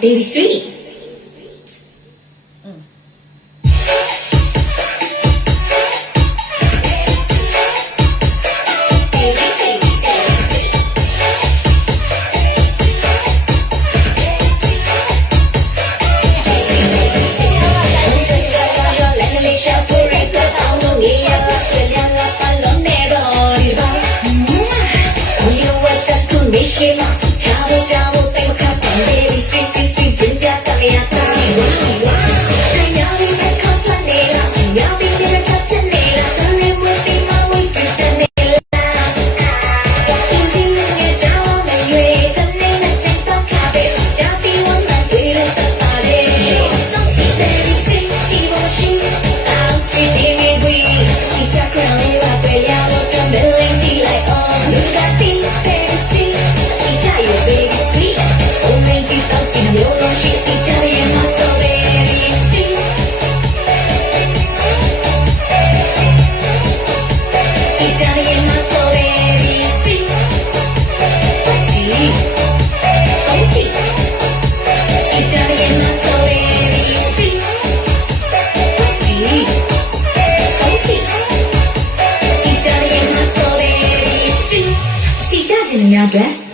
Baby sweet.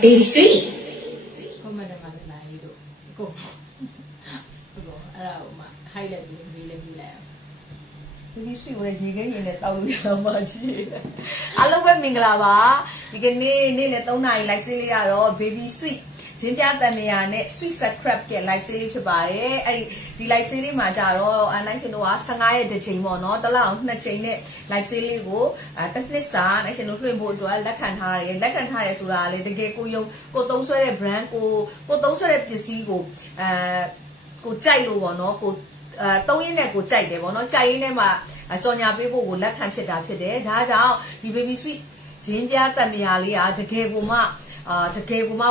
Baby sweet. Come on, go. Highlight Baby sweet ဝင်ရေခဲရင်နဲ့တောက်လို့ရတော့မှရှိတယ်အားလုံးပဲမင်္ဂလာပါဒီကနေ့နေ့နဲ့3နာရီ live လေးရတော့ Baby sweet ဂျင်းပြတန်မြာနဲ့ sweet scrap ရဲ့ live လေးဖြစ်ပါတယ်အဲ့ဒီ live လေးမှာကြတော့နိုင်ရှင်တို့က15ရက်တစ်ချိန်ပေါ့နော်တစ်လအောင်2ချိန်နဲ့ live လေးကိုတစ်နှစ်စာနိုင်ရှင်တို့လွှင့်ဖို့အတွက်လက်ခံထားတယ်ဆိုတာလေတကယ်ကိုယုံကိုသုံးဆွဲတဲ့ brand ကိုသုံးဆွဲတဲ့ပစ္စည်းကိုကိုကြိုက်လို့ပေါ့နော်ကို3ရင်းနဲ့ကိုကြိုက်တယ်ပေါ့နော်ကြိုက်ရင်းနဲ့မှကြော်ညာပေးဖို့ကိုလက်ခံဖြစ်တာဖြစ်တယ်ဒါကြောင့်ဒီ baby sweet ဂျင်းပြတန်မြာလေးကတကယ်ကိုမှ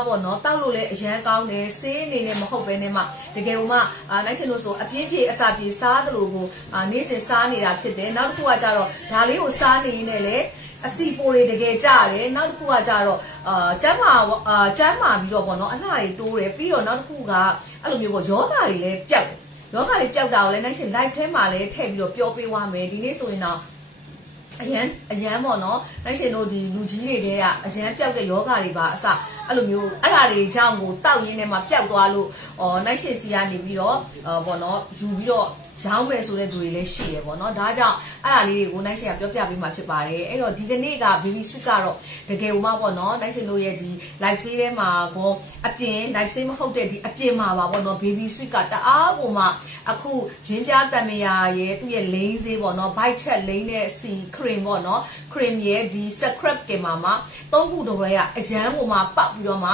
ပေါ့နော်တောက်လို့လည်းအရန်ကောင်းတယ်ဆေးအနေနဲ့မဟုတ်ပဲနဲ့မှတကယ်ကိုမှနိုင်ရှင်တို့ဆိုအပြင်းပြေအစာပြေစားသလိုကိုနေ့စဉ်စားနေတာဖြစ်တယ်နောက်တစ်ခုကကြတော့ဒါလေးကိုစားနေရင်းနဲ့လေအစီပိုတွေတကယ်ကြတယ်နောက်တစ်ခုကကြတော့ကျမ်းမာပြီးတော့ပေါ့နော်အလှတွေတိုးတယ်ပြီးတော့နောက်တစ်ခုကအဲ့လိုမျိုးပေါ့ယောဂါတွေလည်းပျောက်တယ်ယောဂါတွေပျောက်တာကိုလည်းနိုင်ရှင် live ထဲမှာလည်းထည့်ပြီးတော့ပြောပေးသွားမယ်ဒီနေ့ဆိုရင်တော့အရန်ပေါ့နော်နိုင်ရှင်တို့ဒီလူကြီးတွေတဲကအရန်ပျောက်တဲ့ယောဂါတွေပါအစအဲ့လိုမျိုးအဲ့ဓာတွေကြောင့်ကိုတောက်ရင်းနဲ့မှပျောက်သွားလို့နိုင်ရှင်စီကနေပြီးတော့ပေါ့နော်ယူပြီးတော့ရောင်းမယ်ဆိုတဲ့သူတွေလည်းရှိရပေါ့နော်ဒါကြောင့်အဲ့ဒါလေးတွေကိုနိုင်ရှင်ကပြောပြပေးမှာဖြစ်ပါတယ်အဲ့တော့ဒီကနေ့က baby sweet ကတော့တကယ်ဥမပေါ့နော်နိုင်ရှင်တို့ရဲ့ဒီ live sale ထဲမှာကောအပြင် live sale မဟုတ်တဲ့ဒီအပြင်မှာပါပေါ့နော် baby sweet ကတအားကိုမှအခုရင်းပြတန်မယာရဲ့သူ့ရဲ့လိန်းစေးပေါ့နော် bite chat လိန်းတဲ့စီ cream ပေါ့နော် cream ရဲ့ဒီ scrub ကမှာ3ခုတော့ကအရန်ကိုမှပေါက်ပြီးတော့မှ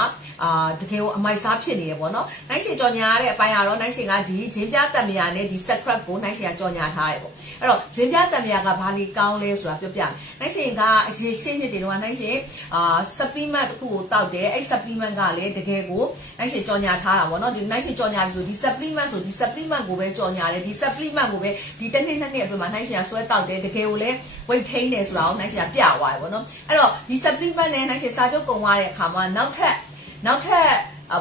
တကယ်ကိုအမိုက်စားဖြစ်နေရပေါ့နော်နိုင်ရှင်ကြော်ညာရတဲ့အပိုင်းကတော့နိုင်ရှင်ကဒီရင်းပြတန်မယာနဲ့ဒီ scrub ကိုနိုင်ရှင်ကကြော်ညာထားတယ်ပေါ့အဲ့တော့ရင်းပြတန်မယာကဘာလို့ကောင်းလဲဆိုတာပြောပြနိုင်ရှင်ကအရေးရှင်းနှစ်တွေတော့နိုင်ရှင်supplement တစ်ခုကိုတောက်တယ်အဲ့ supplement ကလည်းတကယ်ကိုနိုင်ရှင်ကြော်ညာထားတာပေါ့နော်ဒီနိုင်ရှင်ကြော်ညာပြီဆိုဒီ supplement ဆိုဒီ supplement ကိုပဲကြော်ညာတယ်ဒီ supplement ကိုပဲဒီတစ်နှစ်နှစ်အတွင်းမှာနိုင်ရှင်ကဆွဲတောက်တယ်တကယ်ကိုလည်း weight gain တယ်ဆိုတာကိုနိုင်ရှင်ကပြသွားတယ်ပေါ့နော်အဲ့တော့ဒီ supplement နဲ့နိုင်ရှင်စာချုပ်ကုန်သွားတဲ့အခါမှာနောက်ထပ်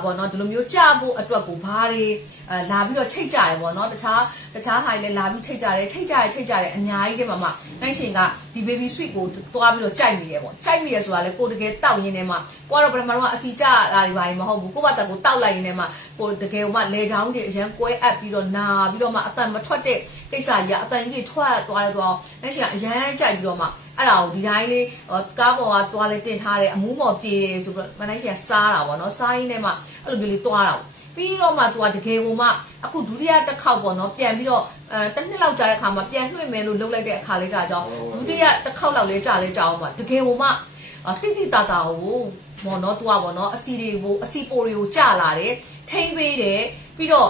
ပေါ့နော်ဒီလိုမျိုးကြဖို့အတွက်ကိုဘာတွေလာပြီးတော့ချိတ်ကြတယ်ပေါ့နော်တခြားဟာတွေလည်းလာပြီးချိတ်ကြတယ်အများကြီးတည်းမှာနိုင်ရှင်ကဒီ baby sweet ကိုတွားပြီးတော့ကြိုက်နေတယ်ပေါ့ကြိုက်နေရဆိုတာလေကိုတကယ်တောက်ရင်းထဲမှာကိုကတော့ပထမတော့အစီကြတာတွေပါမဟုတ်ဘူးကိုဘာတက်ကိုတောက်လိုက်ရင်းထဲမှာကိုတကယ်မှလေချောင်းတွေအရန်ကွဲအပ်ပြီးတော့နာပြီးတော့မှအတန်မထွက်တဲ့ကိစ္စကြီးကအတန်ကြီးထွက်သွားတယ်တော့နိုင်ရှင်ကအရန်ကြိုက်ပြီးတော့မှအဲ့ဒါကိုဒီတိုင်းလေးကားပေါ်ကတွားလေးတင်ထားတယ်အမူးမော်ပြေဆိုပြီးတော့နိုင်ရှင်စားတာပေါ့နော်စားရင်းထဲမှာအဲ့လိုမျိုးလေးတွားတာပြီးတော့မှသူကတကယ်ကိုမှအခုဒုတိယတစ်ခေါက်ပေါ့နော်ပြန်ပြီးတော့တစ်နှစ်လောက်ကြာတဲ့အခါမှာပြန်လွှင့်မယ်လို့လုပ်လိုက်တဲ့အခါလေးကြာကြောင်းဒုတိယတစ်ခေါက်လောက်လေးကြာအောင်ပါတကယ်ကိုမှတိတာတာကိုပေါ့နော်သူကပေါ့နော်အစီပိုတွေကိုကြာလာတယ်ထိမ့်ပေးတယ်ပြီးတော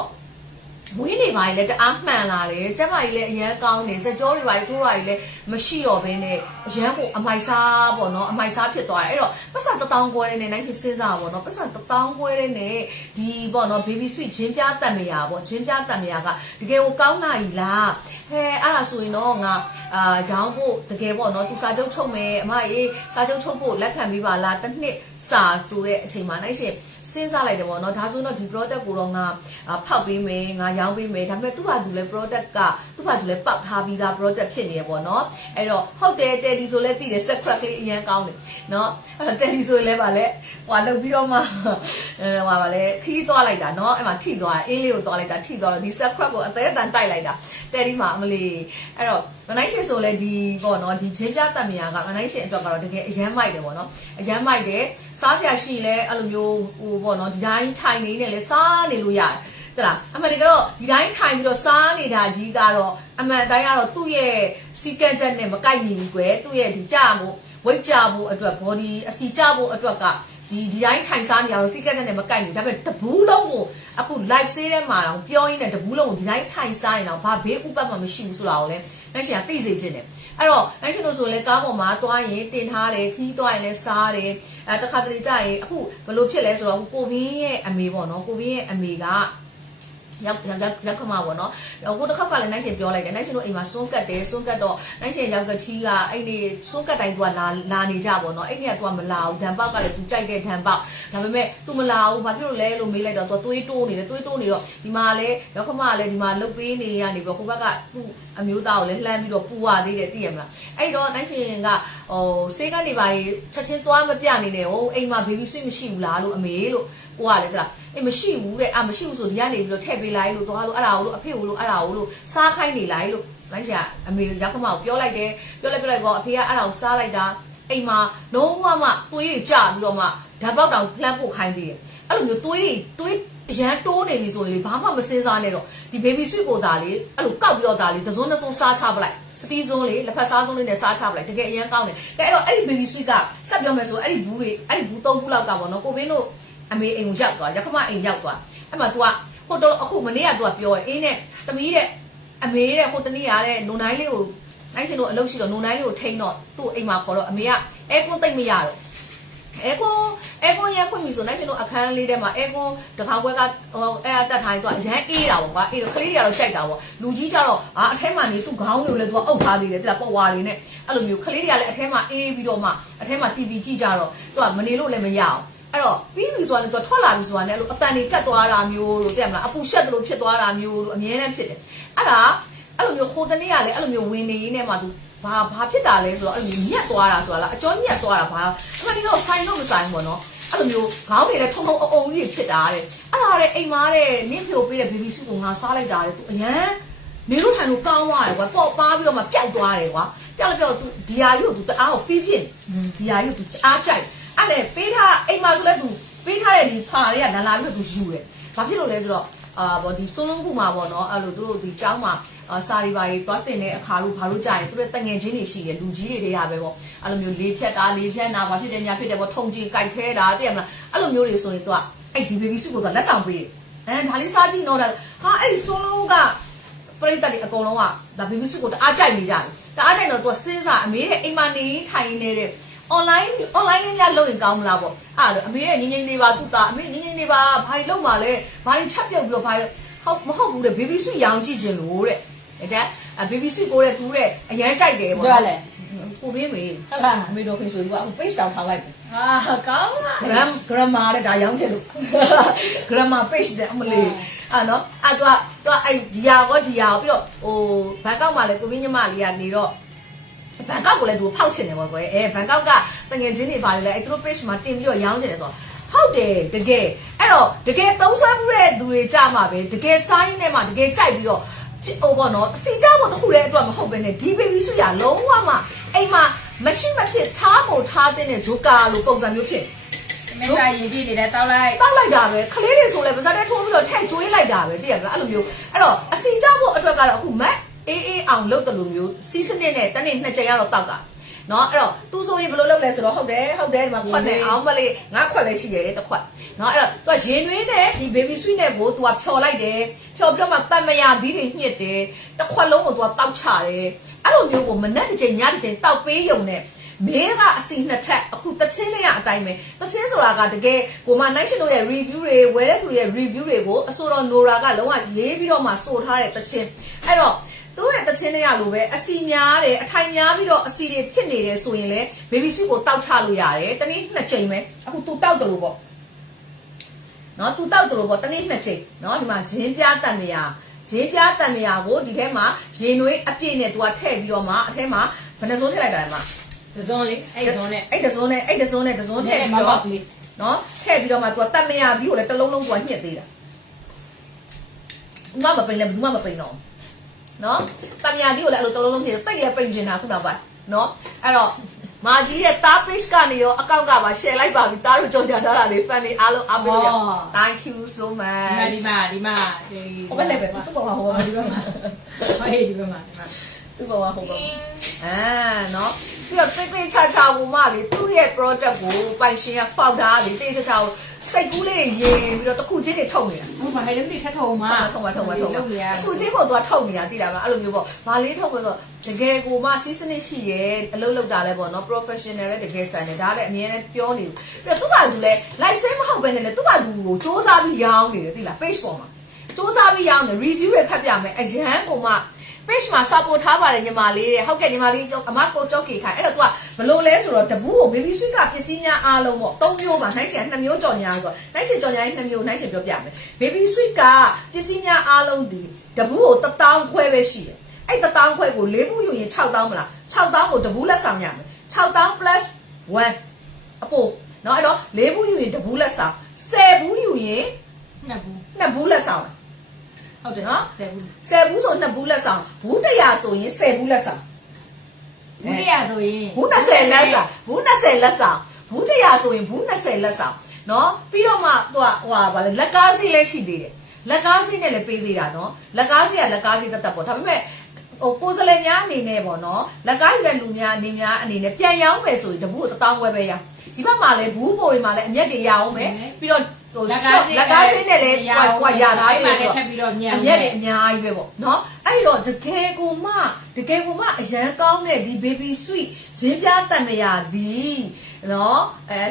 ့ဝင်းနေပါလေတအားမှန်လာတယ်ကျမကြီးလည်းအရန်ကောင်းတယ်စကြောတွေပါထိုးတာကြီးလည်းမရှိတော့ဘဲနဲ့အရန်ကိုအမိုက်စားပေါ့နော်အမိုက်စားဖြစ်သွားတယ်အဲ့တော့ပတ်စံ1000ခွဲနဲ့နိုင်ရှိစဉ်းစားပေါ့နော်ပတ်စံ1000ခွဲနဲ့ဒီပေါ့နော် baby sweet ဂျင်းပြားတန်မယာပေါ့ဂျင်းပြားတန်မယာကတကယ်ကိုကောင်းနိုင်လားဟဲအဲ့ဒါဆိုရင်တော့ငါရောင်းဖို့တကယ်ပေါ့နော်သူစာချုပ်ချုပ်မယ်အမကြီးစာချုပ်ချုပ်ဖို့လက်ခံပေးပါလားတစ်နှစ်စာဆိုတဲ့အချိန်မှာနိုင်ရှိစဉ်းစားလိုက်တယ်ပေါ့နော်ဒါဆိုတော့ဒီ product ကိုတော့ငါဖောက်ပေးမယ်ငါရောင်းပေးမယ်ဒါပေမဲ့သူ့ဘာသူလဲ product ကသူ့ဘာသူလဲပောက်ထားပြီးသား product ဖြစ်နေရပေါ့နော်အဲ့တော့ဟုတ်တယ် Teddy ဆိုလဲသိတယ် set crack လေးအရင်ကောင်းတယ်နော်အဲ့တော့ Teddy ဆိုလဲဗာလဲဟွာလုပ်ပြီးတော့မှဟွာဗာလဲခီးသွားလိုက်တာနော်အဲ့မှာထိသွားတယ်အေးလေးကိုသွားလိုက်တာထိသွားတော့ဒီ set crack ကိုအသေးအတန်တိုက်လိုက်တာ Teddy မှာအမလီအဲ့တော့မနိုင်ရှင်ဆိုလဲဒီပေါ့နော်ဒီဂျင်းပြတတ်မြာကမနိုင်ရှင်အတွက်ကတော့တကယ်အရန်မိုက်တယ်ပေါ့နော်အရန်မိုက်တယ်စားစရာရှိလဲအဲ့လိုမျိုးဟိုပေါ့နော်ဒီတိုင်းထိုင်နေနဲ့လဲစားနေလို့ရတယ်တလားအမှန်တကယ်တော့ဒီတိုင်းထိုင်ပြီးတော့စားနေတာကြီးကတော့အမှန်တိုင်းကတော့သူ့ရဲ့စီကံချက်နဲ့မကိုက်ညီဘူးကွယ်သူ့ရဲ့ဒီကြဖို့ဝိတ်ကြဖို့အတွက် body အစီကြဖို့အတွက်ကဒီတိုင်းထိုင်စားနေရတော့စီကံချက်နဲ့မကိုက်ဘူးဒါပေမဲ့တဘူးလုံးကိုအခု live sale ထဲမှာတော့ပြောရင်းနဲ့တဘူးလုံးကိုဒီတိုင်းထိုင်စားရင်တော့ဘာဘေးဥပတ်မှမရှိဘူးဆိုတာကိုလည်းနိုင်ရှင်ကသိစေချင်တယ်အဲ့တော့နိုင်ရှင်တို့ဆိုလဲကားပေါ်မှာသွားရင်တင်ထားတယ်ခီးသွားရင်လည်းစားတယ်တခါတလေကြာရင်အခုဘယ်လိုဖြစ်လဲဆိုတော့ကိုဘင်းရဲ့အမေပေါ့နော်ကိုဘင်းရဲ့အမေကရောက်ခမပေါ့နော်ဟိုတစ်ခါကလည်းနိုင်ရှင်ပြောလိုက်တယ်နိုင်ရှင်တို့အိမ်မှာစွန်းကတ်တယ်စွန်းကတ်တော့နိုင်ရှင်ရောက်ကချီကအဲ့ဒီစွန်းကတ်တိုင်းသူကလာနေကြပေါ့နော်အဲ့ဒီကသူကမလာဘူးဓာန်ပေါက်ကလည်းသူကြိုက်တဲ့ဓာန်ပေါက်ဒါပေမဲ့သူမလာဘူးဘာဖြစ်လို့လဲလို့မေးလိုက်တော့သူသွေးတိုးနေတယ်သွေးတိုးနေတော့ဒီမှာလည်းရောက်ခမကလည်းဒီမှာလုတ်ပေးနေရနေပြီးဟိုဘက်ကသူ့အမျိုးသားကိုလည်းလှမ်းပြီးတော့ပူရသေးတယ်သိရမလားအဲ့တော့နိုင်ရှင်ကဟိုဆေးကနေပါချက်ချင်းသွားမပြနေနဲ့ဟိုအိမ်မှာ baby sweet မရှိဘူးလားလို့အမေလို့ကိုကလည်းသလားအေးမရှိဘူးတဲ့မရှိဘူးဆိုဒီကနေပြီးတော့ထည့်ပေးလိုက်လို့သွားလို့အဲ့ဒါကိုလို့အဖေကိုလို့အဲ့ဒါကိုလို့စားခိုင်းနေလိုက်လို့နိုင်ရှင်ကအမေရောက်ခမကိုပြောလိုက်တယ်ပြောလိုက်ကောအဖေကအဲ့ဒါကိုစားလိုက်တာအိမ်မှာလုံးဝမှသွေးတွေကျပြီးတော့မှဓာတ်ပေါက်တောင်လှမ်းပို့ခိုင်းသေးတယ်အဲ့လိုမျိုးသွေးရန်တိုးနေပြီဆိုရင်လေဘာမှမစင်းစားနဲ့တော့ဒီ baby sweet ကိုဒါလေအဲ့လိုကောက်ပြီးတော့ဒါလေတစ်စုံတစ်စုံစားချပလိုက်စပီးစုံလေးလက်ဖက်စားစုံလေးနဲ့စားချပလိုက်တကယ်အရန်ကောင်းတယ်အဲ့တော့အဲ့ဒီ baby sweet ကဆက်ပြောမယ်ဆိုအဲ့ဒီဘူး3ဘူးလောက်ကပေါ့နော်ကိုဘင်းတို့အမေအိမ်ကိုရောက်သွားရခမအိမ်ရောက်သွားအဲ့မှာ तू ကဟိုတော့အခုမနေ့က तू ကပြောရဲအေးနဲ့သမီးတဲ့အမေတဲ့ဟိုတနေ့ရတဲ့နိုနိုင်လေးကိုနိုင်ရှင်တို့အလုပ်ရှိတော့နိုနိုင်လေးကိုထိန်းတော့သူ့အိမ်မှာခေါ်တော့အမေကအဲကွန်းတိတ်မရတော့အဲကွန်းရဖွင့်ပြီဆိုနိုင်ရှင်တို့အခန်းလေးထဲမှာအဲကွန်းတခါခွဲကအဲတက်ထိုင်းတော့အရန်အေးတာပေါ့ကွာအေးတော့ကလေးတွေကတော့ကြိုက်တာပေါ့လူကြီးကြတော့အထဲမှာနေသူ့ခေါင်းတွေကိုလည်း तू အုပ်ထားသေးတယ်တိလားပေါ်ဝါတွေနဲ့အဲ့လိုမျိုးကလေးတွေကလည်းအထဲမှာအေးပြီးတော့မှအထဲမှာ TV ကြည့်ကြတော့ तू ကမနေလို့လည်းမရအောင်အဲ့တော့ပြီးပြီဆိုတာလည်း तू ထွက်လာပြီဆိုတာလည်းအဲ့လိုအပန်တွေကတ်သွားတာမျိုးလို့သိရမလားအပူရှက်တယ်လို့ဖြစ်သွားတာမျိုးလို့အမြဲတမ်းဖြစ်တယ်အဲ့ဒါအဲ့လိုမျိုးခိုးတနေ့ကလည်းအဲ့လိုမျိုးဝင်နေရင်းနဲ့မှ तूဘာဖြစ်တာလဲဆိုတော့အဲ့လိုညက်သွားတာဆိုတာလားအကျော်ညက်သွားတာဘာအမှန်တော့ဆိုင်တော့မဆိုင်ဘူးပေါ့နော်အဲ့လိုမျိုးခေါင်းတွေလည်းထုံအုံကြီးဖြစ်တာတဲ့အဲ့ဒါတဲ့အိမ်မားတဲ့နင့်ဖြိုပေးတဲ့ baby soup ကိုငါစားလိုက်တာတဲ့ तू အရန်နေလို့ထိုင်လို့ကောင်းသွားတယ်ကွာပေါ့ပါပြီးတော့မှပျောက်သွားတယ်ကွာပျောက် तू ဒီဟာကြီးကို तू တအားကိုဖီးဖြစ်ဒီဟာကြီးကို तू အားကြိုက်အဲ့လေပေးထားအိမ်မားဆိုလဲ तू ပေးထားတဲ့ဒီဖာတွေကလာပြီးတော့ तू ယူတယ်ဘာဖြစ်လို့လဲဆိုတော့ဘောဒီစုံလုံးခုမှာပေါ့နော်အဲ့လိုသူတို့ဒီကျောင်းမှာစာရီပါရီသွားတင်တဲ့အခါလို့ဘာလို့ကြာရင်သူတို့တငယ်ချင်းတွေရှိတယ်လူကြီးတွေတွေကပဲပေါ့အဲ့လိုမျိုးလေးဖြတ်တာလေးဖြတ်နာဘာဖြစ်တယ်ညာဖြစ်တယ်ပေါ့ထုံကြီးကြိုက်ခဲတာသိရမလားအဲ့လိုမျိုးတွေဆိုရင်သူကအဲ့ဒီ baby soup ကိုသူကလက်ဆောင်ပေးတယ်ဒါလေးစားကြည့်တော့ဟာအဲ့ဒီစုံလုံးကပရိသတ်တွေအကုန်လုံးကဒါ baby soup ကိုတအားကြိုက်နေကြတယ်တအားကြိုက်တော့သူကစဉ်းစားအမေရဲ့အိမ်မှာနေထိုင်နေတဲ့ online လေးညလုပ်ရင်ကောင်းမလားပေါ့အဲ့ဒါအမေရဲ့ငင်းငင်းလေးပါသူ့သားအမေငင်းငင်းလေးပါဘာတွေလုပ်မှလဲဘာတွေချက်ပြုတ်ပြီးတော့ဘာတွေဟုတ်မဟုတ်ဘူးတဲ့ baby soup ရောင်းကြည့်ခြင်းလို့တဲ့ဒါ baby soup ကိုတဲ့တူတဲ့အရန်ကြိုက်တယ်ပေါ့နော် ကိုပေးမေ ဟုတ်လား အမေတော်ခင်ဆိုပြီးကအခု page တောင်ထားလိုက်တယ် ဟာကောင်းလား grammar တဲ့ဒါရောင်းချင်လို့ grammar page တဲ့အမလေးနော်အဲ့တော့အဲ့ဒီဟာကောဒီဟာပြီးတော့ဟိုဘန်ကောက်မှာလည်းကိုမင်းညီမလေးကနေတော့ဘန်ကောက်ကိုလည်းသူဖောက်ချင်တယ်ပေါ့ကွယ်ဘန်ကောက်ကတငယ်ချင်းတွေပါတယ်လေအဲ့သူတို့ page မှာတင်ပြီးတော့ရောင်းချင်တယ်ဆိုတော့ဟုတ်တယ်တကယ်အဲ့တော့တကယ်သုံးဆွဲမှုတဲ့သူတွေကြမှာပဲတကယ်ဆိုင်းနေမှာတကယ်ကြိုက်ပြီးတော့ဟိုပေါ့နော်အစီကြောက်တော့တစ်ခုလည်းအတွက်မဟုတ်ပဲနဲ့ဒီ baby ဆွရလုံးဝမှအိမ်မှာမရှိမဖြစ်ထားမို့ထားတဲ့ဂျိုကာလိုပုံစံမျိုးဖြစ် မင်းသားရင်ပြည့်နေတယ်တောက်လိုက် တောက်လိုက်တာပဲခလေးတွေဆိုလဲပါဇက်တဲ့ထိုးပြီးတော့ထက်ကျွေးလိုက်တာပဲသိရမလားအဲ့လိုမျိုးအဲ့တော့အစီကြောက်ဖို့အတွက်ကတော့အခုမက်အေးအောင်လုပ်တယ်လို့မျိုးစီးစနစ်နဲ့တနေ့2ကြိမ်ကတော့တောက်ကနော်အဲ့တော့သူဆိုရင်ဘယ်လိုလုပ်လဲဆိုတော့ဟုတ်တယ်ဒီမှာခွက်နဲ့အောင်မလေးငါခွက်လည်းရှိတယ်တစ်ခွက်နော်အဲ့တော့သူကရင်နွေးနဲ့ဒီ baby sweet နဲ့ကိုသူကဖြော်လိုက်တယ်ဖြော်ပြီးတော့မှတန်မယာသီးတွေညှစ်တယ်တစ်ခွက်လုံးကိုသူကတောက်ချတယ်အဲ့လိုမျိုးကိုမနဲ့တစ်ကြိမ်ညတစ်ကြိမ်တောက်ပေးရုံနဲ့မေးကအစီနှစ်ထက်အခုတချင်းလေးအတိုင်းပဲတချင်းဆိုတာကတကယ်ကိုမနိုင်ရှင်တို့ရဲ့ review တွေဝယ်တဲ့သူတွေရဲ့ review တွေကိုအဆိုတော် Nora ကလုံးဝရေးပြီးတော့မှစိုးထားတဲ့တချင်းအဲ့တော့သူ့ရဲ့တချင်းလေးရလို့ပဲအစီများတယ်အထိုင်များပြီးတော့အစီတွေဖြစ်နေတယ်ဆိုရင်လေ baby sweet ကိုတောက်ချလို့ရတယ်တနေ့2ကြိမ်ပဲအခုသူတောက်တယ်လို့ပေါ့နော်သူတောက်တယ်လို့ပေါ့တနေ့2ကြိမ်နော်ဒီမှာဂျင်းပြားတန်မယာဂျင်းပြားတန်မယာကိုဒီထဲမှာရေနွေးအပြည့်နဲ့သူကထည့်ပြီးတော့မှအထဲမှာဘယ်နှစိုးထည့်လိုက်တာလဲမဒဇွန်လေးအဲ့ဒဇွန်နဲ့ အဲ့ဒဇွန်နဲ့ထည့်ပြီးတော့နော်ထည့်ပြီးတော့မှသူကတတ်မရပြီးကိုလည်းတစ်လုံးလုံးသူကညှစ်သေးတာဘူးမပိန်လည်းဘူးမပိန်တော့နော်တတ်မရပြီးကိုလည်းအဲ့လိုတစ်လုံးလုံးထည့်တိတ်ရပိန်နေတာခုနောက်ပိုင်းနော်အဲ့တော့မာကြီးရဲ့တာ page ကနေရောအကောင့်ကပါ share လိုက်ပါပြီတားတို့ကြော်ကြထားတာလေး fan လေးအားလုံးအားပေးကြ thank you so much ဒီမှာဟိုဘက်လည်းပဲသူ့ဘောကဟိုဘက်ဒီဘက်မှာ ဟေးဒီဘက်မှာသူ့ဘောကဟိုဘက်နော်ပြီးတော့တိတ်တိတ်ချာချာကိုမလေးသူ့ရဲ့ product ကိုပိုင်ရှင်ကဖောက်တာလေတိတ်ချာချာကိုစိတ်ကူးလေးရေးပြီးတော့တစ်ခုချင်းတွေထုတ်နေတာဟုတ်ပါဟဲ့လည်းမသိထထုံမှာထုတ်ပါလုပ်နေရတစ်ခုချင်းပေါ်သူကထုတ်နေတာသိလားမအဲ့လိုမျိုးပေါ့ဘာလေးထုတ်ပြီးတော့တကယ်ကိုမစီးစနစ်ရှိရဲအလုပ်လုပ်တာလဲပေါ့နော် professional လဲတကယ်ဆန်တယ်ဒါလည်းအမြဲတမ်းပြောနေတယ်ပြီးတော့သူ့ဘာသူလဲ license မဟုတ်ဘဲနဲ့သူ့ဘာသူကိုစူးစမ်းပြီးရောင်းနေတယ်သိလား page ပေါ်မှာစူးစမ်းပြီးရောင်းနေ review တွေဖတ်ပြမယ်အရန်ကိုမpage မှာ support ထားပါတယ်ညီမလေးတဲ့ဟုတ်ကဲ့ညီမလေးအမကိုကြောက်ကေခိုင်အဲ့တော့ तू ကဘလို့လဲဆိုတော့တပူးကို baby sweet ကပစ္စည်းများအားလုံးပေါ့3မျိုးပါနှိုင်းရှင်2မျိုးကြော်ညာဆိုတော့နှိုင်းရှင်ကြော်ညာကြီး2မျိုးနှိုင်းရှင်ပြောပြမယ် baby sweet ကပစ္စည်းများအားလုံးဒီတပူးကို1000ခွဲပဲရှိတယ်အဲ့1000ခွဲကို4ဘူးယူရင်6000မလား6000ကိုတပူးလက်ဆောင်ရမယ်6000 plus 1အပို့เนาะအဲ့တော့4ဘူးယူရင်တပူးလက်ဆောင်10ဘူးယူရင်2ဘူးလက်ဆောင်ဟုတ်တယ်နော်10ဘူးဆို2ဘူးလက်ဆောင်ဘူး100ဆိုရင်10ဘူးလက်ဆောင်ဘူး100ဆိုရင်ဘူး20လက်ဆောင်ဘူး20လက်ဆောင်ဘူး100ဆိုရင်ဘူး20လက်ဆောင်เนาะပြီးတော့မှသူကဟိုဗာလဲလက်ကားစီးလည်းရှိသေးတယ်လက်ကားစီးနဲ့လည်းပေးသေးတာเนาะလက်ကားစီးကလက်ကားစီးတတ်ပေါ့ဒါပေမဲ့ဟိုကိုယ်စလဲများအနေနဲ့ပေါ့နော်လက်ကားယူတဲ့လူများအနေနဲ့ပြန်ရောင်းမယ်ဆိုရင်တဘူး1000ခွဲပဲရဒီဘက်မှာလည်းဘူးပိုတွေမှာလည်းအမျက်တွေရအောင်မယ်ပြီးတော့ဟိုလက်ကားစင်းနဲ့လည်းကွာရထားတယ်ဆိုတော့အမျက်တွေအများကြီးပဲပေါ့နော်အဲ့တော့တကယ်ကိုမှအရန်ကောင်းတဲ့ဒီ baby sweet ဂျင်းပြားတန်မယာသည်နော်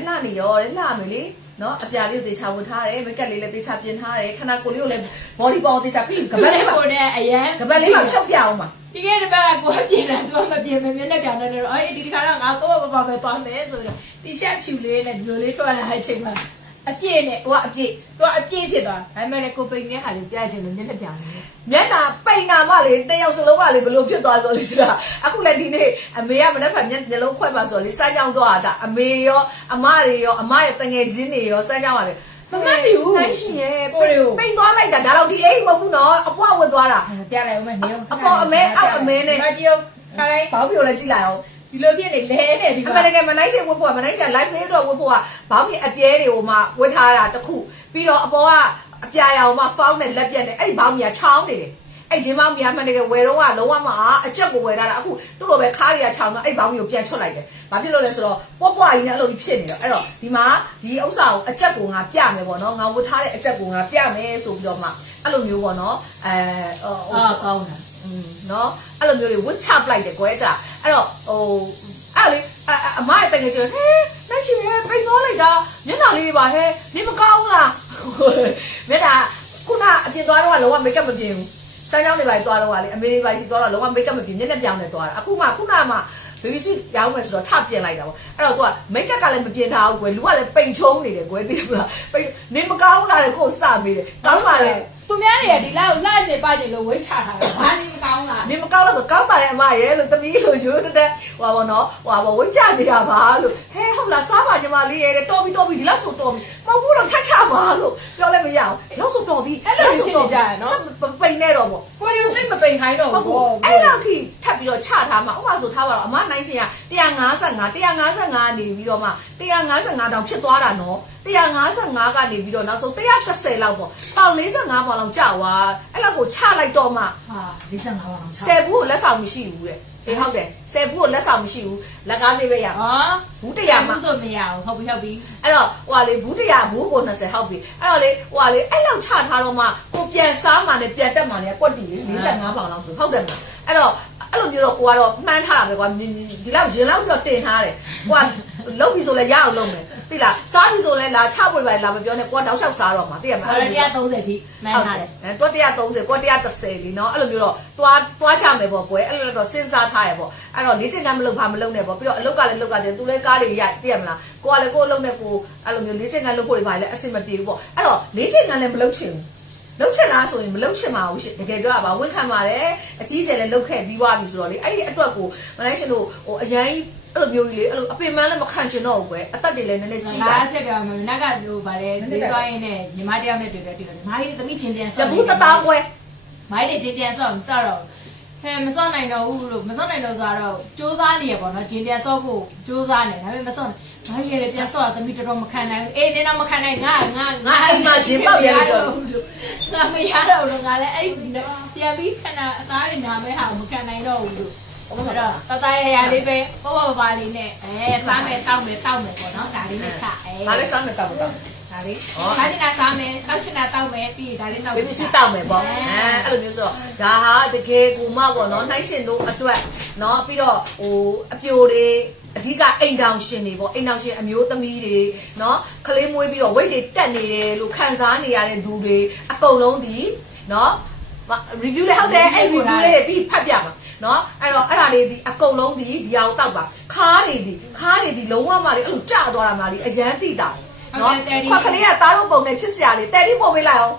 လှနေရောလှမယ်လေနော်အပြာလေးကိုသေချာဝင်ထားတယ်မိတ်ကပ်လေးလည်းသေချာပြင်ထားတယ်ခန္ဓာကိုယ်လေးကိုလည်း body power သေချာပြီးကပတ်လေးကိုလည်းအရန်ကပတ်လေးကိုထုတ်ပြအောင်ပါဒီကနေ့ဘက်ကကိုပြင်တယ်သူကမပြင်မမြင်နဲ့ပြန်နေတယ်အေးဒီခါတော့ငါတော့ဘာပဲသွားမယ်ဆိုတော့တီရှပ်ဖြူလေးနဲ့ဒီလိုလေးထွက်လာတဲ့အချိန်မှာအပြည့်နဲ့ဟိုကအပြည့်ဖြစ်သွားဒါပေမဲ့ကိုပိန်နဲ့ဟာလေးပြချင်လို့မျက်နှာပြောင်းနေမျက်နှာပိန်နာမလေးတယောက်စလုံးကလေဘလို့ဖြစ်သွားဆိုလေဆိုတာအခုလည်းဒီနေ့အမေကမနေ့ကမျက်လုံးခွဲပါဆိုလေစမ်းကြောင်းသွားတာအမေရောအမတွေရောအမရဲ့တငယ်ချင်းတွေရောစမ်းကြောင်းပါလေမမှတ်ဘူးနိုင်ရှင်ရဲ့ကိုတွေကိုပိန်သွားလိုက်တာဒါတော့ဒီအိမ်မဟုတ်ဘူးနော်အပွားဝတ်သွားတာပြလိုက်အောင်မနေအောင်အပေါ်အမေအောက်အမေနဲ့မကြည့်အောင်ခါလိုက်ဘာဖြစ်လို့လဲကြည့်လိုက်အောင်ဒီလိုဖြစ်နေလဲနဲ့ဒီမှာအမေကမနိုင်ရှင်ဝတ်ဖို့ကမနိုင်ရှင် live လေးတော့ဝတ်ဖို့ကဘောင်းကြီးအပြဲတွေကိုမှဝတ်ထားတာတခုပြီးတော့အပေါ်ကအပြာရောင်မှဖောင်းနဲ့လက်ပြက်နဲ့အဲ့ဒီဘောင်းကြီးကချောင်းနေတယ်အဲ့ဂျင်းမောင်ကြီးမှန်တကယ်ဝယ်တော့ကလုံးဝမအားအချက်ကိုဝယ်ထားတာအခုသူ့လိုပဲခါးတွေကချောင်းတော့အဲ့ဘောင်းကြီးကိုပြန်ချွတ်လိုက်တယ်ဘာဖြစ်လို့လဲဆိုတော့ပွားကြီးနဲ့အဲ့လိုကြီးဖြစ်နေတော့အဲ့တော့ဒီမှာဒီဥစ္စာကိုအချက်ကိုငါပြမယ်ပေါ့နော်ငါဝတ်ထားတဲ့အချက်ကိုငါပြမယ်ဆိုပြီးတော့မှအဲ့လိုမျိုးပေါ့နော်ကောင်းတာနော်အဲ့လိုမျိုးတွေဝတ်ချပလိုက်တယ်ကွယ်တာအဲ့တော့ဟိုအဲ့လေအမရဲ့တကယ်ကျဟဲနိုင်ရှင်ပိန်သွားလိုက်တာမျက်နှာလေးပါဟဲနေမကောင်းလားမျက်နှာခုနအပြင်သွားတော့လုံးဝမိတ်ကပ်မပြင်ဘူးစမ်းကြောင်းတွေပါသွားတော့လေအမေတွေပါစီသွားတော့လုံးဝမိတ်ကပ်မပြင်မျက်နှာပြောင်းနေသွားတာအခုမှ baby suit ရောင်းမယ်ဆိုတော့ထပြင်လိုက်တာပေါ့အဲ့တော့ तू က make up ကလည်းမပြင်ထားဘူးကွယ်လူကလည်းပိန်ချုံးနေတယ်ကွယ်သိမလားပိန်နေမကောင်းလာတယ်ကိုယ်စမေးတယ်ကောင်းပါလေ သူများတွေကဒီလောက်လှနေပါကြလို့ဝိတ်ချထားတယ်ဘာနေမကောင်းလား နေမကောင်းလို့ဆိုကောင်းပါလေအမရဲ့လို့သမီးလို့ရိုးတက်ဟွာပေါ့နော်ဟွာပေါ့ဝိတ်ချနေတာပါလို့ဟဲဟုတ်လားစားပါညီမလေးရဲ့တော်ပြီဒီလောက်ဆိုတော်ပြီမဟုတ်ဘူးတော့ထက်ချပါလို့ပြောလည်းမရအောင်နောက်ဆိုတော်ပြီအဲ့လိုဆိုတော်ကြရနော်ပိန်နေတော့ပေါ့ ကိုရီကိုသိမပိန်ခိုင်းတော့ဘူး အဲ့လောက်ထိထပ်ပြီးတော့ချထားမှာဥပမာဆိုထားပါတော့အမနိုင်ရှင်က155နေပြီးတော့မှ155တောင်ဖြစ်သွားတာနော်155ကနေပြီးတော့နောက်ဆုံး130လောက်ပေါ့ပေါင်45ပေါင်လောက်ကျသွားအဲ့လောက်ကိုချလိုက်တော့မှ ဟာ45ပါအောင်ချ10ဘူးကိုလက်ဆောင်မရှိဘူးတဲ့အေးဟုတ်တယ်10ဘူးကိုလက်ဆောင်မရှိဘူးလက်ကားစေးပဲရမှာဘူး100မှာဘူးဆိုမရဘူးဟုတ်ပြီအဲ့တော့ဟိုဟာလေဘူး100ဘူးကို20ဟုတ်ပြီအဲ့တော့လေဟိုဟာလေအဲ့လောက်ချထားတော့မှကိုပြန်စားမှနဲ့ပြန်တက်မှနဲ့ကွက်တီလေ45ပေါင်လောက်ဆိုဟုတ်တယ်မလားအဲ့တော့အဲ့လိုမျိုးတော့ကိုကတော့မှန်းထားတာပဲကွာဒီလောက်ရင်လောက်ပြီးတော့တင်ထားတယ်ကိုကလုံးပြီဆိုလဲရအောင်လုံးမယ်သိလားစားပြီဆိုလဲလာချပွေပါလာမပြောနဲ့ကိုကတောက်လျှောက်စားတော့မှာသိရမလား130ထိမှန်းထားတယ်တော့130ကို130လीနော်အဲ့လိုမျိုးတော့သွားချမယ်ပေါ့ကွယ်အဲ့လိုတော့စဉ်းစားထားရပေါ့အဲ့တော့လေးစင်ကမလုပ်ပါမလုပ်နဲ့ပေါ့ပြီးတော့အလုပ်ကလည်းလုပ်ရတယ်သူလည်းကားတွေရသိရမလားကိုကလည်းကိုအလုပ်နဲ့ကိုအဲ့လိုမျိုးလေးစင်ကလုပ်ဖို့တွေပါလေအဆင်မပြေဘူးပေါ့အဲ့တော့လေးစင်ကလည်းမလုပ်ချင်ဘူးလုံးချင်လားဆိုရင်မလုံးချင်ပါဘူးရှင်တကယ်ပြောရပါဝန်ခံပါတယ်အကြီးကျယ်လည်းလုတ်ခဲ့ပြီးသွားပြီဆိုတော့လေအဲ့ဒီအတွက်ကိုမလိုက်ရှင်တို့ဟိုအရင်အဲ့လိုမျိုးကြီးလေအဲ့လိုအပင်ပန်းလည်းမခံချင်တော့ဘူးကွယ်အသက်တွေလည်းနည်းနည်းကြီးတာဖြစ်တယ်မနက်ကဟိုဗာလေဈေးသွားရင်းနဲ့ညီမတယောက်နဲ့တွေ့တယ်မာကြီးသမီးချင်းပြန်ဆော့ဘူးတသားကွယ်မာကြီးချင်းပြန်ဆော့မဆော့တော့ဟဲ့မဆော့နိုင်တော့ဘူးလို့မဆော့နိုင်တော့ဆိုတော့စူးစမ်းနေရပေါ့နော်ချင်းပြန်ဆော့ဖို့စူးစမ်းနေဒါပေမဲ့မဆော့မာကြီးလည်းပြန်ဆော့သမီးတော်တော်မခံနိုင်ဘူးအေးနင်းတော့မခံနိုင်ငါအိမ်မှာချင်းပေါက်ရတော့ငါမရတော့လို့ငါလည်းအဲ့ပြန်ပြီးခဏအသားတွေနာမဲဟာမခံနိုင်တော့ဘူးလို့အဲ့တော့တတရရလေးပဲပေါ့ပါလေးနဲ့စားမယ်တောက်မယ်ပေါ့နော်ဒါလေးနဲ့ချဒါလေးစားမယ်တောက်တော့ဒါလေးခါတင်တာစားမယ်တောက်ချင်တာတောက်မယ်ပြီးဒါလေးတောက်ပြီးပြီးတောက်မယ်ပေါ့အဲ့လိုမျိုးဆိုဒါဟာတကယ်ကိုမပေါ့နော်နှိုင်းရှင်တို့အတွက်နော်ပြီးတော့ဟိုအပြိုတွေအဓိကအိမ်တောင်ရှင်တွေပေါ့အိမ်တောင်ရှင်အမျိုးသမီးတွေနော်ကလေးမွေးပြီးတော့ weight တွေတက်နေတယ်လို့ခံစားနေရတဲ့သူတွေအကုန်လုံးဒီနော် review လေးဟုတ်တယ်အဲ့ review လေးပြီးဖတ်ပြမှာနော်အဲ့တော့အဲ့ဒါလေးဒီအကုန်လုံးဒီဒီအောင်တောက်ပါခါးတွေဒီလုံးဝမှလေအဲ့လိုကျသွားတာမှလေအရန်တိတာနော်ခွက်ကလေးကသားတို့ပုံနဲ့ချစ်စရာလေးတယ်ဒီပို့ပေးလိုက်အောင်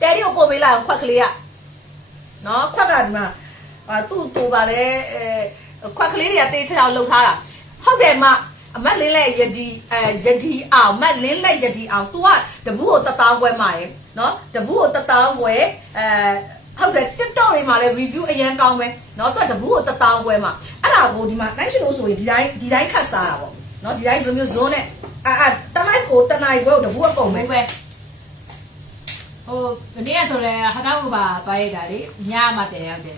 တယ်ဒီကိုပို့ပေးလိုက်အောင်ခွက်ကလေးကနော်ခွက်ကဒီမှာသူ့တူပါလေခွက်ကလေးတွေကတေးချောင်းလှုပ်ထားတာဟုတ်တယ်မအမက်လင်းလက်ယဒီယဒီအောင်မက်လင်းလက်ယဒီအောင် तू ကတပူးကို1000ခွဲမှာရယ်နော်တပူးကို1000ခွဲဟုတ်တယ် TikTok တွေမှာလည်း review အရင်ကောင်းပဲเนาะသူကတပူးကို1000ခွဲမှာအဲ့ဒါကိုဒီမှာတိုင်းရှင်လို့ဆိုရင်ဒီတိုင်းခတ်စားတာပေါ့เนาะဒီတိုင်းလိုမျိုးဇွန်းနဲ့တမိုက်ကိုတနိုင်ခွဲကိုတပူးအကုန်ပဲဟိုဒီနေ့ဆိုလဲဟာတောက်ပါသွားရတာလေညမှတည်ရောက်တယ်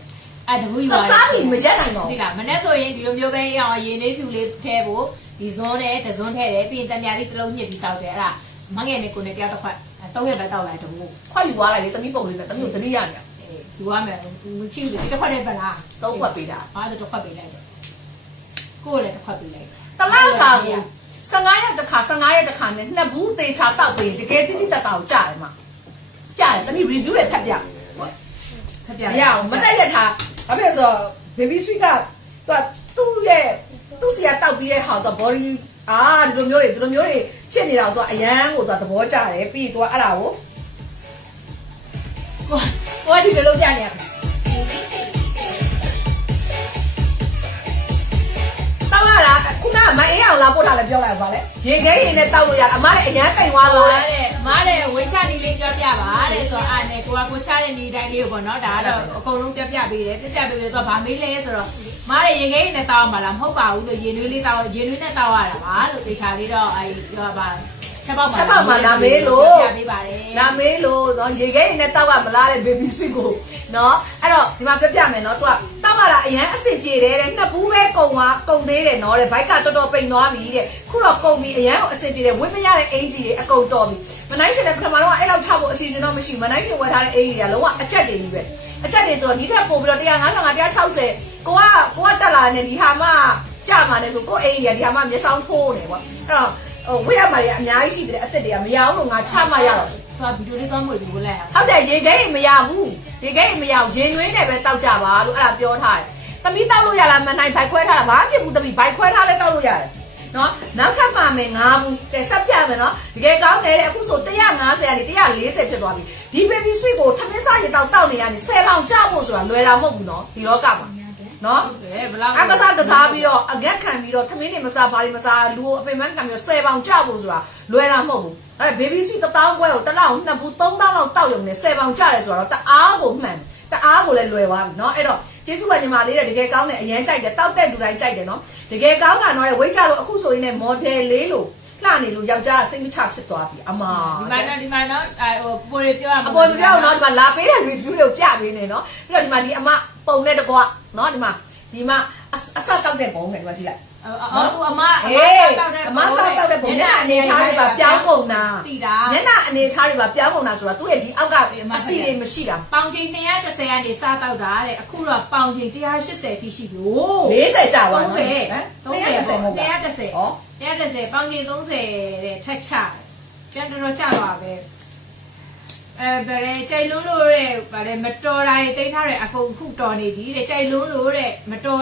အဲ့တပူးယူသွားစားပြီးမရက်နိုင်တော့ဒီလားမနေ့ဆိုရင်ဒီလိုမျိုးပဲအောင်ရေနှေးဖြူလေးထဲဖို့ဒီဇွန်းနဲ့တဇွန်းထဲတယ်ပြီးရင်တညာလေးတစ်လုံးညစ်ပြီးတောက်တယ်အဲ့ဒါမငယ်နဲ့ကိုနဲ့တယောက်တစ်ခွက်3ရက်ပဲတောက်လိုက်တပူးခွက်ယူသွားလိုက်လေတမိပုံလေးနဲ့တမိကိုသတိရနေယူရမယ်မချီဘူးတစ်ခွက်နဲ့ပဲလား3ခွက်ပေးတာအားတစ်ခွက်ပေးလိုက်တယ်ကိုယ်လည်းတစ်ခွက်ပေးလိုက်တလားစားကို15ရက်တစ်ခါနဲ့နှစ်ဘူးသေချာတောက်ပေးတကယ်တိတိတတ်တာကိုကြားတယ်မှာကြားတယ်တမိ review တွေဖတ်ပြမရအောင်မတက်ရထားဘာဖြစ်လဲဆိုတော့ baby sweet ကသူ့စီကတောက်ပြီးတဲ့ဟာတော့ body ဒီလိုမျိုးတွေဖြစ်နေတာတော့အရန်ကိုသဘောကျတယ်ပြီးတော့အဲ့ဒါကိုဒီလိုလုပ်ပြနေရတောက်လာခုနကမအေးအောင်လာပို့ထားလဲပြောလိုက်ပါလေရေခဲရင်နဲ့တောက်လို့ရအမလည်းအရန်တိမ်သွားလို့တဲ့အမလည်းဝေချနီလေးပြောပြပါတဲ့ဆိုတော့အားနဲ့ကိုချတဲ့နေတိုင်းလေးကိုပေါ့နော်ဒါကတော့အကုန်လုံးပြပြပေးတယ်ပြပေးတော့ဗာမေးလဲဆိုတော့မလည်းရေခဲရင်နဲ့တောက်မှာလားမဟုတ်ပါဘူးလို့ရေနွေးလေးတောက်ရေနွေးနဲ့တောက်ရတာပါလို့သေချာလေးတော့ပြောပါချက်ပေါက်မှာလာမေးလို့လာမေးလို့เนาะရေခဲရင်နဲ့တောက်ကမလားတဲ့ baby sweet ကိုเนาะအဲ့တော့ဒီမှာပြမယ်เนาะသူကတောက်ရတာအရင်အဆင်ပြေတယ်တဲ့နှစ်ဘူးပဲကုန်သေးတယ်เนาะတဲ့ဘိုက်ကတော်တော်ပိန်သွားပြီတဲ့ခုတော့ကုန်ပြီအရင်အဆင်ပြေတယ်ဝင်းမရတဲ့အင်ဂျီတွေအကုန်တော်ပြီမနိုင်ရှင်လည်းပထမတော့အဲ့လောက်ချဖို့အစီအစဉ်တော့မရှိဘူးမနိုင်ရှင်ဝယ်ထားတဲ့အင်ဂျီတွေကလုံးဝအကျက်တွေကြီးပဲအကျက်တွေဆိုတော့ဒီထက်ပို့ပြီးတော့155 160ကိုကတက်လာနေဒီဟာမှကြမှာနေဆိုကိုအင်ဂျီကဒီဟာမှမျက်စောင်းထိုးနေပေါ့အဲ့တော့ဝေးရမှာအများကြီးရှိတယ်အသက်တွေကမရအောင်လို့ငါချမရတော့သွားဗီဒီယိုလေးသွားမွေပြီးလိုက်ဟုတ်တယ်ရေခဲမရဘူးရေခဲမရဘူးရေနွေးနဲ့ပဲတောက်ကြပါလို့အဲ့ဒါပြောထားတယ် သမီးတောက်လို့ရလားမနိုင်ဘိုက်ခွဲထားတာဘာဖြစ်ဘူးသမီးဘိုက်ခွဲထားလဲတောက်လို့ရတယ်နော်နောက်ထပ်ပါမယ်9ဘူးကဲဆက်ပြမယ်နော်တကယ်ကောင်းတယ်တဲ့အခုဆို150ကနေ140ဖြစ်သွားပြီဒီ baby sweet ကိုထမင်းစားရတောက်နေရနေ10ပေါင်ကြောက်ဖို့ဆိုတာလွယ်တာမဟုတ်ဘူးနော်ဒီလောကမှာနော်အကစားတစားပြီးတော့အကက်ခံပြီးတော့ထမင်းတွေမစားဘာတွေမစားလူအပင်ပန်းခံပြီး10ပေါင်ကြောက်ဖို့ဆိုတာလွယ်တာမဟုတ်ဘူးအဲ baby sweet 1000ခွဲကိုတစ်လောက်2ဘူး3000လောက်တောက်ရုံနဲ့10ပေါင်ကြတယ်ဆိုတော့တအားကိုမှန်တအားကိုလည်းလွယ်သွားပြီเนาะအဲ့တော့ကျေးဇူးပါညီမလေးတဲ့တကယ်ကောင်းတယ်အရင်ကြိုက်တယ်တောက်တဲ့လူတိုင်းကြိုက်တယ်เนาะတကယ်ကောင်းတာတော့ဝိတ်ကြလို့အခုဆိုရင်လည်း model လေးလို့လှနေလို့ယောက်ျားစိတ်မချဖြစ်သွားပြီအမဒီမှာနော်ဟိုပေါ်ရပြောရမှာအပေါ်ပြောเนาะဒီမှာလာပေးတဲ့ review တွေကိုပြပေးနေเนาะပြီးတော့ဒီမှာဒီအမပုံနဲ့တကွเนาะဒီမှာအစတောက်တဲ့ပုံနဲ့ဒီမှာကြည့်လိုက်အော်သူအမတောက်တဲ့ပုံနဲ့အနေထားတွေပါပြောင်းကုန်တာညနာအနေထားတွေပါပြောင်းကုန်တာဆိုတာသူ့ရဲ့ဒီအောက်ကအစီတွေမရှိတာပေါင်ချိန်230ကနေစားတောက်တာတဲ့အခုတော့ပေါင်ချိန်180ထိရှိပြီโอ้40ကြာသွားနော်30ပေါင်ချိန်30တဲ့ထက်ချတယ်ပြန်တော်ချသွားပဲဗရဲကြိုက်လုံးလို့တဲ့ဗရဲမတော်တာတွေတိန်းထားတယ်အကုန်အခုတော်နေပြီတဲ့ကြိုက်လုံးလို့တဲ့မတော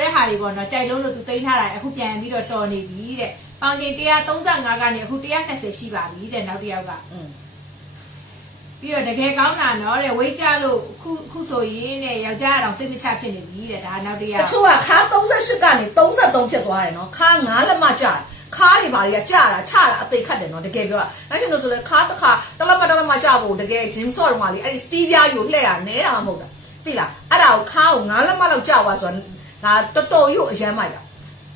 ်တဲ့ဟာတွေပေါ့နော်ကြိုက်လုံးလို့သူတိန်းထားတာအခုပြန်ပြီးတော့တော်နေပြီတဲ့ပေါင်ချိန်135ကနေအခု120ရှိပါပြီတဲ့နောက်တစ်ယောက်ကပြီးတော့တကယ်ကောင်းတာနော်တဲ့ဝိတ်ကြလို့ခုဆိုရင်တဲ့ယောက်ျားတောင်စိတ်မချဖြစ်နေပြီတဲ့ဒါနောက်တစ်ယောက်တချို့ကခါ38ကနေ33ဖြစ်သွားတယ်နော်ခါ9လက်မကြာခါတွေဘာတွေကကြာတာချတာအသိခတ်တယ်နော်တကယ်ပြောတာအဲ့ဒီလိုဆိုလဲခါတစ်ခါတလမကြာဖို့တကယ် gym sort တော့မှလေအဲ့ဒီ stevia ကိုလှည့်ရနဲတာမဟုတ်တာသိလားအဲ့ဒါကိုခါကို9လက်မလောက်ကြာသွားဆိုတော့ဒါတော်တော်ကြီးကိုအရမ်းမိုက်တာ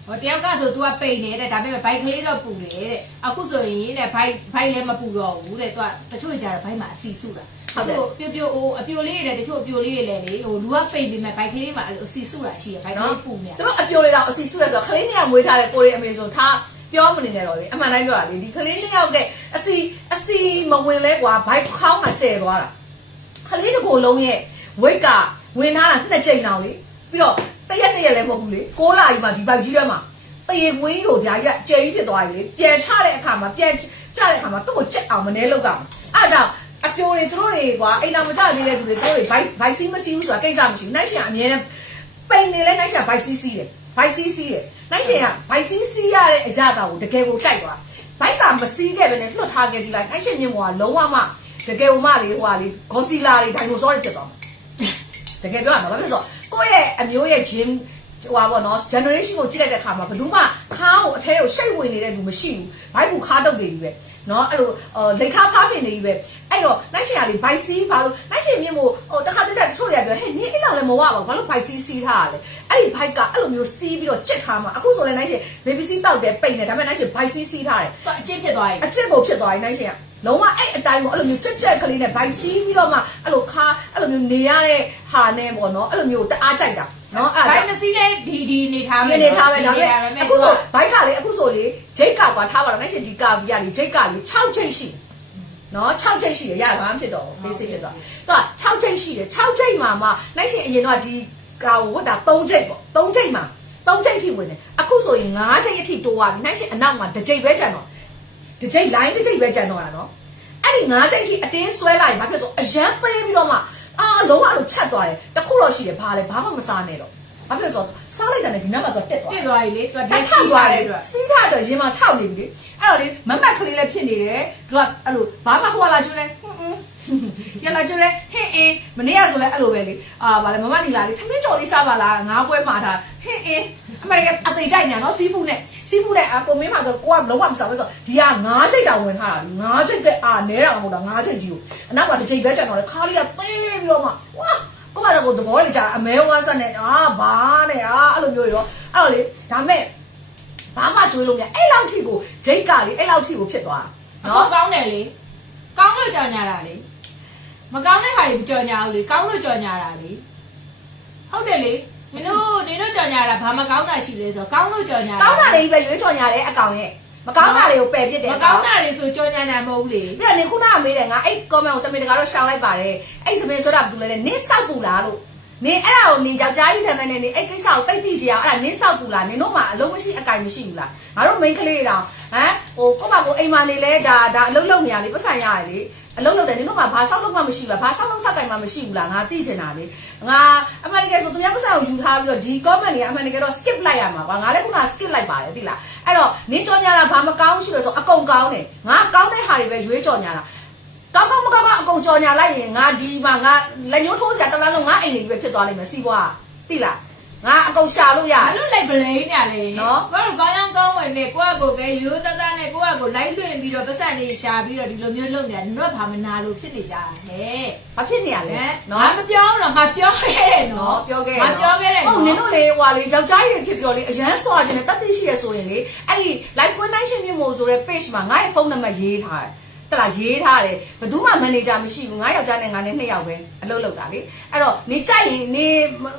ဟောတယောက်ကဆို तू ကပိန်နေတဲ့ဒါပေမဲ့ဘိုက်ကလေးတော့ပူတယ်တဲ့အခုဆိုရင်တဲ့ဘိုက်လည်းမပူတော့ဘူးတဲ့ तू ကတချို့ကြတော့ဘိုက်မှာအစီစုတာတချို့ပြိုအပြိုလေးတွေတချို့အပြိုလေးတွေလည်းလေဟိုလူကပိန်ပြီးမဲ့ဘိုက်ကလေးမှာအစီစုတာရှိရဘိုက်ကလေးပူနေသူတို့အပြိုလေးတော့အစီစုရဆိုခလေးနေရမွေးထားတဲ့ကိုရီအမေဆိုထားပြောမနေနဲ့တော့လေအမှန်တိုင်းပြောတာလေဒီခလေးနှစ်ယောက်ကအစီမဝင်လဲကွာဘိုက်ခေါင်းမှာကျဲသွားတာခလေးတစ်ကိုလုံးရဲ့ဝိတ်ကဝင်ထားတာနှစ်ကြိမ်တောင်လေပြီးတော့တရက်နှစ်ရက်လည်းမဟုတ်ဘူးလေ6လကြီးမှဒီဘိုက်ကြီးထဲမှာတရေဝင်းတို့ဓာကြီးကကျဲကြီးဖြစ်သွားပြီလေပြန်ချတဲ့အခါမှာပြန်ချတဲ့အခါမှာသူ့ကိုကြက်အောင်မနှဲလောက်တာအဲ့ဒါအပြိုတွေသူတို့တွေကွာအိမ်တော်မချနေတဲ့သူတွေသူတို့တွေဘိုက်စီးမစီးဘူးဆိုတာကိစ္စမရှိဘူးနိုင်ရှင်အမြဲတမ်းပိန်နေလဲနိုင်ရှင်ဘိုက်စီးတယ်ဘိုက်စီးတယ်နိုင်ရှင်ကဘိုက်စီးရတဲ့အရာတော်ကိုတကယ်ကိုတိုက်သွားဘိုက်ကမစီးခဲ့ပဲနဲ့လွတ်ထားခဲ့ကြည့်လိုက်နိုင်ရှင်မြင်ကလုံးဝမှတကယ်ကိုမှလေဟိုဟာလေဂေါစီလာတွေဒိုင်နိုဆောတွေဖြစ်သွားတကယ်ပြောရမှာဘာဖြစ်လို့ဆိုကိုယ့်ရဲ့အမျိုးရဲ့ gym ဟိုပါဘောနော် generation ကိုကြည့်လိုက်တဲ့အခါမှာဘယ်သူမှခါးကိုအထဲကိုရှိတ်ဝင်နေတဲ့သူမရှိဘူးဘိုက်ဘူးခါးတုပ်နေပြီပဲနော်အဲ့လိုလက်ခါဖားပင်နေပြီပဲအဲ့တော့နိုင်ရှင်ကလေဘိုက်စီးဘာလို့နိုင်ရှင်မြင်မို့ဟိုတခါတည်းတချို့တွေကပြောဟဲ့နင်းအဲ့လောက်လည်းမဝပါဘူးဘာလို့ဘိုက်စီးထားရလဲအဲ့ဒီဘိုက်ကအဲ့လိုမျိုးစီးပြီးတော့ကြက်ထားမှာအခုဆိုလည်းနိုင်ရှင် baby စီးတောက်တယ်ပိတ်နေဒါပေမဲ့နိုင်ရှင်ဘိုက်စီးထားတယ်အကျင့်ဖြစ်သွားပြီအကျင့်ကိုဖြစ်သွားပြီနိုင်ရှင်ကလုံးဝအဲ့အတိုင်းပေါ့အဲ့လိုမျိုးကြက်ကလေးနဲ့ဘိုက်စီးပြီးတော့မှအဲ့လိုခါအဲ့လိုမျိုးနေရတဲ့ဟာနဲ့ပေါ့နော်အဲ့လိုမျိုးတအားကြိုက်တာနော်အဲ့ဘိုက်မစီးလဲဒီနေထားမယ်နေထားမယ်ဒါပေမဲ့အခုဆိုဘိုက်ကလေအခုဆိုလေဂျိတ်ကကွာထားပါတော့နိုင်ရှင်ဒီကာဗီကလေဂျိတ်ကလေ6ဂျိတ်ရှိနော်6ဂျိတ်ရှိတယ်ရဘာမှဖြစ်တော့ဘေးစိဖြစ်သွားသူက6ဂျိတ်ရှိတယ်6ဂျိတ်မှာမှနိုင်ရှင်အရင်တော့ဒီကာကိုဝတ်တာ3ဂျိတ်ပေါ့3ဂျိတ်မှာ3ဂျိတ်ထိဝင်တယ်အခုဆိုရင်5ဂျိတ်အထိတိုးသွားပြီနိုင်ရှင်အနောက်မှာ1ဂျိတ်ပဲကျန်တော့1ဂျိတ် line 1ဂျိတ်ပဲကျန်တော့တာနော်အဲ့ဒီ5ဂျိတ်ထိအတင်းဆွဲလိုက်ရင်ဘာဖြစ်ဆိုအရန်ပေးပြီးတော့မှလုံးဝလို့ချက်သွားတယ်တခုတော့ရှိတယ်ဘာလဲဘာမှမစားနဲ့တော့ဘာဖြစ်လို့ဆိုစားလိုက်တာနဲ့ဒီနောက်မှာတော့တက်သွားပြီလေသူကတက်စီးသွားတယ်သူကစီးထားတော့ရင်မှာထောက်နေပြီလေအဲ့တော့လေမမတ်ကလေးလည်းဖြစ်နေတယ်သူကအဲ့လိုဘာမှဟိုလာကျွန်းလဲရလာကျွန်းလဲဟင်းအင်းမနေ့ကဆိုလဲအဲ့လိုပဲလေဘာလဲမမနီလာလေထမင်းကြော်လေးစားပါလားငါးပွဲမှာထားဟင်းအင်းအမေကအသေးကြိုက်နေနော်စီးဖူးနဲ့ကိုမင်းမှာဆိုကိုကလုံးဝမစားဘူးဆိုဒီက9ချိန်တောင်ဝင်ထားတာ9ချိန်ကနဲတာမဟုတ်တာ9ချိန်ကြီးကိုအနောက်မှာတစ်ချိန်ပဲကျန်တော့လေခါလေးကသေးပြီးတော့မှဝါကိုမကတော့သဘောရကြအမဲဝါဆက်နဲ့ဘာနဲ့အဲ့လိုမျိုးရောအဲ့တော့လေဒါမဲ့ဘာမှကျွေးလို့မရအဲ့လောက်ထိကိုဂျိတ်ကလေအဲ့လောက်ထိကိုဖြစ်သွားတာနော်ကောင်းတယ်လေကောင်းလို့ကြော်ညာတာလေမကောင်းတဲ့ဟာတွေမကြော်ညာဘူးလေကောင်းလို့ကြော်ညာတာလေဟုတ်တယ်လေနင်တို့ကြော်ညာတာဘာမကောင်းတာရှိလဲဆိုကောင်းလို့ကြော်ညာကောင်းတာတွေပဲရွေးကြော်ညာတဲ့အကောင်ရဲ့မကောင်းတာတွေကိုပယ်ပြစ်တယ်မကောင်းတာတွေဆိုကြော်ညာတာမဟုတ်ဘူးလေပြီးတော့နင်ခုနကမေးတယ်ငါအဲ့ comment ကိုတမင်တကာတော့ရှောင်လိုက်ပါတယ်အဲ့စပင်းဆိုတာဘာလို့လဲနင်းဆောက်ပူလားလို့နင်အဲ့ဒါကိုနင်ယောက်ျားကြီးထမ်းနေနေအဲ့ကိစ္စကိုတိတ်တိကျအောင်အဲ့ဒါနင်းဆောက်ပူလားနင်တို့မှအလုံးမရှိအကင်မရှိဘူးလားငါတို့ main ကလေးတောင်ဟမ်ဟိုကိုမကိုအိမ်မှာနေလဲဒါအလုံးလုံးနေရလေပတ်ဆိုင်ရတယ်လေ အလုံးလုံးတယ်နင်တို့ကဘာဆောက်လို့မှမရှိဘူးလားဘာဆောက်လို့စက်ကင်မှမရှိဘူးလားငါသိချင်တာလေငါအမှန်တကယ်ဆိုသူများပတ်စံကိုယူထားပြီးတော့ဒီ comment တွေအမှန်တကယ်တော့ skip လိုက်ရမှာကွာငါလည်းခုန skip လိုက်ပါတယ်သိလားအဲ့တော့နင်ကြော်ညာတာဘာမကောင်းရှိလို့ဆိုအကုန်ကောင်းတယ်ငါကောင်းတဲ့ဟာတွေပဲရွေးကြော်ညာတာကောင်းမကောင်းအကုန်ကြော်ညာလိုက်ရင်ငါဒီမှာငါလက်ညှိုးထိုးစရာတလားလုံးငါအိမ်လေးပဲဖြစ်သွားလိမ့်မယ်စီးပွားသိလားငါအကုန်ရှာလို့ရ မလို့လိုက်ပလိန်းညာလေနော်ကိုတို့ကောင်းကောင်းဝင်နေကိုယ့်အကိုပဲရိုးသားသားနဲ့ကိုယ့်အကိုလိုက်လွင့်ပြီးတော့ပတ်စံလေးရှာပြီးတော့ဒီလိုမျိုးလုပ်နေတာတို့ကဘာမနာလို့ဖြစ်နေကြတာဟဲ့ဘာဖြစ်နေရလဲနော်ငါမပြောတော့ငါပြောခဲ့တယ်နော်ပြောခဲ့ငါပြောခဲ့တယ်ဟုတ်နင်တို့လေဟွာလေယောက်ျားကြီးဖြစ်ပြောလေအရန်စွာခြင်းနဲ့တတ်သိရှိရဆိုရင်လေအဲ့ဒီ live connection မျိုးမို့ဆိုတဲ့ page မှာငါ့ရဲ့ဖုန်းနံပါတ်ရေးထားတယ်တလားရေးထားတယ်ဘယ်သူမှမန်နေဂျာမရှိဘူးငါယောက်ျားနဲ့ငါနဲ့2ယောက်ပဲအလုပ်လုပ်တာလေအဲ့တော့နေကြိုက်ရင်နေ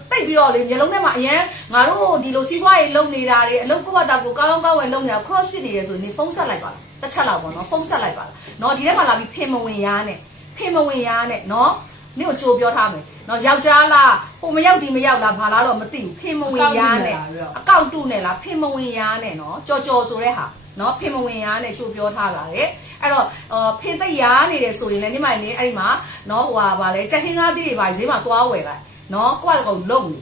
တိတ်ပြီးတော့လေမျိုးလုံးထဲမှာအရန်ငါတို့ဒီလိုစီးပွားရေးလုပ်နေတာတွေအလုပ်ကိုယ့်ဘာသာကိုကောင်းကောင်းဝယ်လုပ်နေတာ cross fit နေရဆိုနေဖုန်းဆက်လိုက်ပါလားတစ်ချက်လောက်ပေါ့နော်ဖုန်းဆက်လိုက်ပါလားနော်ဒီထဲမှာလာပြီးဖင်မဝင်ရားနဲ့နော်နင့်ကိုကြိုပြောထားမယ်နော်ယောက်ျားလားဟိုမရောက်ဒီမရောက်လားဘာလားတော့မသိဘူးဖင်မဝင်ရားနဲ့အကောင့်တုနဲ့လားဖင်မဝင်ရားနဲ့နော်ကြော်ဆိုတဲ့ဟာနော်ဖင်မဝင်ရားနဲ့ကြိုပြောထားတာလေအဲ့တော့ဖင်သိရားနေတယ်ဆိုရင်လည်းညီမနေအဲ့ဒီမှာနော်ဟိုဟာဗာလဲချက်ဟင်းကားသီးတွေဗာဈေးမှာသွားဝယ်လိုက်နော်ကိုယ့်အကောင်လုံန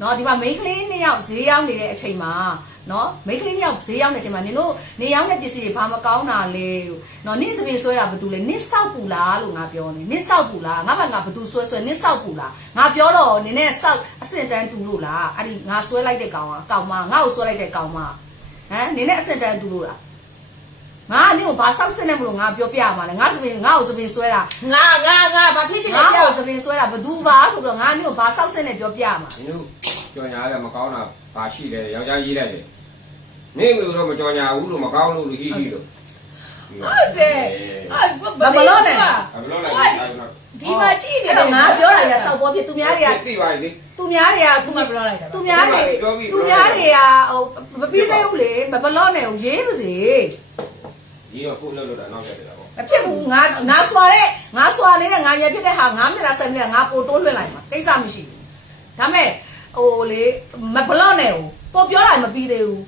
ေနော်ဒီမှာမိန်းကလေး2ယောက်ဈေးရောက်နေတဲ့အချိန်မှာနော်မိန်းကလေး2ယောက်ဈေးရောက်နေတဲ့အချိန်မှာနင်တို့နေရောက်တဲ့ပစ္စည်းတွေဘာမကောင်းတာလဲလို့နော်နင့်စပင်ဆွဲတာဘာတူလဲနင့်စောက်ပူလားလို့ငါပြောနေနင့်စောက်ပူလားငါဘာဘာတူဆွဲနင့်စောက်ပူလားငါပြောတော့နင်နဲ့စောက်အစင်တန်းတူလို့လားအဲ့ဒီငါဆွဲလိုက်တဲ့ကောင်မငါ့ကိုဆွဲလိုက်တဲ့ကောင်မဟမ်နင်နဲ့အစင်တန်းတူလို့လားငါနင့်ကိုဘာဆောက်စစ်နေမလို့ငါပြောပြမှာလဲငါစပင်ငါ့ကိုစပင်ဆွဲတာငါဘာဖြစ်ချင်လဲပြောစပင်ဆွဲတာဘသူပါဆိုတော့ငါနင့်ကိုဘာဆောက်စစ်နေပြောပြမှာနင်တို့ကြော်ညာရမကောင်းတာဘာရှိလဲယောက်ျားရေးလိုက်တယ်နင့်မျိုးတော့မကြော်ညာဘူးလို့မကောင်းလို့ဟီလို့ဟုတ်တယ်ဘလို့နဲ့ဒီမှာကြည့်နေတယ်ငါပြောတာရဆောက်ပေါ်ဖြစ်သူများတွေကသိပါလေသူများတွေကသူမပြောလိုက်တာသူများတွေကဟိုမပြီးသေးဘူးလေမဘလို့နဲ့ရေးပါစေရေးတော့ခုလှုပ်တာနောက်ကျတယ်ပေါ့အဖြစ်ဘူးငါဆွာနေတဲ့ငါရဖြစ်တဲ့ဟာ9မိနစ်10မိနစ်ငါပို့တိုးလွှင့်လိုက်မှာကိစ္စမရှိဘူးဒါမဲ့ဟိုလေမဘလို့နဲ့ကိုပြောတာမပြီးသေးဘူး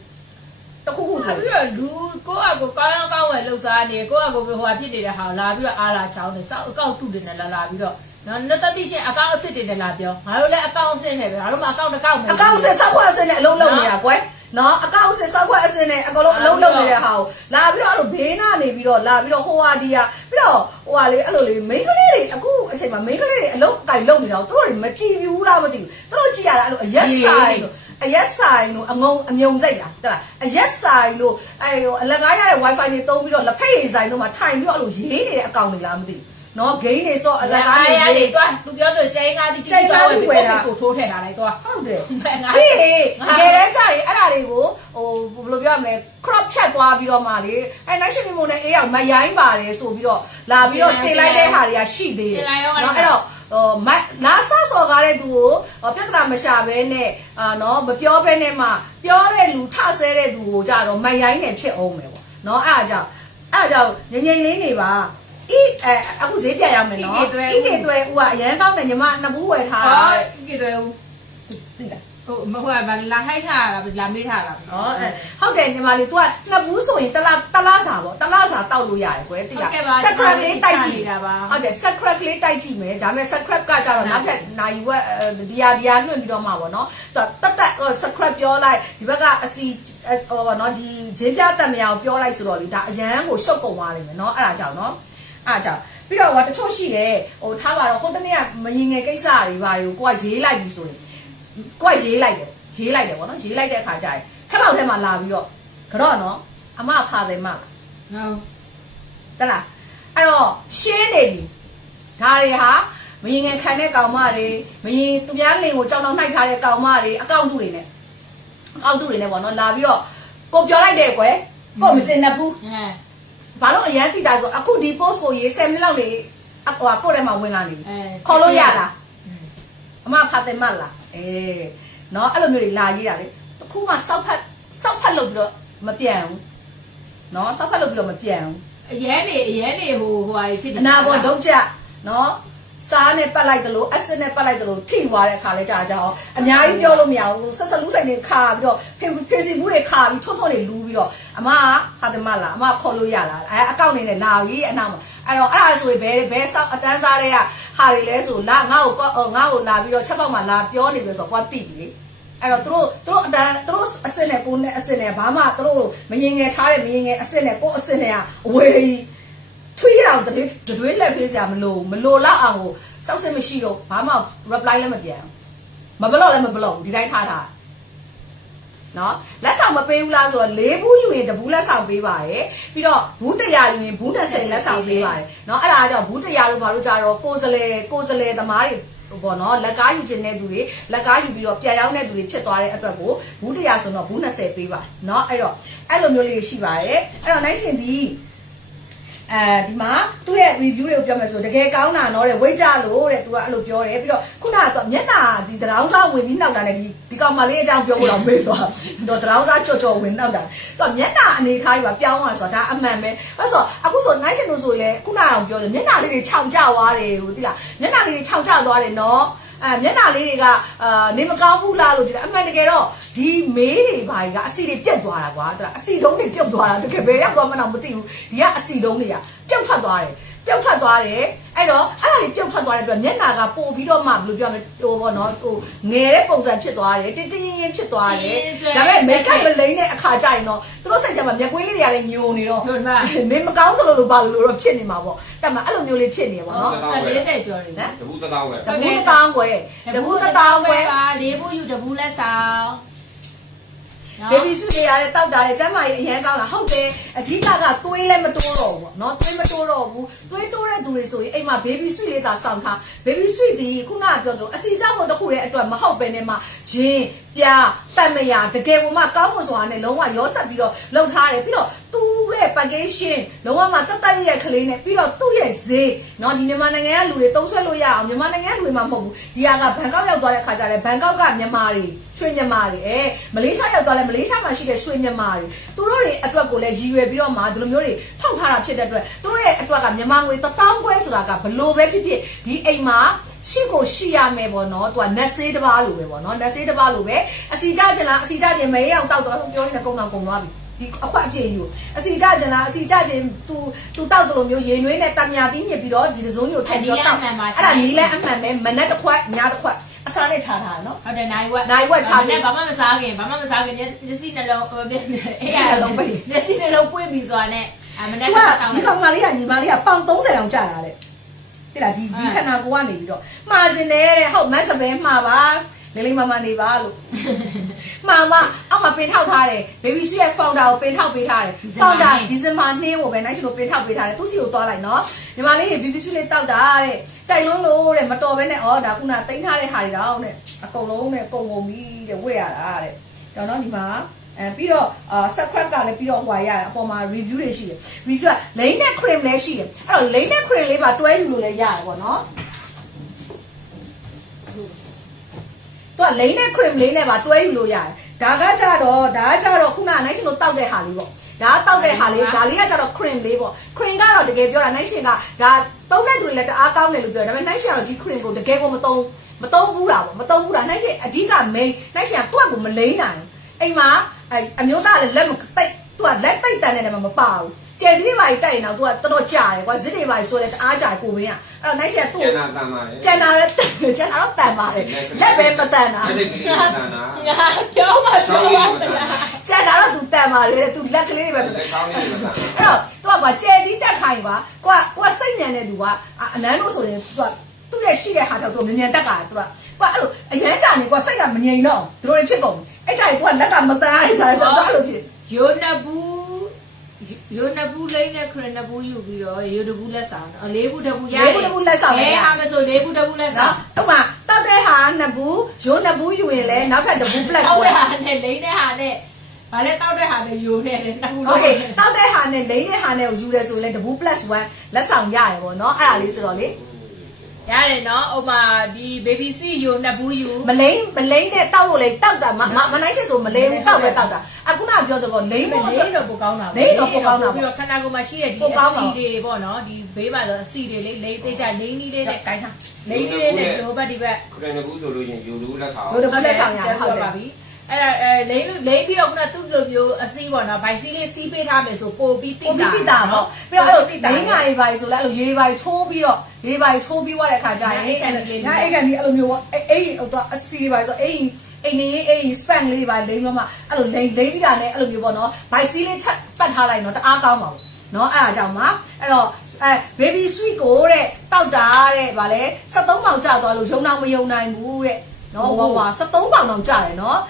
တခုခုဆိုပြီးတော့လူကိုယ့်အကိုကောင်းကောင်းဝယ်လှုပ်ရှားနေကိုယ့်အကိုဟိုဟာဖြစ်နေတဲ့ဟာလာပြီးတော့အားလာချောင်းနေစောက်အကောက်တုတွေနဲ့လာပြီးတော့နော်နတတိရှင်အကောက်အစ်စ်တွေနဲ့လာပြောငါတို့လည်းအကောက်အစ်စ်နဲ့ပဲငါတို့မှအကောက်တစ်ကောက်မယ်အကောက်အစ်စ်စောက်ခွက်အစ်စ်နဲ့အလုံးလုံးနေတာကွယ်နော်အကောက်အစ်စ်စောက်ခွက်အစ်စ်နဲ့အကုန်လုံးအလုံးလုံးနေတဲ့ဟာကိုလာပြီးတော့အဲ့လိုဘေးနာနေပြီးတော့လာပြီးတော့ဟိုဟာဒီဟာပြီးတော့ဟိုဟာလေအဲ့လိုလေမိန်းကလေးတွေအခုအချိန်မှာမိန်းကလေးတွေအလုံးကင်လုံးနေတော့သူတို့တွေမကြည့်ဘူးလားမသိဘူးသူတို့ကြည့်ရတာအဲ့လိုအရက်ဆိုင်လို့အမြုံစိတ်လားတလားအရက်ဆိုင်လို့အဲ့ဟိုအလကားရတဲ့ wifi တွေသုံးပြီးတော့လက်ဖက်ရည်ဆိုင်တို့မှာထိုင်ပြီးတော့အဲ့လိုရေးနေတဲ့အကောင့်တွေလားမသိဘူးနော်ဂိမ်းနေစောအလကားတွေရေးသွားသူပြောဆိုကျင်းကားဒီကြည့်သွားပြီးကိုထိုးထည့်ထားလိုက်သွားဟုတ်တယ်ဟေးတကယ်တမ်းကျရင်အဲ့ဒါတွေကိုဟိုဘယ်လိုပြောရမလဲ crop ဖြတ်သွားပြီးတော့မှလေအဲ့ national memo နဲ့အေးအောင်မရိုင်းပါတယ်ဆိုပြီးတော့လာပြီးတော့ထည့်လိုက်တဲ့ဟာတွေကရှိသေးတယ်နော်အဲ့တော့လာဆဆော်ကားတဲ့သူကိုပြဿနာမရှာဘဲနဲ့နော်မပြောဘဲနဲ့မှပြောတဲ့လူထဆဲတဲ့သူကိုကြတော့မရိုင်းနဲ့ဖြစ်အောင်မယ်ပေါ့နော်အဲ့ဒါကြောင့်ငြိမ်လေးနေပါအခုဈေးပြရမယ်နော်ဤကေသွဲဦးကအရန်ကောင်းတယ်ညီမနှစ်ဘူးဝယ်ထားတာဤကေသွဲဦးသိလားဟိုမဟုတ်ပါလာထိုက်ထားတာလာမေးထားတာဟောဟုတ်တယ်ညီမလေး तू ကနှစ်ဘူးဆိုရင်တလားစာပေါ့တလားစာတောက်လို့ရတယ်ကွယ်သိလား secret လေးတိုက်ကြည့်တာပါဟုတ်တယ် secret လေးတိုက်ကြည့်မယ်ဒါပေမဲ့ secret ကကြတော့နောက်ထပ်နိုင်ဝက်ဒီယာလွှင့်ပြီးတော့မှပေါ့နော်တက် secret ပြောလိုက်ဒီဘက်ကအစီဟိုပေါ့နော်ဒီဂျင်းပြတက်မရအောင်ပြောလိုက်ဆိုတော့လေဒါအရန်ကိုရှုပ်ကုန်သွားလိမ့်မယ်နော်အဲ့ဒါကြောင့်နော်အားကြောင့်ပြီးတော့တချို့ရှိတယ်ဟိုထားပါတော့ဟိုတနေ့ကမရင်ငယ်ကိစ္စတွေဘာတွေကိုကိုကရေးလိုက်ပြီဆိုရင်ကိုကရေးလိုက်တယ်ပေါ့နော်ရေးလိုက်တဲ့အခါကျရင်ချက်ပေါက်ထဲမှာလာပြီးတော့ကတော့နော်အမဖာတယ်မလားဟုတ်တလားအဲ့တော့ရှင်းနေပြီဒါတွေဟာမရင်ငယ်ခံတဲ့ကောင်မတွေမရင်သူများလင်ကိုကြောင်တောင်နှိုက်ထားတဲ့ကောင်မတွေအကောင့်တုတွေနဲ့ပေါ့နော်လာပြီးတော့ကိုပြောလိုက်တယ်ကွယ်ကိုမကျင်တတ်ဘူးဘာလို့အရန်တိတာဆိုအခုဒီ post ကိုရေး10မိနစ်လောက်နေဟိုကိုယ်ထဲမှာဝင်လာနေပြီခေါ်လို့ရလားအမဖတ်တယ်မလားနော်အဲ့လိုမျိုးတွေလာရေးတာလေတခုမှစောက်ဖတ်လုပ်ပြီးတော့မပြန်ဘူးနော်စောက်ဖတ်လုပ်ပြီးတော့မပြန်ဘူးအရန်နေဟိုဟာဖြစ်နေအနာပေါ်ဒုတ်ကြနော် စားနဲ့ပတ်လိုက်တယ်လို့အစစ်နဲ့ပတ်လိုက်တယ်လို့ထိသွားတဲ့အခါလဲကြာကြအောင်အများကြီးပြောလို့မရဘူးဆက်လူးဆိုင်တွေခါပြီးတော့ဖေစီဘူးတွေခါပြီးထွန်းထွန်းတွေလူးပြီးတော့အမဟာတမလားအမခေါ်လို့ရလားအကောင့်နေနဲ့လာပြီးအနောက်မှာအဲ့တော့အဲ့ဒါဆိုရင်ဘယ်ဆောက်အတန်းစားတွေကဟာတွေလဲဆိုလာငါ့ကိုလာပြီးတော့ချက်ပေါက်မှာလာပြောနေပြီဆိုတော့ကွာတိပြီအဲ့တော့သူတို့အတန်းသူတို့အစစ်နဲ့ကိုနဲ့အစစ်နဲ့ဘာမှသူတို့မရင်ငယ်ထားတဲ့မရင်ငယ်အစစ်နဲ့ကိုအစစ်နဲ့ကအဝေးထွေးအောင်တွေးလက်ဖေးစရာမလိုလောက်အောင်ကိုစောက်စစ်မရှိတော့ဘာမှ reply လည်းမပြန်မဘလော့လည်းမဘလော့ဒီတိုင်းထားတာနော်လက်ဆောင်မပေးဘူးလားဆိုတော့၄ဘူးယူရင်တဘူးလက်ဆောင်ပေးပါရယ်ပြီးတော့ဘူး100ယူရင်ဘူး20လက်ဆောင်ပေးပါရယ်နော်အဲ့ဒါကြောင့်ဘူး100လို့ဘာလို့ကြတော့ကိုယ်စလဲသမားတွေပေါ့နော်လက်ကားယူခြင်းတဲ့သူတွေလက်ကားယူပြီးတော့ပြန်ရောက်တဲ့သူတွေဖြစ်သွားတဲ့အတွက်ကိုဘူး100ဆိုတော့ဘူး20ပေးပါနော်အဲ့တော့အဲ့လိုမျိုးလေးရှိပါရယ်အဲ့တော့နိုင်ရှင်ဒီဒီမှာသူ့ရဲ့ review တွေကိုပြောမယ်ဆိုတကယ်ကောင်းတာနော်တဲ့ဝိတ်ကြလို့တဲ့သူကအဲ့လိုပြောတယ်ပြီးတော့ခုနကမျက်နှာဒီတရောင်းစားဝင်ပြီးနှောက်တာနဲ့ဒီကောင်မလေးအကြောင်းပြောဖို့တော့မေ့သွားတော့တရောင်းစားကြော်ဝင်နှောက်တာသူကမျက်နှာအနေထားကြီးပါပြောင်းသွားဆိုတာဒါအမှန်ပဲအဲ့ဆိုအခုဆိုနိုင်ရှင်တို့ဆိုလေခုနကတော့ပြောတယ်မျက်နှာလေးတွေခြောင်ကျသွားတယ်ဟိုသိလားမျက်နှာလေးတွေခြောင်ကျသွားတယ်နော်မျက်နှာလေးတွေကနေမကောင်းဘူးလားလို့ဒီအမှန်တကယ်တော့ဒီမေးတွေဘာကြီးကအစီတွေပြတ်သွားတာကွာအစီလုံးတွေပြုတ်သွားတာတကယ်ပဲရောက်သွားမှတော့မသိဘူးဒီကအစီလုံးတွေကပြုတ်ထွက်သွားတယ်အဲ့တော့အဲ့ဒါတွေပြုတ်ထွက်သွားတဲ့အတွက်မျက်နှာကပို့ပြီးတော့မှဘယ်လိုပြောမလဲဟိုပေါ့နော်ဟိုငယ်တဲ့ပုံစံဖြစ်သွားတယ်တင်းရင်ဖြစ်သွားတယ်ဒါပေမဲ့မိတ်ကပ်မလိမ့်တဲ့အခါကျရင်တော့သူတို့စိတ်ထဲမှာမျက်ကွင်းလေးတွေကလည်းညိုနေတော့နေမကောင်းသလိုလိုပါလို့တော့ဖြစ်နေမှာပေါ့တက်မှာအဲ့လိုမျိုးလေးဖြစ်နေပါတော့40ကျော်နေနော်တဘူး1000ပဲတဘူး1000ခွဲတဘူး1000ခွဲပါ၄ဘူးယူတဘူးလက်ဆောင်ဘေဘီစုတွေရတဲ့တောက်တာတဲ့ကျမ်းမာရေးအရန်ကောင်းတာဟုတ်တယ်အဓိကကသွေးလည်းမတိုးတော့ဘူးပေါ့နော်သွေးမတိုးတော့ဘူးသွေးတိုးတဲ့သူတွေဆိုရင်အိမ်မှာဘေဘီစုလေးသာစောင့်ထားဘေဘီစုဒီခုနကပြောသလိုအစီကြောင့်တစ်ခုရဲ့အတွက်မဟုတ်ပဲနဲ့မှဂျင်းပြားပတ်မရတကယ်ကိုမှကောင်းမစွာနဲ့လုံးဝရောဆက်ပြီးတော့လှုပ်ထားတယ်ပြီးတော့သူ့ရဲ့ packaging လုံးဝမှတတ်တတ်ရဲ့ကလေးနဲ့ပြီးတော့သူ့ရဲ့ဈေးနော်ဒီမြန်မာနိုင်ငံကလူတွေတုံးဆွဲလို့ရအောင်မြန်မာနိုင်ငံကလူတွေမှမဟုတ်ဘူးဒီဟာကဘန်ကောက်ရောက်သွားတဲ့ခါကျလဲဘန်ကောက်ကမြန်မာတွေရွှေမြန်မာတွေမလေးရှားရောက်သွားလဲမလေးရှားမှာရှိတဲ့ရွှေမြန်မာတွေသူတို့တွေအတွက်ကိုလည်းရည်ရွယ်ပြီးတော့မှဒီလိုမျိုးတွေထောက်ထားတာဖြစ်တဲ့အတွက်သူတို့ရဲ့အတွက်ကမြန်မာငွေ1000ခွဲဆိုတာကဘလို့ပဲဖြစ်ဖြစ်ဒီအိမ်မှာရှိကိုရှိရမယ်ပေါ့နော်သူကနက်ဆေးတစ်ပါးလိုပဲပေါ့နော်နက်ဆေးတစ်ပါးလိုပဲအစီကြခြင်းလားအစီကြခြင်းမရအောင်တောက်တော့ပြောနေတဲ့ကုန်းတော်ကုန်းသွားပြီဒီအခွက်အပြည့်ယူအစီကြခြင်းလားအစီကြခြင်းသူတောက်တယ်လို့မျိုးရေနွေးနဲ့တံမြာပြီးညစ်ပြီးတော့ဒီစုံကြီးကိုထည့်ပြီးတော့တောက်အဲ့ဒါနီးလဲအမှန်ပဲမနက်တစ်ခွက်ညတစ်ခွက်အစားနဲ့ခြားထားနော်ဟုတ်တယ်နိုင်ဝက်ခြားနဲ့ဘာမှမစားခင်မျက်စိနှလုံးအဲ့ရလုံးပဲမျက်စိနှလုံးပွင့်ပြီးဆိုတာနဲ့မနက်တောင်းဒီကောင်မလေးကညီမလေးကပေါင်30အောင်ကျလာတဲ့တိလားဒီခဏကိုကနေပြီးတော့မှားစင်တယ်တဲ့ဟုတ်မတ်စပယ်မှာပါလေးမမနေပါလို့မှာမအောက်မှာပင်ထောက်ထားတယ် baby suite ရဲ့ founder ကိုပင်ထောက်ပေးထားတယ် founder ဒီဇင်ဘာ2ကိုပဲနိုင်ချင်လို့ပင်ထောက်ပေးထားတယ်သူစီကိုသွားလိုက်နော်ညီမလေး baby suite လေးတောက်တာတဲ့ကြိုက်လုံးလို့တဲ့မတော်ဘဲနဲ့ဩဒါခုနတိန်းထားတဲ့ဟာတွေတော့တဲ့အကုန်လုံးနဲ့ကုန်ကုန်ပြီးတဲ့ဝက်ရတာတဲ့တော့နော်ဒီမှာပြီးတော့subscribe ကလည်းပြီးတော့ဟိုရရတယ်အပေါ်မှာ review တွေရှိတယ် review က lane နဲ့ cream လည်းရှိတယ်အဲ့တော့ lane နဲ့ cream လေးပါတွဲယူလို့လည်းရတယ်ပေါ့နော်သူကလိမ့်နဲ့ cream လေးနဲ့ပါတွဲယူလို့ရတယ်ဒါကကြတော့ခုနကနိုင်ရှင်တို့တောက်တဲ့ဟာလေးပေါ့ဒါကတောက်တဲ့ဟာလေးဒါလေးကကြတော့ cream လေးပေါ့ cream ကတော့တကယ်ပြောတာနိုင်ရှင်ကဒါသုံးတဲ့သူတွေလည်းတအားကောင်းတယ်လို့ပြောတယ်ဒါပေမဲ့နိုင်ရှင်ကတော့ဒီ cream ကိုတကယ်ကိုမသုံးဘူးတာပေါ့မသုံးဘူးတာနိုင်ရှင်အဓိက main နိုင်ရှင်ကသူ့ကိုမလိမ့်နိုင်အိမ်မှာအမျိုးသားလည်းလက်မတိတ်သူကလက်တိတ်တန်းနေတယ်မပါဘူးကျယ်လေးပါကြီးတိုက်ရင်တော့ तू ကတော်တော်ကြာတယ်ကွာဇစ်တွေပါကြီးဆိုလဲတအားကြာကိုဝင်းอ่ะအဲ့တော့နိုင်ရှင်ကသူ့ကျန်တာတော့တန်ပါတယ်လက်ပဲမတန်တာငါပြောမှပြောပါကျန်တာတော့ तू တန်ပါတယ် तू လက်ကလေးပဲအဲ့တော့ तू ကကွာကျယ်လေးတက်ခိုင်းကွာစိတ်ညံတဲ့သူကအနန်းတို့ဆိုရင် तू ကသူ့ရဲ့ရှိတဲ့ဟာတော့ तू မြန်တက်ကတာ तू ကကွာအဲ့လိုအရန်ကြာနေကွာစိတ်ကမငြိမ်တော့သူတို့ဖြစ်ကုန်အဲ့ကြာရင် तू ကလက်ကမတန်ရကြတယ် तू အဲ့လိုဖြစ်ရိုးနှစ်ဘူးလိမ့်နဲ့ခရနှစ်ဘူးယူပြီးတော့ရိုးတစ်ဘူးလက်ဆောင်၄ဘူးတစ်ဘူးရတယ်၄ဘူးတစ်ဘူးလက်ဆောင်ဟာမဆို၄ဘူးတစ်ဘူးလက်ဆောင်ဥပမာတောက်တဲ့ဟာနှစ်ဘူးရိုးနှစ်ဘူးယူရင်လည်းနောက်ထပ်တစ်ဘူး plus တောက်တဲ့ဟာနဲ့လိမ့်တဲ့ဟာနဲ့ဗာလဲတောက်တဲ့ဟာနဲ့ရိုးနဲ့လည်းနှစ်ဘူးโอเคတောက်တဲ့ဟာနဲ့လိမ့်တဲ့ဟာနဲ့ကိုယူရဲဆိုလဲတစ်ဘူး plus 1လက်ဆောင်ရတယ်ပေါ့နော်အဲ့ဒါလေးဆိုတော့လေ ရတယ်နော်ဥမာဒီ baby sweet ယူနှစ်ဘူးယူ မလိမ့်နဲ့တောက်လို့လေတောက်တာမနိုင်ရှိဆိုမလိမ့်ဘူးတောက်ပဲတောက်တာအခုနပြောသဘောလိမ့် လိ ဖို့ မ့်တော့ပိုကောင်းတာပြီးတော့ခန္ဓာကိုယ်မှာရှိတဲ့ဒီအစီတွေပေါ့နော်ဒီဘေးမှာဆိုအစီတွေလိမ့်သေးချလိမ့်နီးလေးနဲ့ ကိုင်းထား လိမ့်နီးလေးနဲ့ဟိုဘက်ဒီဘက် ခရနေဘူးဆိုလို့ရင်ယူလူလက်ဆောင် တို့တို့လက်ဆောင်ရဟုတ်ပါပြီ အဲ့ဒါလိမ့်ပြီးတော့ခုနသူ့လိုမျိုးအစီပေါ့နော်ဗိုက်စီးလေးစီးပေးထားမယ်ဆိုပို့ပြီးတိတာ ပြီးတာပေါ့ပြီးတော့အဲ့လိုလိမ့်ငါရေးပါဆိုလဲအဲ့လိုရေးပါချိုးပြီးတော့ရေးပါချိုးပြီးသွားတဲ့ခါကျရင်အဲ့ကန်ဒီအဲ့လိုမျိုးပေါ့အဲ့ဟိုတော့အစီပါဆိုအဲ့အိမ်လေးအိမ် span လေးပါလိမ့်တော့မှအဲ့လိုလိမ့်ပြီးတာနဲ့အဲ့လိုမျိုးပေါ့နော်ဗိုက်စီးလေးချက်ပတ်ထားလိုက်တော့တအားကောင်းပါဘူးနော်အဲ့ဒါကြောင့်မှအဲ့တော့baby sweet ကိုတဲ့တောက်တာတဲ့ဗာလဲ73ပေါင်ကျသွားလို့ရုံတော့မယုံနိုင်ဘူးတဲ့နော်ဟောပါ73ပေါင်တော့ကျတယ်နော်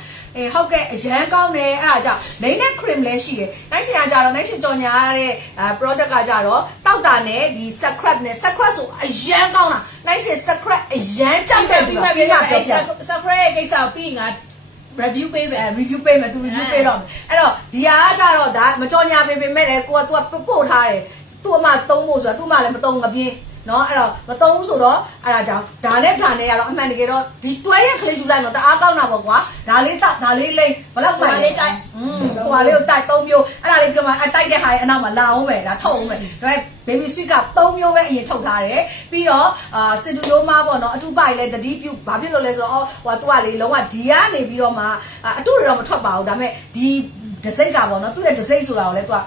ဟုတ်ကဲ့အရန်ကောင်းတယ်အဲ့ဒါကြောင့်လိမ့်နဲ့ cream လည်းရှိတယ်နိုင်ရှင်ကကြတော့နိုင်ရှင်ကြော်ညာရတဲ့ product ကကြတော့တောက်တာနဲ့ဒီ scrub နဲ့ scrub ဆိုအရန်ကောင်းတာနိုင်ရှင် scrub အရန်ကြောက်တယ်ပြီးမှပြောပြ Sakura ရဲ့ကိစ္စကိုပြီးငါ review ပေးမယ် review ပေးမယ်သူ review ပေးတော့အဲ့တော့ဒီဟာကကြတော့ဒါမကြော်ညာပေးမဲ့လေကိုကသူကပို့ထားတယ်သူ့အမသုံးဖို့ဆိုတာသူ့အမလည်းမသုံးငပြင်းနော်အဲ့တော့မသုံးဆိုတော့အဲ့ဒါကြောင့်ဒါနဲ့ကတော့အမှန်တကယ်တော့ဒီတွဲရကလေးယူလိုက်တော့တအားကောင်းတာပေါ့ကွာဒါလေးတောက်ဒါလေးလိမ့်ဘလောက်မှလေးတိုက်ဟိုလေးကိုတိုက်3မျိုးအဲ့ဒါလေးပြောမှတိုက်တဲ့ဟာရဲ့အနောက်မှာလာအောင်ပဲဒါထုတ်အောင်ပဲဒါ baby sweet က3မျိုးပဲအရင်ထုတ်ထားတယ်ပြီးတော့စင်တူရိုးမပေါ့နော်အထူးပါလေတတိပြုဘာဖြစ်လို့လဲဆိုတော့ဟိုသူကလေလုံးဝဒီကနေပြီးတော့မှအတူတော့မထွက်ပါဘူးဒါပေမဲ့ဒီဒစိတ်ကပေါ့နော်သူ့ရဲ့ဒစိတ်ဆိုတာကိုလည်းသူက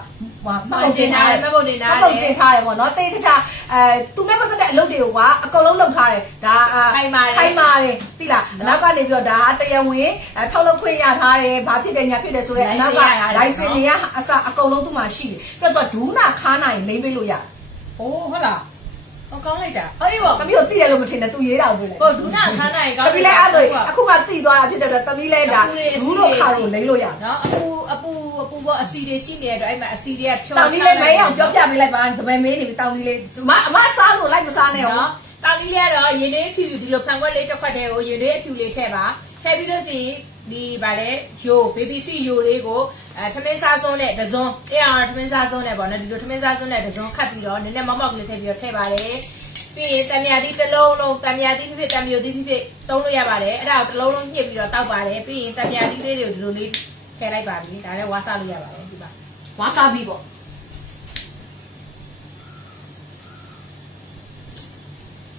မှတ်ပုံတင်ထားတယ်တင်ထားတယ်ပေါ့နော်တေးချာသူနဲ့ပတ်သက်တဲ့အလုပ်တွေကိုကအကုန်လုံးလုပ်ထားတယ်ဒါခိုင်ပါတယ်သိလားအနောက်ကနေပြီးတော့ဒါတရားဝင်ထုတ်လုပ်ခွင့်ရထားတယ်ဘာဖြစ်တယ်ညာဖြစ်တယ်ဆိုရဲအနောက်က license တွေကအစအကုန်လုံးသူ့မှာရှိတယ်ပြီးတော့ဒူးနာခါနိုင်လိမ့်ပေးလို့ရ โอ้ဟုတ်လားဟောကောင်းလိုက်တာအေးပေါ့ သမီးကိုသိတယ်လို့မထင်နဲ့သူရေးတာကိုပြောလိုက် ဟုတ်ဒူးနာခါနိုင်ကောင်း သမီးလည်းအဲ့ဆိုအခုမှသိသွားတာဖြစ်တဲ့အတွက်သမီးလည်းဒါဒူးလို့ခါလို့လိမ့်လို့ရ နော်အပူပေါ့အစီတွေရှိနေတဲ့အတွက်အဲ့မှာအစီတွေကဖြော တောင်ကြီးလေးနိုင်အောင်ပြောပြပေးလိုက်ပါစပယ်မေးနေပြီတောင်ကြီးလေးအမစားလို့လိုက်မစားနဲ့ရော တောင်ကြီးလေးကတော့ရေလေးဖြူဒီလိုဖန်ခွက်လေးတစ်ခွက်တည်းကိုရေလေးအဖြူလေးထည့်ပါထည့်ပြီးလို့စီဒီဗာလေယို baby sweet ယိုလေးကိုထမင်းစားစုံးနဲ့တစုံအဲ့အောင်ထမင်းစားစုံးနဲ့ပေါ့နော်ဒီလိုထမင်းစားစုံးနဲ့တစုံခတ်ပြီးတော့နည်းနည်းမောက်မောက်ကလေးထည့်ပြီးတော့ထည့်ပါတယ်ပြီးရင်တံမြာသီးတစ်လုံးလုံးတံမြာသီးဖြစ်တံမျိုးသီးဖြစ်တုံးလို့ရပါတယ်အဲ့ဒါကိုတစ်လုံးလုံးညှစ်ပြီးတော့တောက်ပါတယ်ပြီးရင်တံမြာသီးလေးတွေကိုဒီလိုလေးထည့်လိုက်ပါပြီဒါလည်းဝါစားလို့ရပါတယ်ဒီပါဝါစားပြီးပေါ့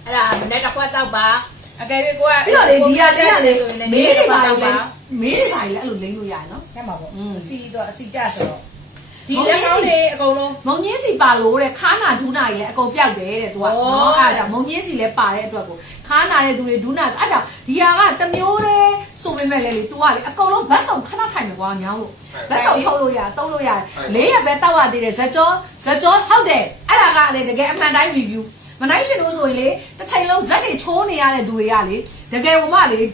အဲ့ဒါမနေ့တစ်ခွက်တောက်ပါအကယ်၍ကိုက ပြီးတော့လေဒီကလေးကလေမေးတွေပါလေမေးတွေပါလေအဲ့လိုလိမ့်လို့ရတယ်နော် ရမှာပေါ့အစီတော့အစီကြဆိုတော့ဒီလက်ကောင်းလေးအကုန်လုံး မုံညင်းစီပါလို့တဲ့ခါနာဒူးနာကြီးလည်းအကုန်ပြောက်တယ်တဲ့သူကနော်အဲ့ဒါကြောင့်မုံညင်းစီလည်းပါတဲ့အတွက်ကိုခါနာတဲ့သူတွေဒူးနာအဲ့ဒါဒီဟာကတစ်မျိုးတည်းဆိုပေမဲ့လေသူကလေအကုန်လုံးဘတ်ဆောင်ခဏထိုင်မယ်ကွာညောင်းလို့ဘတ်ဆောင်ထုတ်လို့ရတုံးလို့ရတယ်၄ရက်ပဲတောက်ရသေးတယ်ဇက်ကြောဟုတ်တယ်အဲ့ဒါကလေတကယ်အမှန်တိုင်း review မနိုင်ရှင်လို့ဆိုရင်လေတစ်ချိန်လုံးဇက်တွေချိုးနေရတဲ့သူတွေကလေတကယ်ဟိုမှလေ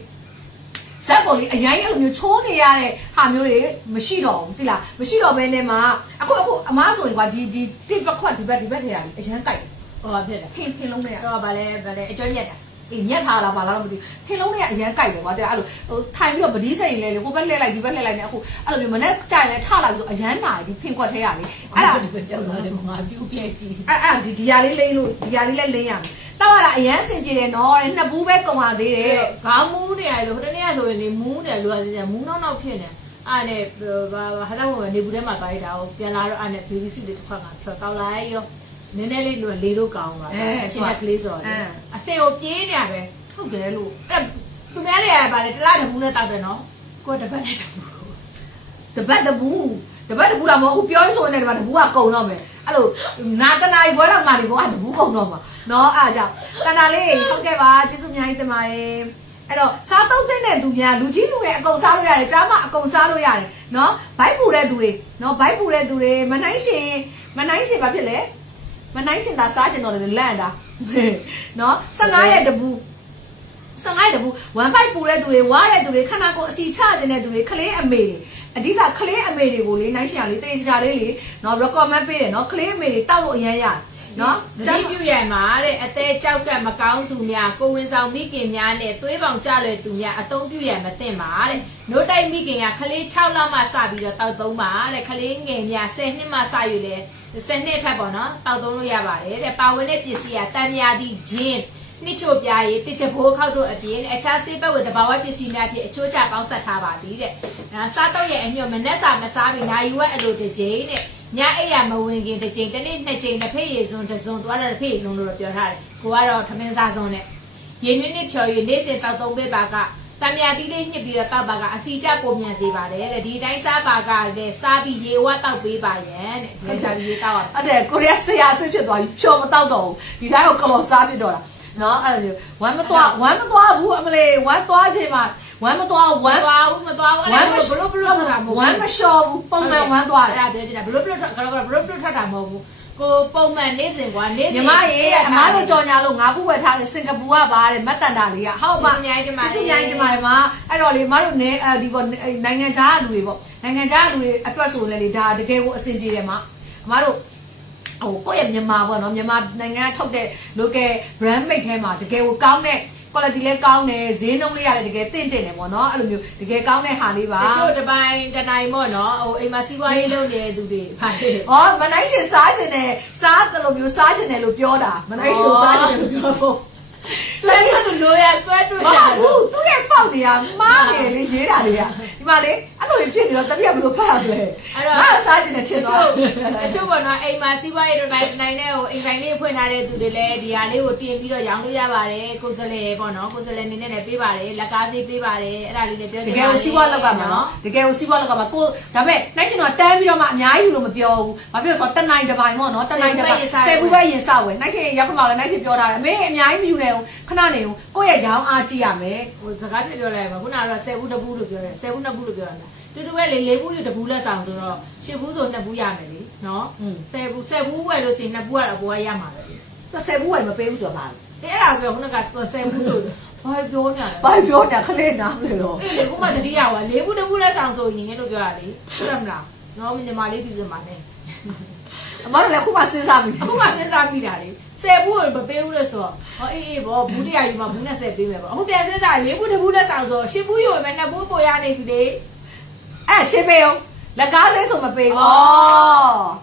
ဇက်ပေါ်လေအရင်အဲ့လိုမျိုးချိုးနေရတဲ့ဟာမျိုးတွေမရှိတော့ဘူးသိလားမရှိတော့ဘဲနဲ့မှအခုအမားဆိုရင်ကွာဒီတစ်ပတ်ခွက်ဒီဘက်ထဲရတယ်အရင်ကြိုက် ဟောဖြစ်တယ် ဖင်လုံးနဲ့ရ တော့ဗာလဲအကျွမ်းညက်တာ အေးညက်ထားလားဗာလားတော့မသိဖင်လုံးနဲ့အရင်ကြိုက်တယ်ကွာတဲ့အဲ့လိုဟိုထိုင်ပြီးတော့ပတိစိန်လဲလေဟိုဘက်လှည့်လိုက်ဒီဘက်လှည့်လိုက်နေအခုအဲ့လိုမျိုးမနဲ့ကြိုက်လဲထလာပြီးဆိုအရင်နာဒီဖင်ခွက်ထဲရလေအဲ့ဒါ ဒီပဲပြောက်သွားတယ်ငါပြူပြဲကြည့် အဲ့ဒီဟာလေးလိမ့်လို့ဒီဟာလေးလည်းလိမ့်ရမယ်တော့ရတာအရင်အဆင်ပြေတယ်နော်တဲ့နှစ်ဘူးပဲကုန်ပါသေးတယ် ခေါင်းမူးနေရတယ်ဟိုတနေ့ကဆိုရင်လေမူးတယ်လို့ရတယ်မူးနောက်ဖြစ်နေအဲ့နဲ့ဟာတော့နေဘူးထဲမှာသွားရတာကိုပြန်လာတော့အဲ့နဲ့ baby suit လေးတစ်ခွက်ကဖြောတောက်လိုက်ရောနည်းနည်းလေးလေးလို့ကောင်းပါအချင်းကလေးဆိုတော့အစင်ကိုပြေးနေရပဲ ဟုတ်တယ်လို့ အဲ့သူများတွေကဗာလေတလားတဘူးနဲ့တောက်တယ်နော်ကိုကတပတ်နဲ့တဘူး တပတ်တဘူးလာမဟုတ်ပြောဆိုနေတယ်ဗာတဘူးကကုံတော့မယ်အဲ့လိုနာတနာကြီးဘွဲတော့မာနေကောတဘူးကုံတော့မှာနော်အဲ့ဒါကြောင့်တနာလေးဟုတ်ကဲ့ပါကျေးဇူးအများကြီးတင်ပါတယ်အဲ့တော့စားသုံးတဲ့သူများလူကြီးလူငယ်အကုန်စားလို့ရတယ်ကြားမအကုန်စားလို့ရတယ်နော်ဘိုက်ပူတဲ့သူတွေနော်ဘိုက်ပူတဲ့သူတွေမနိုင်ရှင်ဘာဖြစ်လဲမနိုင်ရှင်သာစားကျင်တော့တယ်လန့်တာနော်15ရက်တဘူးဝမ်ပိုက်ပူတဲ့သူတွေဝါတဲ့သူတွေခန္ဓာကိုယ်အစီချခြင်းတဲ့သူတွေကလေးအမေတွေအဓိကကလေးအမေတွေကိုလေနိုင်ရှင်ရလေးတေးစရာလေးလေနော် recommend ပေးတယ်နော်ကလေးအမေတွေတောက်လို့အရန်ရတယ်နော်တတိပြုရမှာတဲ့အသေးကြောက်ကမကောင်းသူများကိုဝင်ဆောင်မိခင်များနဲ့သွေးပေါင်ကြလွယ်သူများအသုံးပြုရမသင့်ပါတဲ့နို့တိုက်မိခင်ကခလေး6လမှစပြီးတော့တောက်သုံးပါတဲ့ခလေးငယ်များ10နှစ်မှစရွေလေ10နှစ်ထက်ပေါ့နော်တောက်သုံးလို့ရပါတယ်တဲ့ပါဝင်တဲ့ပစ္စည်းကတန်မြာသီးဂျင်း နှစ်ချို့ပြားရည်တစ်ချက်ဘိုးခောက်တို့အပြင်အခြားဆေးဘက်ဝတဘာဝပစ္စည်းများဖြင့်အချို့ကျပေါင်းဆက်ထားပါသည်တဲ့စားတော့ရဲ့အညွတ်မနဲ့စာမစားပြီးနာယူဝက်အလိုတစ်ချိန်နဲ့ညအိပ်ရမဝင်ခင်တစ်ချိန်တစ်နေ့နှစ်ချိန်တစ်ဖေးရည်စွန်းတစ်စုံသွားတဲ့တစ်ဖေးစွန်းလို့ပြောထားတယ်ကိုကတော့ထမင်းစားစွန်းနဲ့ရင်းနှီးနှီးဖြော်ရည်နေ့စဉ်တောက်သုံးပေးပါကတံမြာတီးလေးညှစ်ပြီးတော့တောက်ပါကအစီကျပုံမြန်စေပါတယ်တဲ့ဒီတိုင်းစားပါကလည်းစားပြီးရေဝတ်တောက်ပေးပါရန်တဲ့စားပြီးရေတောက်အောင် အဲ့ကိုရီးယားဆရာဆင်းဖြစ်သွားပြီဖြောမတောက်တော့ဘူးဒီတိုင်းကိုကလော်စားဖြစ်တော့တာနော်အဲ့လိုဝမ်းမသွားဘူးအမလေးဝမ်းသွားချိန်မှာဝမ်းမသွားဘူးအဲ့ဒါဘလို့တာမဟုတ်ဝမ်းမလျှော်ဘူးပုံမှန်ဝမ်းသွားတယ် အဲ့ဒါပြောချင်တာဘလို့ထွက်တာမဟုတ်ဘူးကိုပုံမှန်နေ့စဉ်ကွာနေ့စဉ် ညီမရေအမားတို့ကြော်ညာလို့ငါခုဝယ်ထားတယ်စင်ကာပူကပါတဲ့မတ်တန်တာလေးကဟောက်ပါဒီမှာအဲ့တော့လေမတို့နေဒီပေါ်နိုင်ငံခြားလူတွေပေါ့နိုင်ငံခြားလူတွေအတွက်ဆိုလဲလေဒါတကယ်ကိုအဆင်ပြေတယ်မှာအမားတို့ဟိုကိုယ့်ရဲ့မြန်မာပေါ့နော်မြန်မာနိုင်ငံထုတ်တဲ့ local brand made ထဲမှာတကယ်ကိုကောင်းတဲ့ quality လည်းကောင်းတယ်ဈေးနှုန်းလေးရတယ်တကယ်တင့်တယ်ပေါ့နော်အဲ့လိုမျိုးတကယ်ကောင်းတဲ့ဟာလေးပါတချို့တစ်ပိုင်းတစ်နိုင်ပေါ့နော်ဟိုအိမ်မှာစီးပွားရေးလုပ်နေတဲ့သူတွေဖာတယ်ဩမနိုင်ရှင်စားခြင်းနဲ့စားတယ်လို့မျိုးစားခြင်းနဲ့လို့ပြောတာမနိုင်ရှင်စားခြင်းလို့ပြောဖို့လည်းသူလိုရဆွဲတွေ့တာဟုတ်သူရဲ့ဖောက်နေတာမားတယ်လေရေးတာတွေကဒီမှာလေအဲ့လိုဖြစ်နေတော့တပြက်ဘလို့ဖတ်ရမလဲငါစားခြင်းနဲ့ထင်သွားအချို့ပေါ့နော်အိမ်မှာစီးပွားရေးနိုင်တဲ့ဟိုအိမ်ဆိုင်လေးဖွင့်ထားတဲ့သူတွေလည်းဒီဟာလေးကိုတင်ပြီးတော့ရောင်းလို့ရပါတယ်ကိုစလဲပေါ့နော်ကိုစလဲနေနဲ့ပေးပါတယ်လက်ကားစေးပေးပါတယ်အဲ့ဒါလေးလည်းပြောချင်ပါတယ်တကယ်ကိုစီးပွားလောက်ကမှာနော်တကယ်ကိုစီးပွားလောက်ကမှာကိုဒါပေမဲ့နိုင်ရှင်တော့တန်းပြီးတော့မှအများကြီးလို့မပြောဘူးဘာဖြစ်လို့ဆိုတော့တနိုင်တစ်ပိုင်းပေါ့နော်တနိုင်တစ်ပိုင်းဆယ်ဘူးပဲရင်စဝယ်နိုင်ရှင်ရောက်ခမလည်းနိုင်ရှင်ပြောထားတယ်အမေအများကြီးမယူနိုင်ဘူးခဏနေဦးကိုယ့်ရဲ့ကြောင်းအားကြည့်ရမယ်ဟိုစကားပြောလိုက်ပါခုနကတော့10ဘူး2ဘူးလို့ပြောတယ်10ဘူး2ဘူးလို့ပြောတာတူတူပဲလေ4ဘူးယူ2ဘူးလက်ဆောင်ဆိုတော့10ဘူးဆို2ဘူးရမယ်လေနော်10ဘူးဝယ်လို့ရှိရင်2ဘူးကတော့ဘိုးကရမှာပဲသူ10ဘူးဝယ်မပေးဘူးဆိုတော့ပါအဲ့ဒါပြောခုနက10ဘူးဆိုဘာပြောနေလဲဘာပြောနေခလေးနားမလဲတော့အေးလေခုမှတတိယက4ဘူး2ဘူးလက်ဆောင်ဆိုရင်လို့ပြောတာလေဟုတ်တယ်မလားနော်ညီမလေးပြီးစမှာနဲ့အမတို့လည်းခုမှစဉ်းစားမိအခုမှစဉ်းစားမိတာလေ10ဘူးကိုမပေးဘူးလို့ဆိုတော့ဟောအေးဘောဘူးတရားယူမှာဘူးနဲ့10ပေးမယ်ပေါ့အခုပြန်စဉ်းစား4ဘူး2ဘူးလက်ဆောင်ဆို10ဘူးယူမယ်2ဘူးပို့ရနေပြီလေအဲ့ရှင်းပေးအောင်လက်ကားစိမ့်ဆိုမပေးဘူး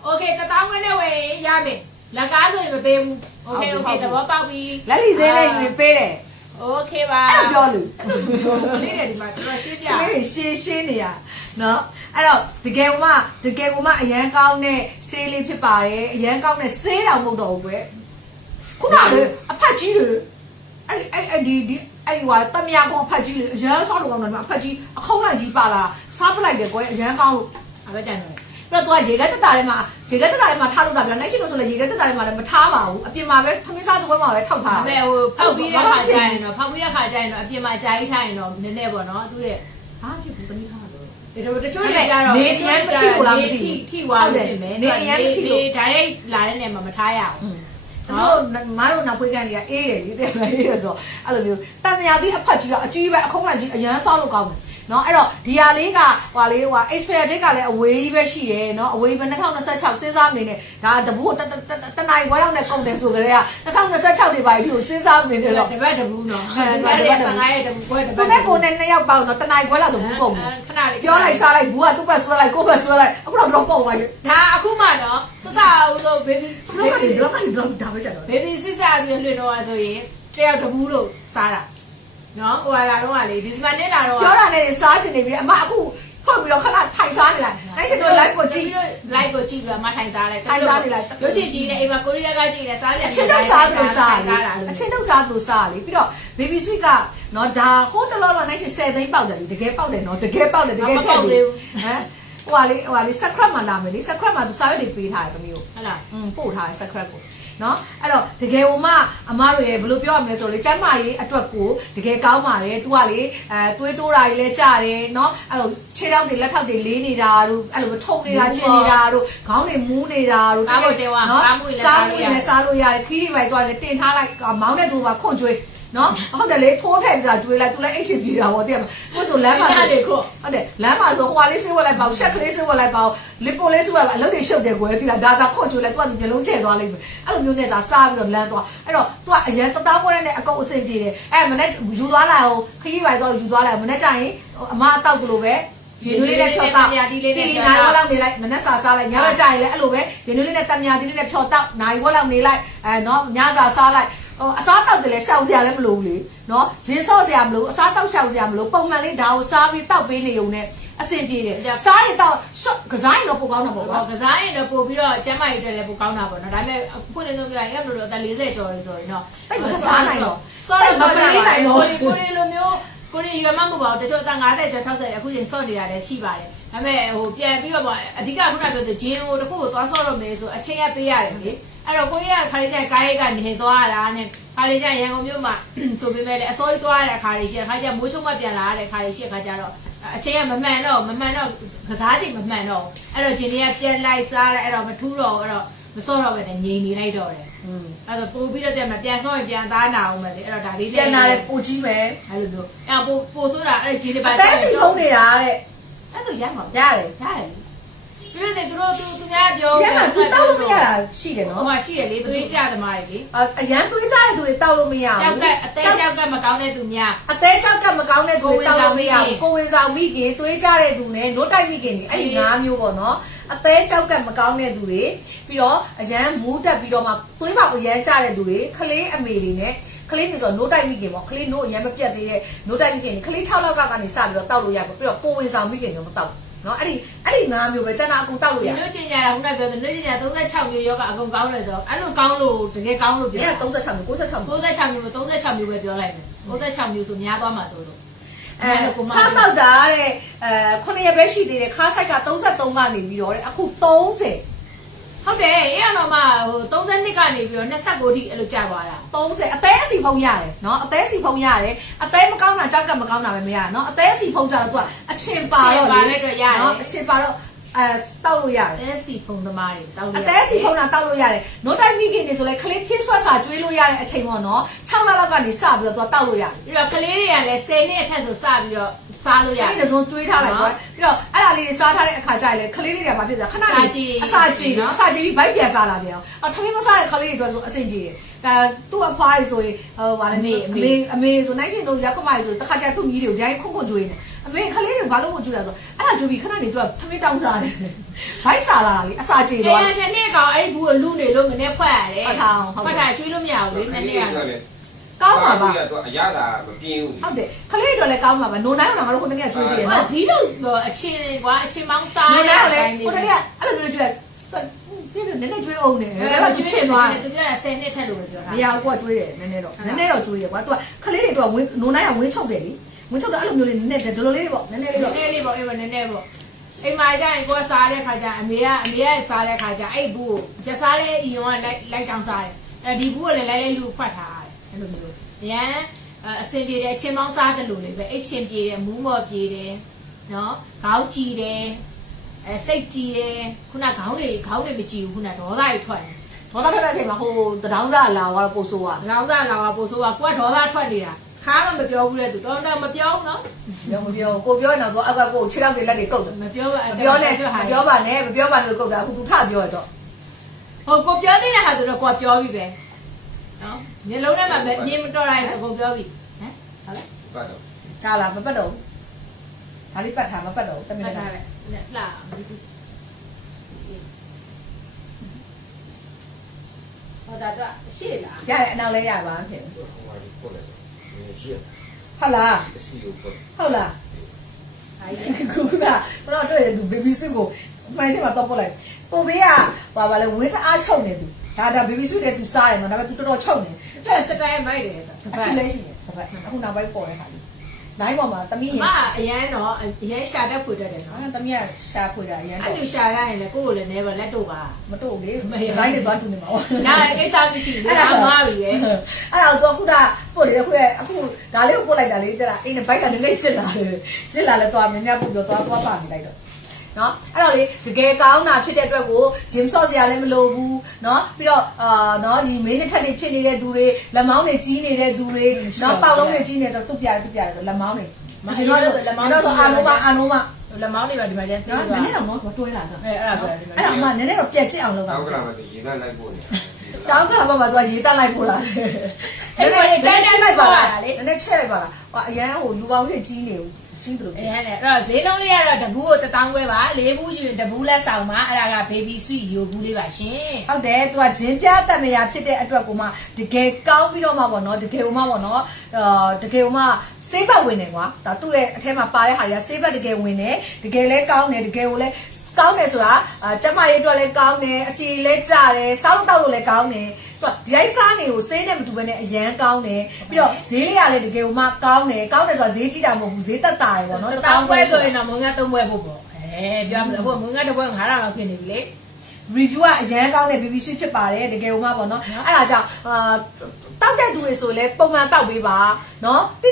โอเค1000ခွဲနဲ့ဝယ်ရမယ်လက်ကားဆိုရင်မပေးဘူးโอเคသဘောပေါက်ပြီလက်လီစိမ့်လေးယူပေးတယ်โอเคပါအဲ့ပြောလို့လေးတယ်ဒီမှာတော်ရှင်းပြလေးရှင်းနေရနော်အဲ့တော့တကယ်ကမှအရန်ကောင်းတဲ့ဆေးလေးဖြစ်ပါတယ်အရန်ကောင်းတဲ့ဆေးတောင်မဟုတ်တော့ဘူးကွယ်ခုနကအဖက်ကြီးတွေအဲ့ဒီဟိုတမယာကောင်အဖက်ကြီးလေအရန်ဆောက်လို့ကောင်းတယ်အဖက်ကြီးအခုံးလိုက်ကြီးပါလာစားပလိုက်တယ်ကွယ်အရန်ကောင်းလို့အပဲတန်တယ်ပြီးတော့သူကရေကတက်တာထဲမှာထားလို့တာဗျာနိုင်ရှိလို့ဆိုလေရေကတက်တာထဲမှာလည်းမထားပါဘူးအပြင်မှာပဲသမင်းစားစပွဲမှာပဲထောက်ထားတယ်ဟိုဖောက်ပြီးတဲ့ခါကျရင်တော့အပြင်မှာကြာကြီးထားရင်တော့နည်းနည်းပေါ့နော်သူရဲ့ဘာဖြစ်ဘူးသမီးထားတော့တချို့တွေကြတော့နေအရင်မထိဘူးလားမသိဘူးထိသွားလို့ပြင်မယ်နေအရင်မထိလို့ဒါရိုက်လာတဲ့နေရာမှာမထားရအောင်တို့ငါတို့နောက်ဖွေးကန်လေးကအေးတယ်လေတဲ့အေးတယ်ဆိုတော့အဲ့လိုမျိုးတန်မြာတိအဖက်ကြီးကအကြီးပဲအခုံးလိုက်ကြီးအရန်ဆောက်လို့ကောင်းတယ်နော်အဲ့တော့ဒီဟာလေးကဟို expire date ကလည်းအဝေးကြီးပဲရှိတယ်နော်အဝေးပဲ2026စဉ်းစားမနေနဲ့ဒါတဘူးတနိုင်ခွဲလောက်နဲ့ကုန်တယ်ဆိုကြတဲ့က2026တွေပါပြီကိုစဉ်းစားမနေနဲ့တော့တပတ်တဘူးနော်တပတ်15ရဲ့တဘူးခွဲတပတ်သူနဲ့ကိုနဲ့2ယောက်ပေါင်းတော့တနိုင်ခွဲလောက်တဘူးကုန်ပြီခဏလေးပြောလိုက်စားလိုက်ဘူးကသူ့ဘက်ဆွဲလိုက်ကိုယ့်ဘက်ဆွဲလိုက်အခုတော့ပုံသွားပြီဒါအခုမှတော့စစအောင်ဆို baby ဒါပဲကြတော့ baby စစ်စားပြီးလွှင့်တော့ဆိုရင်တယောက်တဘူးလို့စားတာနော်ဟိုလာတော့ကလေဒီစမနဲ့လာတော့ပြောတာနဲ့စားချင်နေပြီအမအခုဖွင့်ပြီးတော့ခဏထိုင်စားနေလိုက်နိုင်ရှင်တို့ live ကိုကြည့်ပြီး live ကိုကြည့်ပြီးတော့မထိုင်စားလိုက်ထိုင်စားနေလိုက်ရုပ်ရှင်ကြည့်နေအိမ်မှာကိုရီးယားကကြည့်နေစားနေအချင်းတို့စားလို့စားလေအချင်းတို့စားလို့စားလေပြီးတော့ baby sweet ကနော်ဒါဟိုတလောလောနိုင်ရှင်10သိန်းပေါက်တယ်တကယ်ပေါက်တယ်နော်တကယ်ပေါက်တယ်တကယ်ထက်တယ်ဟမ်ဟိုလေ secret မှာလာမယ်လေ secret မှာသူစာရွက်တွေပေးထားတယ်သမီးကိုဟုတ်လားပို့ထားတယ် secret ကိုနော်အဲ့တော့တကယ်ဟိုမှအမားတို့ရေဘယ်လိုပြောရမလဲဆိုလေကျမ်းမာရေးအတွက်ကိုတကယ်ကောင်းပါတယ်သူကလေသွေးတိုးတာကြီးလဲကြတယ်နော်အဲ့လိုခြေထောက်တွေလက်ထောက်တွေလေးနေတာတို့အဲ့လိုထုံနေတာကျင်နေတာတို့ခေါင်းတွေမူးနေတာတို့ကားဖို့တင်ဝါကားမှုလည်းစားလို့ရတယ်ခီးတွေပဲသွားလေတင်ထားလိုက်မောင်းတဲ့သူကခွန့်ကျွေးနော်ဟုတ်တယ်လေထိုးထည့်ပြီးတာကျွေးလိုက်သူလည်းအိတ်ချပြေတာပေါ့တကယ်ကိုဆိုလမ်းမှာဟုတ်တယ်လမ်းမှာဆိုဟိုကလေးဆေးဝက်လိုက်ပါရှက်ကလေးဆေးဝက်လိုက်ပါလစ်ပိုလေးဆေးဝက်အလုပ်တွေရှုပ်တယ်ကွယ်တိလာဒါခွန့်ကျွေးလိုက်သူကမျက်လုံးချဲ့သွားလိမ့်မယ်အဲ့လိုမျိုးနဲ့ဒါစားပြီးတော့လမ်းသွားအဲ့တော့သူကအရန်တောင်းပွဲနဲ့အကုန်အဆင်ပြေတယ်အဲ့မနေ့ယူသွားလိုက်အောင်ခရီးပိုင်တော့ယူသွားလိုက်မနေ့ကျရင်အမအတောက်ကလေးပဲရေနွေးလေးနဲ့ဖြော်တောက်နိုင်ဝက်လောက်နေလိုက်မနေ့စာစားလိုက်ညဘက်ကျရင်လည်းအဲ့လိုပဲရေနွေးလေးနဲ့တံမြာတီးလေးနဲ့ဖြော်တောက်နိုင်ဝက်လောက်နေလိုက်နော်ညစာစားလိုက် အစားတောက်တယ်လဲရှောင်စရာလည်းမလိုဘူးလေနော်ဂျင်းဆော့စရာမလိုအစားတောက်ရှောင်စရာမလိုပုံမှန်လေးဒါကိုစားပြီးတောက်ပေးနေုံနဲ့အဆင်ပြေတယ်စားရင်တော့ရှော့ကစားရင်တော့ပိုကောင်းတာပေါ့ကွာ ကစားရင်တော့ပို့ပြီးတော့ကျမ်းမာရေးအတွက်လည်းပိုကောင်းတာပေါ့နော်ဒါပေမဲ့ခုနေဆုံးပြရင်အဲ့လိုတော့အသက်40ကျော်နေဆိုရင်တော့ အဲ့မစားနိုင်တော့ စောတော့စောနိုင်တော့ကိုရီလိုမျိုးကိုရီရွယ်မမဟုတ်ပါဘူးတချို့အသက်50ကျော်60အခုချိန်စော့နေတာလည်းရှိပါတယ်ဒါပေမဲ့ဟိုပြန်ပြီးတော့အဓိကခုနပြောတဲ့ဂျင်းကိုတစ်ခုကိုသွားစော့တော့မယ်ဆိုအချိန်ရပေးရတယ်လေအဲ့တော့ကိုရီးယားခါလေးကျကားရိတ်ကနေသွားတာနဲ့ခါလေးကျရန်ကုန်မြို့မှာဆိုပေမဲ့လည်းအစိုးရသွားရတဲ့ခါလေးရှိတယ်ခါကျမိုးချုံမပြန်လာရတဲ့ခါလေးရှိတဲ့ခါကျတော့အချိန်ကမမှန်တော့ကစားတယ်မမှန်တော့အဲ့တော့ဂျင်းတွေကပြန်လိုက်စားတယ်အဲ့တော့မထူးတော့အဲ့တော့မစော့တော့ပဲနဲ့ငြိမ်နေလိုက်တော့တယ်အဲ့တော့ပို့ပြီးတော့ပြန်စော့ရင်ပြန်သားနာအောင်မယ်လေအဲ့တော့ဒါလေးပြန်လာတယ်ပိုကြီးပဲ အဲ့လိုမျိုးအဲ့ပို့ဆိုတာအဲ့ဂျင်းတွေပါ အသက်စီဖုံးနေတာတဲ့ အဲ့ဆိုရမှာ ရတယ် သူများပြော ရမှာသူတောက်လို့မရတာရှိတယ် ဟို နော် မှာရှိတယ်လေသွေးကြသမားတွေလေ အရန်သွေးကြတဲ့သူတွေတောက်လို့မရဘူး ကြောက်ကအသေးကြောက်ကမကောင်းတဲ့သူများ အသေးကြောက်ကမကောင်းတဲ့သူတွေတောက်လို့မရဘူးကိုဝင်ဆောင်မိခင်သွေးကြတဲ့သူနဲ့နို့တိုက်မိခင်တွေအဲ့ဒီ၅မျိုးပေါ့နော်အသေးကြောက်ကမကောင်းတဲ့သူတွေပြီးတော့အရန်မူးတက်ပြီးတော့မှသွေးပေါက်အရန်ကြတဲ့သူတွေခလေးအမေတွေနဲ့ခလေးမျိုးဆိုနို့တိုက်မိခင်ပေါ့ခလေးနို့အရန်မပြတ်သေးတဲ့နို့တိုက်မိခင်ခလေး6လောက်ကနေစပြီးတော့တောက်လို့ရပြီပြီးတော့ကိုဝင်ဆောင်မိခင်တွေမတောက်နော်အဲ့ဒီ၅မျိုးပဲကျန်တာအကုန်တောက်လို့ရ ဒီလိုကျင်ကြတာခုနပြောတယ်လူကျင်ကြ36မျိုးယောကအကုန်ကောင်းတယ်ဆိုအဲ့လိုကောင်းလို့တကယ်ကောင်းလို့ပြော ည36မျိုး96မျိုး 36မျိုး36မျိုးပဲပြောလိုက်မယ်36မျိုးဆိုများသွားမှာဆိုလို့ စားတော့တာတဲ့9ရက်ပဲရှိသေးတယ်ခါးဆိုင်က33ကနေပြီးတော့တဲ့အခု30ဟုတ်တယ်အဲ့ရတော့မှဟို32ကနေပြီးတော့29ထိအဲ့လိုကြာသွားတာ 30အသေးအစီဖုံးရတယ်နော်အသေးအစီဖုံးရတယ်အသေးမကောင်းတာကြောက်ကမကောင်းတာပဲမရနော်အသေးအစီဖုံးကြတော့သူကအချင်းပါတော့လေနော်အချင်းပါတော့တောက်လို့ရတယ် အဲစီဖုံသမားတွေတောက်လို့ အသေးစီဖုံးတာတောက်လို့ရတယ်နို့တိုက်မိခင်နေဆိုလဲခလေးဖြည့်ဆွတ်စာကျွေးလို့ရတဲ့အချိန်ပေါ့နော်6လလောက်ကနေစပြီးတော့သူကတောက်လို့ရတယ် ပြီးတော့ကလေးတွေကလည်း10နှစ်အထက်ဆိုစပြီးတော့စားလို့ရတယ် အဲ့ဒီဆုံးကျွေးထားလိုက်ကွာပြီးတော့အဲ့ဒါလေးတွေစားထားတဲ့အခါကျရင်လေခလေးတွေကဘာဖြစ်လဲခဏလေးအစာကြည့်နော်အစာကြည့်ပြီးဗိုက်ပြန်စားလာပြန်အောင်ထမင်းမစားတဲ့ခလေးတွေအတွက်ဆိုအဆင်ပြေတယ်သူ့အဖွားတွေဆိုရင်ဟိုဗာလဲအမေဆိုနိုင်ရှင်တို့ရကမတွေဆိုတခါကျသူ့မြီးတွေကိုဂျိုင်းခွန့်ကျွေးနေအမေခလေးတွေဘာလို့မကျွေးရဆိုအဲ့ဒါကျွေးပြီးခဏနေသူကထမင်းတောင်းစားတယ်ဗိုက်စားလာတာလေအစာကြည့်တော့အဲ့နှစ်ကောင်အဲ့ဒီဘူးကိုလူနေလို့မနေ့ဖွက်ရတယ်ဖွက်တာကျွေးလို့မရဘူးလေနှစ်က ကောင်းပါပါ သူအရသာမပြင်းဘူး ဟုတ်တယ်ခလေးတွေလည်းကောင်းပါပါနိုနိုင်အောင်ငါတို့ခုတနေ့ကျွေးသေးတယ်နော် ဇီးလို့အချင်းကွာအချင်းမောင်းစား နိုနိုင်အောင်လည်းခုတနေ့အဲ့လိုမျိုးကျွေးပြည့်ပြည့်နည်းနည်းကျွေးအောင်နေတယ်အဲ့တော့ကျွေးသွားတယ် သူပြောတာ10နှစ်ထက်လို့ပဲပြောတာ မရဘူးကွာကျွေးတယ်နည်းနည်းတော့ကျွေးတယ်ကွာသူကခလေးတွေတော့ဝင်းနိုနိုင်အောင်ဝင်းချုပ်တယ်လေဝင်းချုပ်တော့အဲ့လိုမျိုးလေးနည်းနည်းဒီလိုလေးပေါ့နည်းနည်းလေးတော့ နည်းလေးပေါ့အေးပေါ့နည်းနည်းပေါ့အိမ်မှာကျရင်ကိုယ်စားတဲ့ခါကျအမေကစားတဲ့ခါကျအဲ့ဘူးကိုရက်စားတဲ့အီယွန်ကလိုက်တောင်းစားတယ်အဲ့ဒီဘူးကလည်းလိုက်လူဖွက်ထားတယ်အဲ့လိုမျိုးရန်အစင်ပြေတယ်အချင်းမောင်းစားတယ်လို့လေပဲအိတ်ချင်းပြေတယ်မူးမော်ပြေတယ်နော်ခေါင်းကြည်တယ်စိတ်ကြည်တယ်ခုနခေါင်းတွေမကြည်ဘူးခုနဒေါသတွေထွက်တယ် ဒေါသထွက်တဲ့အချိန်မှာဟိုတဒေါင်းစားလာတော့ပို့ဆိုးอ่ะ လောင်းစားလာပို့ဆိုးကကိုကဒေါသထွက်နေတာခါမှမပြောဘူးလေသူတော့မပြောဘူးနော် ပြောကိုပြောနေတော့အောက်ကကိုခြေထောက်တွေလက်တွေကုတ်တယ် မပြောပါ မပြောနဲ့မပြောပါနဲ့လို့ကုတ်တာအခုသူထပြောရတော့ ဟိုကိုပြောသေးတဲ့ဟာဆိုတော့ကိုကပြောပြီပဲနော်မျက်လုံးထဲမှာမြင်မတော်တာဆိုကိုပြောပြီဟမ်ဟာလဲ ပတ်တော့ ကြားလားမပတ်တော့ဒါလေးပတ်ထားမပတ်တော့တမင် ပတ် တ ထား ကား တယ်နဲ့လှဟောဒါကရှေ့လား ရတယ်အနောက်လဲရပါဖြစ် ဟိုဟာဒီပို့လိုက်တော့ရှင်း ဟုတ်လား အစီကိုပို့ ဟုတ်လား အဲ့ဒီ ခုကဘာလို့တွေ့ရသူ baby suit ကိုမှန်ရှင်းမှာတော့ပို့လိုက်ကိုဘေးကဘာလဲဝင်းတအားချုပ်နေသူဒါ baby suit တဲ့သူစားတယ်နော်ဒါပေမဲ့သူတော်တော်ချုပ်နေ တဲ့စတိုင်းမိုက်တယ်တ အခု ပတ် လဲရှိတယ်တပတ်အခုနောက်ပိုင်းပေါ်တဲ့ခါလေးနိုင်ပေါ်မှာတမီးရင် မအရန်တော့အရန်ရှာတတ်ဖွေတတ်တယ်နော် တမီးကရှာဖွေတာအရင် အဲ့ တော့ လိုရှာရရင်လည်းကိုယ့်ကိုလည်းနဲပါလက်တို့ပါ မတို့လေဒီဇိုင်းတွေသွားတူနေမှာပေါ့ နားကိစ္စမရှိဘူးအမားပြီပဲ အဲ့တော့ခုနပို့လေအခုဒါလေးကိုပို့လိုက်တာလေတဲ့လားအိမ်နဲ့ဘိုက်ကလည်းရှစ်လာတယ်ရှစ်လာလဲသွားမြပြောသွားပါနေလိုက်တော့နော်အဲ့တော့လေတကယ်ကောင်းတာဖြစ်တဲ့အတွက်ကိုဂျင်းဆော့စရာလည်းမလိုဘူးနော်ပြီးတော့နော်ဒီမင်းတစ်ထက်တွေဖြစ်နေတဲ့သူတွေလက်မောင်းတွေကြီးနေတဲ့သူတွေနော်ပေါက်လုံးတွေကြီးနေတော့သူ့ပြလက်မောင်းတွေတော့အာနိုမ လက်မောင်းတွေပါဒီမှာကျန် နော်နည်းနည်းတော့တော့တွဲလာတော့ အဲ့ဒါပဲဒီမှာ အဲ့ဒါမှနည်းနည်းတော့ပြက်ကျစ်အောင်လုပ်ပါ တောက်ကလာမှရေသားလိုက်ပို့နေ တောင်းခါဘမှာသူကရေးတက်လိုက်ပို့လာတယ်အဲ့ဒါတိုင်းလိုက်ပါလားနည်းနည်းချက်လိုက်ပါလားဟိုအရန်ဟိုလူကောင်းကြီးကြီးနေဘူး ချင်းတို့ အဲ့တော့ဈေးလုံးလေးကတော့တဘူးကို1000ခွဲပါ4ဘူးယူတဘူးလက်ဆောင်ပါအဲ့ဒါက baby sweet ယိုဘူးလေးပါရှင်ဟုတ်တယ်သူကဂျင်းပြတက်မရဖြစ်တဲ့အတွက်ကိုမှတကယ်ကောင်းပြီးတော့မှပေါ့နော်တကယ်ကိုမှပေါ့နော်တကယ်ကိုမှဆေးဘက်ဝင်နေကွာဒါသူ့ရဲ့အထဲမှာပါတဲ့ဟာတွေကဆေးဘက်တကယ်ဝင်နေတကယ်လဲကောင်းတယ်တကယ်ကိုလဲကောင်းတယ်ဆိုတာကျမရေးအတွက်လဲကောင်းတယ်အစီလဲကြတယ်စောင်းတောက်လို့လဲကောင်းတယ်သူကဒီလိုက်စားနေကိုဆေးနဲ့မတူဘဲနဲ့အရန်ကောင်းတယ်ပြီးတော့ဈေးလေးကလည်းတကယ်ကိုမှကောင်းတယ်ဆိုတာဈေးကြီးတာမဟုတ်ဘူးဈေးတက်တာရယ်ပေါ့နော်1000ခွဲဆိုရင်တော့မုံငါ3ပွဲဖို့ပေါ့ပြောမလို့မုံငါ1ပွဲ9000လောက်ဖြစ်နေပြီလေ review ကအရန်ကောင်းတဲ့ baby sweet ဖြစ်ပါတယ်တကယ်ကိုမှပေါ့နော်အဲ့ဒါကြောင့်တောက်တဲ့သူတွေဆိုလဲပုံမှန်တောက်ပေးပါနော်တ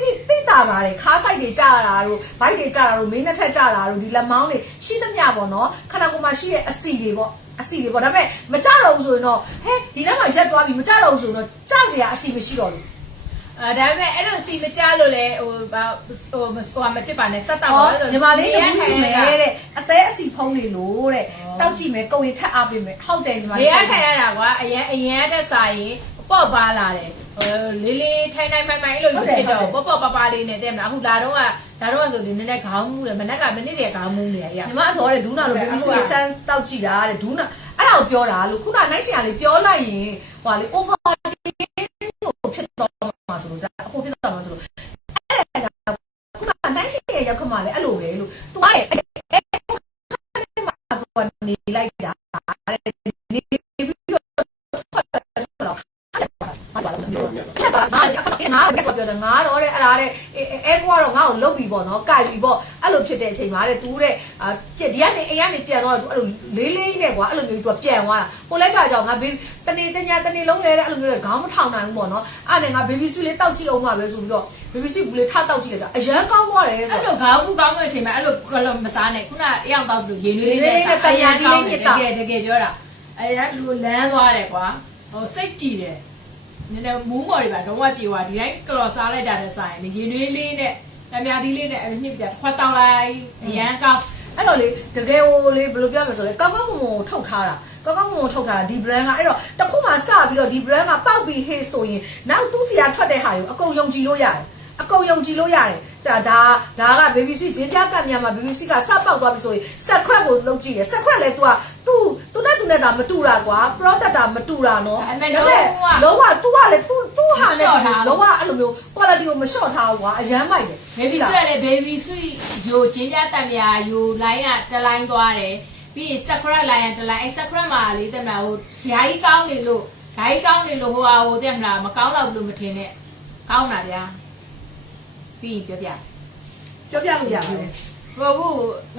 ိတာပါတယ်ခါးဆိုင်တွေကြာတာတို့ဘိုက်တွေကြာတာတို့မင်းနှစ်ထက်ကြာတာတို့ဒီလက်မောင်းတွေရှိသမျှပေါ့နော်ခန္ဓာကိုယ်မှာရှိတဲ့အစီတွေပေါ့ဒါပေမဲ့မကြတော့ဘူးဆိုရင်တော့ဟဲဒီနောက်မှာရက်သွားပြီမကြတော့ဘူးဆိုရင်တော့ကြစရာအစီမရှိတော့ဘူးဒါပေမဲ့အဲ့လိုစီမကြလို့လေဟိုမဖြစ်ပါနဲ့စက်တောက်ပါလို့ညီမလေးတခုရှိမယ်တဲ့အသေးအစီဖုံးနေလို့တဲ့တောက်ကြည့်မယ်ကိုရင်ထက်အားပေးမယ်ဟုတ်တယ်ညီမလေးနေရထိုင်ရတာကွာအရင်ထက်စာရင်ပေါ့ပါလာတယ်လေးလေးထိုင်မိုင်အဲ့လိုဖြစ်တော့ပေါ့ပါလေးနဲ့တဲ့မလားအခုဒါတော့ဆိုဒီနည်းနည်းခေါင်းမူတယ်မနေ့ကမိနစ်တည်းခေါင်းမူနေရရညီမအတော်တဲ့ဒူးနာလို baby sweet ဆန်းတောက်ကြည့်တာတဲ့ဒူးနာအဲ့ဒါကိုပြောတာလို့ခုနနိုင်ရှင်ကလေပြောလိုက်ရင်ဟိုလေ over ဖြစ်တော့မှာဆိုလို့ဒါအခုဖြစ်တော့မှာဆိုလို့အဲ့ဒါကခုနနိုင်ရှင်ရဲ့ရောက်ခမလည်းအဲ့လိုပဲလို့သူကရဲ့နေလိုက်တာနေပြီးတော့ငါပြောတယ်ငါတော့တဲ့အဲ့ဒါတဲ့အဲကွာတော့ငါ့ကိုလုတ်ပြီးပေါ့နော်ကြိုက်ပြီးပေါ့အဲ့လိုဖြစ်တဲ့အချိန်မှာတဲ့သူတဲ့ဒီကနေအိမ်ကနေပြန်သွားတော့သူအဲ့လိုလေးနဲ့ကွာအဲ့လိုမျိုးသူကပြန်သွားတာဟိုလဲကြောင်ငါဘေးတနေ့လုံးလဲတဲ့အဲ့လိုမျိုးခေါင်းမထောင်နိုင်ဘူးပေါ့နော်အဲ့နဲ့ငါ baby sweet လေးတောက်ကြည့်အောင်ပါပဲဆိုပြီးတော့ baby sweet ဘူးလေးထတောက်ကြည့်လိုက်တာအရန်ကောင်းသွားတယ်ဆိုအဲ့လိုခေါင်းမှုကောင်းတဲ့အချိန်မှာအဲ့လိုကလမစားနဲ့ခုနအယောင်တောက်ပြီးရေနွေးလေးနဲ့အရန်ကောင်းတယ်တကယ်ပြောတာအရန်လူလန်းသွားတယ်ကွာဟိုစိတ်ကြည်တယ်နည်းနည်းမူးမော်တွေပါတော့ဝပြေသွားဒီတိုင်းကလော်စားလိုက်တာနဲ့ဆိုင်ရေနွေးလေးနဲ့တမယာသီးလေးနဲ့အမြင့်ပြခွက်တောင်းလိုက်အရန်ကောင်းအဲ့တော့လေတကယ်ဟိုလေဘယ်လိုပြောမလဲဆိုလဲကောင်းကောင်းမွန်မွန်ထုတ်ထားတာဒီ brand ကအဲ့တော့တခုမှစပြီးတော့ဒီ brand ကပောက်ပြီးဟေးဆိုရင်နောက်သူ့စီကထွက်တဲ့ဟာကိုအကုန်ယုံကြည်လို့ရတယ်ဒါက baby sweet ဂျင်းပြတ်တက်မြန်မာ baby sweet ကစပောက်သွားပြီဆိုရင်ဆက်ခွက်ကိုလုံးကြည့်ရဆက်ခွက်လဲ तू ကသူနဲ့တာမတူတာကွာ product တာမတူတာနော်လုံးဝ तू ကလေ तू ဟာနဲ့လုံးဝအဲ့လိုမျိုး quality ကိုမလျှော့ထားဘူးကွာအရန်မိုက်တယ် baby sweet လေ baby sweet ယိုဂျင်းပြတ်တက်မြာယိုလိုင်းကတလိုင်းသွားတယ်ပြီးရင် sakura လိုင်းကတလိုင်းအဲ့ sakura မှာလေတက်မြာဟိုဓာကြီးကောင်းနေလို့ဟိုဟာတက်မလားမကောင်းတော့ဘူးလို့မထင်နဲ့ကောင်းတာဗျာပြီးပြောပြလို့ရတယ်ဟုတ်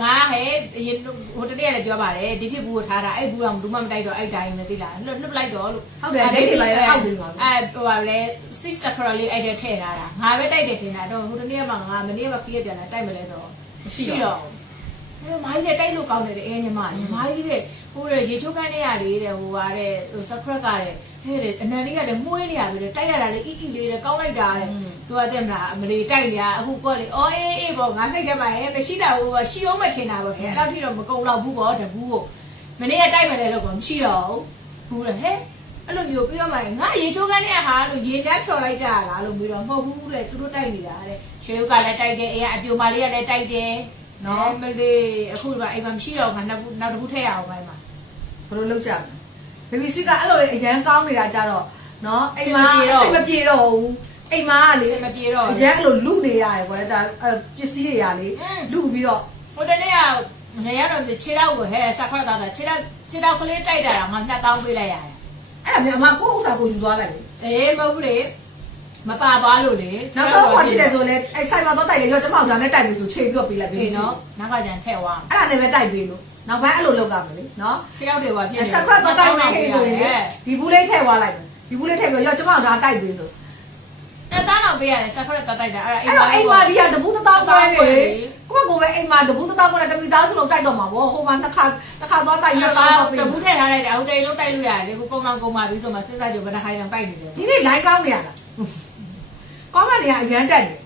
ငါဟဲ့ဟိုတနေ့ကလည်းပြောပါတယ်ဒီဖြစ်ဘူးကိုထားတာအဲ့ဘူးတော့ဘူးမှမတိုက်တော့အဲ့တိုင်းနဲ့သိလားလွတ်လိုက်တော့လို့ဟုတ်တယ်ဒိတ်တွေပါအောက်ပြီးပါအဲ့ဟိုပါလေ6 sakura လေးအဲ့တဲ့ထည့်ထားတာငါပဲတိုက်တယ်ထင်တာတော့ဟိုတနေ့ကမှငါမနေ့ကပြေးပြန်လာတိုက်မလဲတော့မရှိတော့မိုင်းနဲ့တိုက်လို့ကောင်းတယ်အဲညီမမိုင်းတဲ့ဟိုရေချိုးခန်းလေးရလေတဲ့ဟိုပါတဲ့ဟို sakura ကတဲ့ဟဲ့တဲ့အနံလေးကလည်းမှုေးနေရပြီတဲ့တိုက်ရတာလေအီလေးတဲ့ကောင်းလိုက်တာတဲ့သူကတဲ့မလားအမလီတိုက်နေရအခုကောလေအော်အေးပေါ့ငါစိတ်ထဲမှာမရှိတာဟိုရှိအောင်မထင်တာပေါ့ခင်အဲ့တော့ထိတော့မကုံတော့ဘူးပေါ့တဘူးကိုမနေ့ကတိုက်မလဲလို့ကောမရှိတော့ဘူးတဲ့ဟဲ့အဲ့လိုမျိုးပြီးတော့မှငါရေချိုးခန်းလေးဟာလို့ရေပြားဖြော်လိုက်ကြလားလို့ပြီးတော့မဟုတ်ဘူးတဲ့သူတို့တိုက်နေတာတဲ့ရွှေဥကလည်းတိုက်တယ်အေးအပြိုမာလေးကလည်းတိုက်တယ်နော်မလေးအခုကအိမ်မှာမရှိတော့ငါနောက်တစ်ခုထည့်ရအောင်ပိုင်းမှာဘယ်လိုလုပ်ကြလဲ baby sweet ကအဲ့လိုလေအရန်ကောင်းနေတာကြတော့နော်အိမ်မှာအဆင်မပြေတော့ဘူးအိမ်မှာလေမပြေတော့အရန်အဲ့လိုလူနေရတယ်ကွာဒါပစ္စည်းတွေရလေလူပြီးတော့ဟိုတနေ့ကနေရတော့ခြေထောက်ကိုဟဲ့ဆက်ခွက်သားတာခြေထောက်ကလေးတိုက်တာငါ2000ပေးလိုက်ရတယ်အဲ့ဒါမြန်မာကိုဥစားကိုယူသွားလိုက်လေမဟုတ်ဘူးလေမပါသွားလို့လေနောက်ဆုံးဘာဖြစ်လဲဆိုလဲအဲ့ဆိုင်မှာတော့တိုက်လေရောကျမတို့ဒါနဲ့တိုက်ပြီဆိုချိန်ပြီးတော့ပေးလိုက်ပြီနော်နောက်ကကြံထည့်သွားအဲ့ဒါနဲ့ပဲတိုက်ပြီလို့နောက်ပိုင်းအဲ့လိုလုပ်ကြမယ်လေနော်ခြေထောက်တွေပါဖြစ်နေဆက်ခွက်တော့တိုက်နေခဲ့ဆိုရင်ဒီဘူးလေးထည့်သွားလိုက်ဒီဘူးလေးထည့်ပြီးတော့ရောကျမတို့ဒါတိုက်ပြီဆိုအဲ့သားတော့ပေးရတယ်ဆက်ခွက်တော့တိုက်တာအဲ့အိမ်မှာဒီကတပူးတောင်းသွားနေလေကိုကပဲအိမ်မှာတပူးတောင်းကလည်းတပီသားစုလုံးတိုက်တော့မှာဗောဟိုမှာတစ်ခါသွားတိုက်ရတော့တပူးထည့်ထားလိုက်တယ်အခုတိန်လုံးတိုက်လို့ရတယ်လေခုကုန်းအောင်ကုန်းပါပြီဆိုမှစဉ်းစားကြဘယ်နှခါတောင်တိုက်နေတယ်ဒီနေ့ line ကောင်းနေရလားကောမန်တွေကအရန်တက်န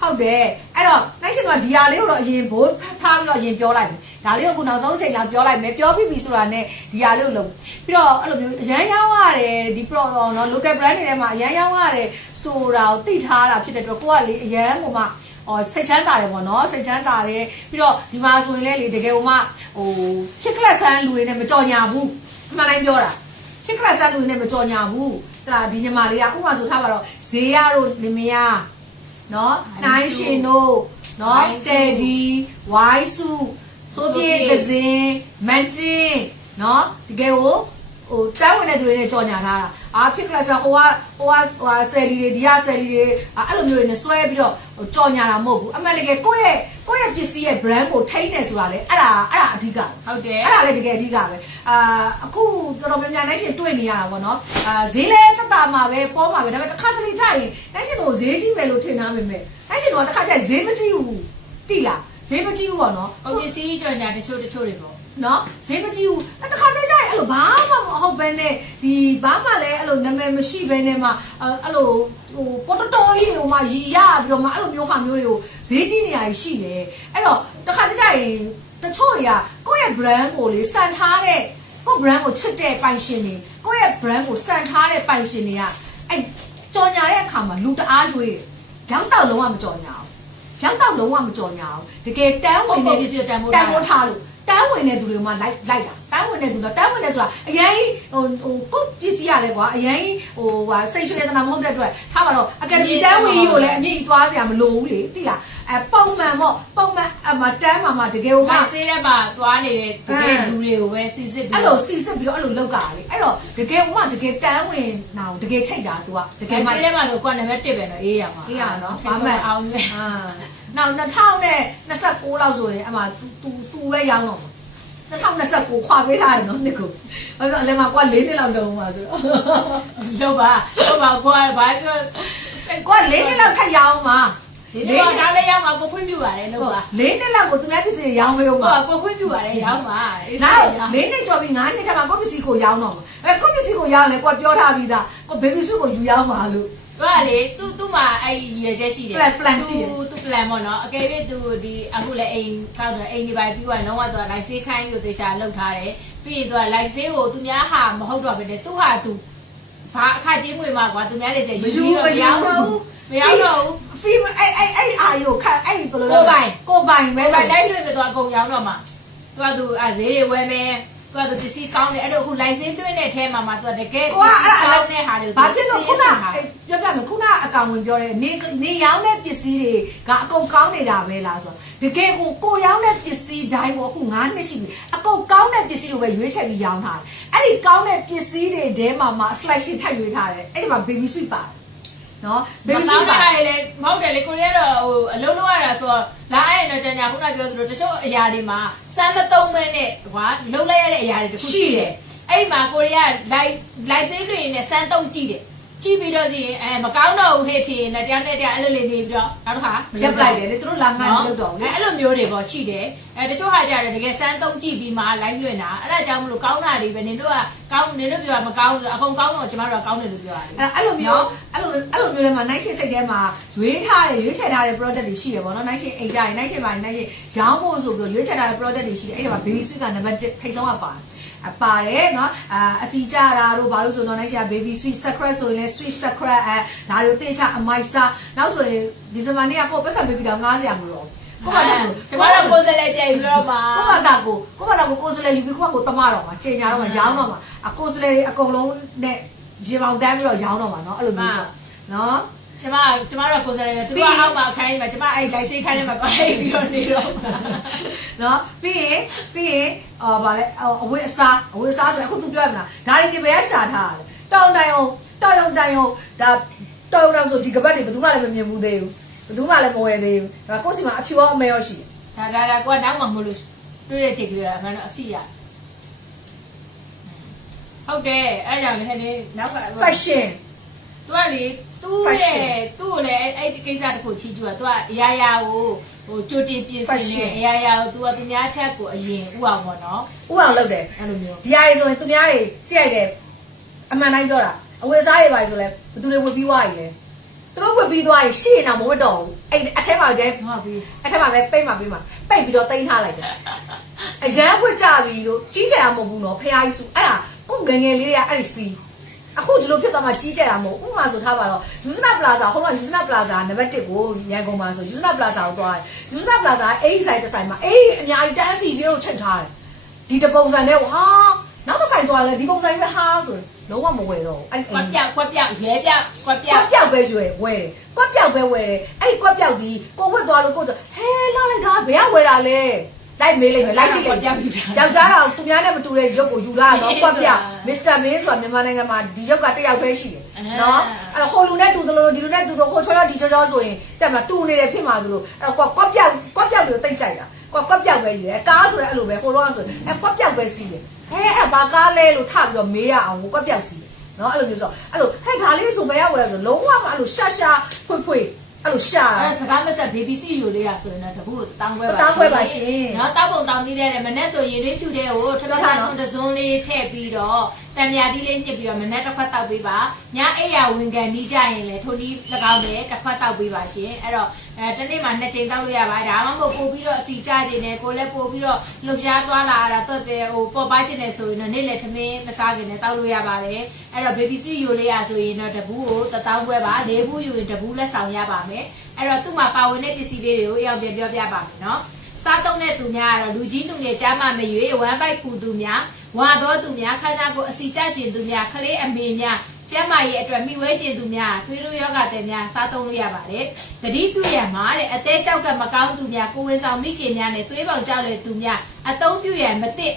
ေဟုတ်တယ်အဲ့တော့နိုင်ရှင်ကဒီဟာလေးကိုတော့အရင်ဘိုးထားပြီးတော့အရင်ပြောလိုက်မယ်ဒါလေးကိုခုနောက်ဆုံးအချိန်လာပြောလိုက်မယ်ပြောပြီးပြီဆိုတာနဲ့ဒီဟာလေးကိုလုပ်ပြီးတော့အဲ့လိုမျိုးအရန်ရောင်းရတယ်ဒီ pro နော် local brand တွေထဲမှာအရန်ရောင်းရတယ်ဆိုတာကိုသိထားတာဖြစ်တဲ့အတွက်ကိုကလေအရန်ကိုမှဟ စိတ်ချမ်းသာတယ်ပေါ့နော်စိတ်ချမ်းသာတယ်ပြီးတော့ဒီမှာဆိုရင်လည်းလေတကယ်ဟိုမှဟိုချစ်ကလတ်ဆန်းလူတွေနဲ့မကြော်ညာဘူးအမှန်တိုင်းပြောတာချစ်ကလတ်ဆန်းလူတွေနဲ့မကြော်ညာဘူးဟလာဒီညီမလေးကဥပမာဆိုထားပါတော့ဈေးရတို့နေမယားနော်နိုင်ရှင်တို့နော်တယ်ဒီဝိုင်းစုဆိုပြေကစင်မန်တင်နော်တကယ်ဟိုတန်းဝင်တဲ့သူတွေနဲ့ကြော်ညာထားတာဖြစ်ကလတ်ဆန်းဟိုကဆယ်လီတွေဒီကဆယ်လီတွေအဲ့လိုမျိုးတွေနဲ့ဆွဲပြီးတော့ကြော်ညာတာမဟုတ်ဘူးအမှန်တကယ်ကိုယ့်ရဲ့ပစ္စည်းရဲ့ brand ကိုထိန်းနေဆိုတာလေအဲ့ဒါအဓိကဟုတ်တယ်အဲ့ဒါလည်းတကယ်အဓိကပဲအခုတော်တော်များများနိုင်ရှင်တွေ့နေရတာပေါ့နော်ဈေးလဲတက်တာမှာပဲပေါ်မှာပဲဒါပေမဲ့တစ်ခါတလေကြာရင်နိုင်ရှင်တို့ဈေးကြီးမယ်လို့ထင်သားမိမယ်နိုင်ရှင်တို့တစ်ခါကြာဈေးမကြည့်ဘူးတိလားဈေးမကြည့်ဘူးပေါ့နော်ပစ္စည်းကြော်ညာတချို့တွေပေါ့နော်ဈေးမကြည့်ဘူးတခါတည်းကျရင်အဲ့လိုဘာမှမဟုတ်ဘဲနဲ့ဒီဘာမှလည်းအဲ့လိုနာမည်မရှိဘဲနဲ့မှအဲ့လိုဟိုပေါ်တော်ကြီးဟိုမှရီရပြီးတော့မှအဲ့လိုမျိုးဟာမျိုးတွေကိုဈေးကြီးနေရရှိတယ်အဲ့တော့တခါတည်းကျရင်တချို့တွေကကိုယ့်ရဲ့ brand ကိုလေစံထားတဲ့ကိုယ့် brand ကိုချစ်တဲ့ပိုင်ရှင်တွေကိုယ့်ရဲ့ brand ကိုစံထားတဲ့ပိုင်ရှင်တွေကအဲ့ကြော်ညာတဲ့အခါမှာလူတအားကျွေးကြောက်တော့လုံးဝမကြော်ညာဘူးကြောက်တော့လုံးဝမကြော်ညာဘူးတကယ်တန်းဝင်နေတန်းမိုးထားလို့တန်းဝင်တဲ့သူတွေကမှလိုက်တာတန်းဝင်တဲ့သူတော့တန်းဝင်တဲ့ဆိုတာအရင်ဟိုကိုပစ္စည်းရလဲကွာအရင်ဟိုဟာစိတ်ရွှေတနာမဟုတ်တဲ့အတွက်ထားပါတော့အကယ်ဒမီတန်းဝင်ကြီးကိုလည်းအမြင့်သွားစရာမလိုဘူးလေသိလားပုံမှန်အမတန်းမှာတကယ်ဟိုမှာဆေးတဲ့မှာသွားနေတဲ့တကယ်လူတွေကိုပဲစီစစ်ပြီးအဲ့လိုစီစစ်ပြီးတော့အဲ့လိုလောက်တာလေအဲ့တော့တကယ်ဟိုမှာတကယ်တန်းဝင်တာကိုတကယ်ချိတ်တာ तू ကတကယ်ဆေးတဲ့မှာတော့ကွာနံပါတ်1ပဲနော်အေးရပါအေးရနော်ဘာမှအောင်လေနောက်2029လောက်ဆိုရင်အမ तू ပဲရောင်းတော့2029ခွာပေးထားရနော်နှစ်ကိုအဲ့တော့အလဲမှာကွာ4နှစ်လောက်လုံးပါဆိုတော့လောက်ပါဟုတ်ပါကွာဘာပြောကွာ4နှစ်လောက်ထပ်ရောင်းပါဒီနေ့တော့ဒါလည်းရောင်းမှာကိုခွင့်ပြုပါတယ်လို့ပါ4နှစ်လောက်ကိုသူများပစ္စည်းရောင်းမလို့ပါကိုခွင့်ပြုပါတယ်ရောင်းပါနောက်4နှစ်ကျော်ပြီး9နှစ်ကျမှကိုပစ္စည်းကိုရောင်းတော့မှာကိုပစ္စည်းကိုရောင်းလဲကွာပြောထားပြီးသားကိုဘေဘီဆွကိုယူရောင်းပါလို့သူကလေသူ့မှာအဲ့ရည်ချက်ရှိတယ် plan ရှိတယ်သူ plan ပေါ့နော်အကယ်၍သူဒီအခုလည်းအိမ်ကောက်တယ်အိမ်ဒီပိုင်းပြီးတော့လုံးဝသူကလိုက်ဆေးခိုင်းကိုတေချာလောက်ထားတယ်ပြီးရင်သူကလိုက်ဆေးကိုသူများဟာမဟုတ်တော့ပဲသူဟာသူဘာအခါတင်းငွေမှာကွာသူများတွေချက်ယူပြီးတော့မရောတော့ဘူးဖီအဲ့အာယိုခတ်အဲ့ဘယ်လိုကိုပိုင်ပဲလိုက်လွှင့်ပြီးတော့အကုန်ရောင်းတော့မှာသူကဈေးတွေဝယ်မယ်သူကပစ္စည်းကောင်းတယ်အဲ့တော့အခု live လေးတွင်းတဲ့အထဲမှာသူကတကယ်ကောင်းတဲ့ဟာတွေဘာဖြစ်လို့ခုနပြောပြမယ်ခုနအကောင်ဝင်ပြောတယ်နေရောင်းတဲ့ပစ္စည်းတွေကအကုန်ကောင်းနေတာပဲလားဆိုတကယ်ကိုရောင်းတဲ့ပစ္စည်းတိုင်းကိုအခု9နှစ်ရှိပြီအကုန်ကောင်းတဲ့ပစ္စည်းတွေပဲရွေးချယ်ပြီးရောင်းထားတယ်အဲ့ဒီကောင်းတဲ့ပစ္စည်းတွေထဲမှာ slash ထပ်ရွေးထားတယ်အဲ့ဒီမှာ baby sweet ပါတယ်နော် baby sweet ပါတယ်လေမဟုတ်တယ်လေကိုရီးယားတော့ဟိုအလုံးလုံးရတာဆိုတော့လာအဲ့တော့ကြာခုနပြောသလိုတချို့အရာတွေမှာစမ်းမသုံးမဲနဲ့ဟွာလုံးလိုက်ရတဲ့အရာတွေတခုရှိတယ်အဲ့မှာကိုရီးယားလိုက်ဆေးတွေနဲ့စမ်းသုံးကြည့်တယ်ကြည့်ပြီးတော့စီမကောင်းတော့ဘူးဟဲ့ထင်နဲ့တရားနဲ့တရားအဲ့လိုလေးနေပြီးတော့နောက်တစ်ခါရပ်လိုက်တယ်လေသူတို့လာငါ့မလုပ်တော့ဘူးလေအဲ့လိုမျိုးတွေပေါ့ရှိတယ်တချို့ဟာကြတယ်တကယ်စမ်းသုံးကြည့်ပြီးမှလိုက်လွှင့်တာအဲ့ဒါကြောင့်မလို့ကောင်းတာတွေပဲနင်တို့ကကောင်းနင်တို့ပြောတာမကောင်းဘူးအကုန်ကောင်းတော့ကျမတို့ကကောင်းတယ်လို့ပြောရတယ်အဲ့လိုမျိုးလည်းမှာနိုင်ရှင်စိတ်ထဲမှာရွေးချယ်ထားတဲ့ product တွေရှိတယ်ပေါ့နော်နိုင်ရှင်အိမ်ကြရင်နိုင်ရှင်ပါနိုင်ရှင်ရောင်းဖို့ဆိုပြီးတော့ရွေးချယ်ထားတဲ့ product တွေရှိတယ်အဲ့ဒါမှာ baby sweet ကနံပါတ်1ထိပ်ဆုံးကပါတယ်နော်အစီကြတာတို့ဘာလို့ဆိုတော့နိုင်ရှာ baby sweet secret ဆိုရင်လည်း sweet secret ဒါတွေကိုတေချာအမိုက်စားနောက်ဆိုရင်ဒီဇင်ဘာနေ့ကကိုပတ်စံပေးပြီးတော့90ရမလို့ကိုမလာကျမတို့ကိုယ်စလဲပြိုင်ပြီးတော့မှာကိုမလာကိုယ်စလဲယူပြီးကိုတမတော့မှာချိန်ညာတော့မှာရောင်းတော့မှာကိုယ်စလဲတွေအကုန်လုံးနဲ့ရေပေါင်တန်းပြီးတော့ရောင်းတော့မှာနော်အဲ့လိုမျိုးဆိုနော်ကျမတို့ကိုယ်စားလှယ်သူကအောက်မှာခိုင်းနေမှာကျမအဲ့လိုက်စိတ်ခိုင်းနေမှာကိုအဲ့ပြီးတော့နေတော့နော်ပြီးရင်ဗာလဲအဝတ်အစားဆိုအခု तू ပြောရမလားဒါတွေဘယ်ကရှာထားရလဲတောင်တိုင်အောင်ဒါတောင်ဆိုဒီကပတ်တွေဘယ်သူမှလည်းမမြင်ဘူးသေးဘူးဘယ်သူမှလည်းမဝယ်သေးဘူးဒါကိုယ့်စီမှာအဖြူရောအမဲရောရှိတယ်ဒါကိုကနောက်မှမလို့တွေ့တဲ့ချိန်ကလေးကအမှန်တော့အစီရဟုတ်တယ်အဲ့ကြောင့်လည်းဟဲ့လေနောက်က fashion သူကလေသူ့ကိုလည်းအဲ့ဒီကိစ္စတခုချီးကျူးတာသူကအရာရာကိုဟိုကြိုတင်ပြင်ဆင်နေအရာရာကိုသူကသူများထက်ကိုအရင်ဥအောင်ပေါ့နော်ဥအောင်လုပ်တယ်အဲ့လိုမျိုးဒီအရေးဆိုရင်သူများတွေကြည့်လိုက်တယ်အမှန်တိုင်းပြောတာအဝတ်စားတွေပါဆိုလဲဘယ်သူတွေဝတ်ပြီးွားရည်လဲသူတို့ဝတ်ပြီးသွားရင်ရှေ့နေတာမဝတ်တော့ဘူးအဲ့အထက်မှာကျဲဟုတ်ပြီအထက်မှာပဲပိတ်ပြီးတော့တိန်းထားလိုက်တယ်အရန်ဝတ်ကြပြီလို့ကြီးကြရမဟုတ်ဘူးနော်ဖះကြီးစုအဲ့ဒါကိုငငယ်လေးတွေကအဲ့ဒီဖီ အခုဒီလိုဖြစ်သွားမှကြီးကြတာမဟုတ်ဥပမာဆိုထားပါတော့ယူစနာပလာဇာဟိုကယူစနာပလာဇာနံပါတ်1ကိုရန်ကုန်မှာဆိုယူစနာပလာဇာကိုသွားတယ်ယူစနာပလာဇာအဲ့ဒီဆိုင်တစ်ဆိုင်မှာအဲ့ဒီအများကြီးတန်းစီပြီးတော့ချိန်ထားတယ်ဒီတပုံစံနဲ့ဟာနောက်တစ်ဆိုင်သွားလဲဒီပုံစံပဲဟာဆိုလုံးဝမဝယ်တော့အဲ့ဒီ ကွက်ပြောက်ရဲပြောက်ကွက်ပြောက် ကွက်ပြောက်ပဲရွယ်ဝယ်တယ်ကွက်ပြောက်ပဲဝယ်တယ်အဲ့ဒီကွက်ပြောက်ဒီကိုဝက်သွားလို့ကိုဟဲလာလိုက်တာဘယ်ကဝယ်တာလဲလိုက်မေးလိုက်မယ်လိုက်ကြည့်လိုက်ယောက်ျားတော့သူများနဲ့မတူတဲ့ရုပ်ကိုယူလာတော့ကွက်ပြောက်မစ္စတာမင်းဆိုတာမြန်မာနိုင်ငံမှာဒီရုပ်ကတစ်ယောက်ပဲရှိတယ်နော်အဲ့တော့ဟိုလူနဲ့တူသလိုဒီလူနဲ့တူတော့ဟိုချောဒီချောဆိုရင်တက်မှာတူနေတယ်ဖြစ်မှာဆိုလို့အဲ့တော့ကွက်ပြောက်တွေကိုတိတ်ကြိုက်တာကွက်ပြောက်ပဲယူတယ်ကားဆိုရင်အဲ့လိုပဲဟိုတော့ဆိုအဲ့ကွက်ပြောက်ပဲစီးတယ်အဲ့ဘာကားလဲလို့ထပြီးတော့မေးရအောင်ကွက်ပြောက်စီးတယ်နော်အဲ့လိုမျိုးဆိုအဲ့လိုဟဲ့ဒါလေးဆိုဘယ်ရောက်ဝယ်ဆိုလုံးဝမအဲ့လိုရှာဖွေအဲ့လိုရှာအဲ့စကားမဆက် BBC ယူလေးရဆိုရင်တော့တပုတ်တောင်းပွဲပါ တောင်းပွဲပါရှင်နော်တောက်ပုံတောင်းသေးတယ်မနေ့ဆိုရင်တွေးဖြူတဲ့ကိုထထဆန်းတစုံလေးထည့်ပြီးတော့တံမြာတီးလေးညှစ်ပြီးတော့မနေ့တစ်ခွက်တောက်ပေးပါညအိယာဝင်ကန်နီးကြရင်လေထိုနည်း၎င်းနဲ့တစ်ခွက်တောက်ပေးပါရှင်အဲ့တော့တနေ့မှ2ချိန်တောက်လို့ရပါတယ်ဒါမှမဟုတ်ပို့ပြီးတော့အစီကြခြင်းနဲ့ကိုလည်းပို့ပြီးတော့လှုပ်ရှားသွားလာတာတော့ပဲဟိုပေါ်ပါခြင်းနဲ့ဆိုရင်တော့နေ့လေထမင်းမစားခင်နဲ့တောက်လို့ရပါတယ်အဲ့တော့ BBC ယူလေးရဆိုရင်တော့တပူးကို1000ပွဲပါ4ဘူးယူရင်တပူးလက်ဆောင်ရပါမယ်အဲ့တော့သူ့မှာပါဝင်တဲ့ပစ္စည်းလေးတွေကိုအရောက်ပြန်ပြောပြပါမယ်နော်စားသုံးတဲ့သူများကတော့လူကြီးလူငယ်ကြားမှမရွေးဝမ်းပိုက်ပူသူများဝါတော်သူများခန္ဓာကိုယ်အစီကြကျင်သူများခလေးအမေများကျန်းမာရေးအတွက်မိဝဲကျင်သူများသွေးတိုးယောဂတဲ့များစားသုံးလို့ရပါတယ်တတိပြုရမှာတဲ့အသေးကြောက်ကမကောင်းသူများကိုဝင်ဆောင်မိခင်များနဲ့သွေးပေါင်ကြောက်တဲ့သူများအသုံးပြုရမတစ်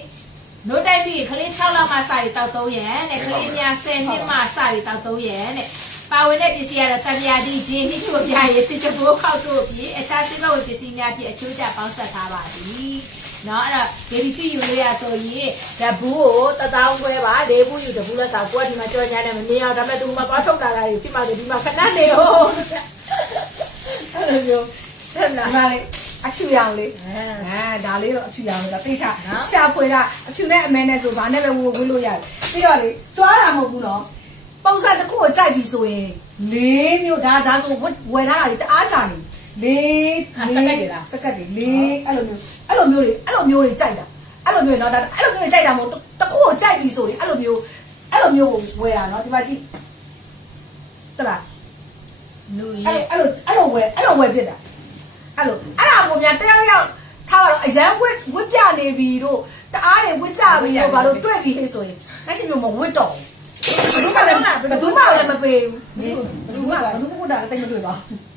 နို့တိုက်ပြီးခလေး6လောက်မှစပြီးတောက်3ရန်နဲ့ခလေးများ10နှစ်မှစပြီးတောက်3ရန်နဲ့ပါဝင်တဲ့ပစ္စည်းကတော့တံမြာတိဂျင်းနှိချိုပြရည်တစ်ချဘိုးခောက်တို့ပြီးအခြားစိမ့်ဝင်ပစ္စည်းများဖြင့်အချိုးကျပေါင်းဆက်ထားပါသည်။နော်အဲ့တော့ BBC ယူလို့ရဆိုရင်ဓဘူးကို1000ခွဲပါ၄ဘူးယူတဘူးလက်ဆောင်ကိုကဒီမှာကြော်ညာနဲ့မမြင်အောင်ဒါပေမဲ့သူမှသွားထုတ်လာတာတွေဖြစ်မှဆိုဒီမှာခဏနေဟုတ်အဲ့လိုမျိုးတဲ့နားလေးအဖြူရောင်လေးဒါလေးတော့အဖြူရောင်လေးတော့သိချရှာဖွေတာအဖြူနဲ့အမဲနဲ့ဆိုဘာနဲ့ပဲဝေးလို့ရတယ်ပြီးတော့လေကြွားတာမဟုတ်ဘူးနော်ပုံစံတစ်ခုကိုကြိုက်ပြီဆိုရင်၄မျိုးဒါဆိုဝယ်ထားတာတအားကြနေစကတ်တွေ၄အဲ့လိုမျိုးတွေကြိုက်တာအဲ့လိုမျိုးနော်ဒါအဲ့လိုမျိုးတွေကြိုက်တာမဟုတ်တစ်ခုကိုကြိုက်ပြီဆိုရင်အဲ့လိုမျိုးကိုဝယ်တာနော်ဒီမှာကြည့်တလားလူရဲ့အဲ့လိုဝယ်ဖြစ်တာအဲ့ဒါကိုများတယောက်ထားတော့အရန်ဝတ်ပြနေပြီတို့တအားတွေဝတ်ကြပြီတို့ဘာလို့တွေ့ပြီဟဲ့ဆိုရင်အဲ့ချိန်မျိုးမဝတ်တော့ဘယ်သူမှလည်းမပေးဘူးဘယ်သူမှဒါလည်းတိတ်မတွေ့ပါဘူး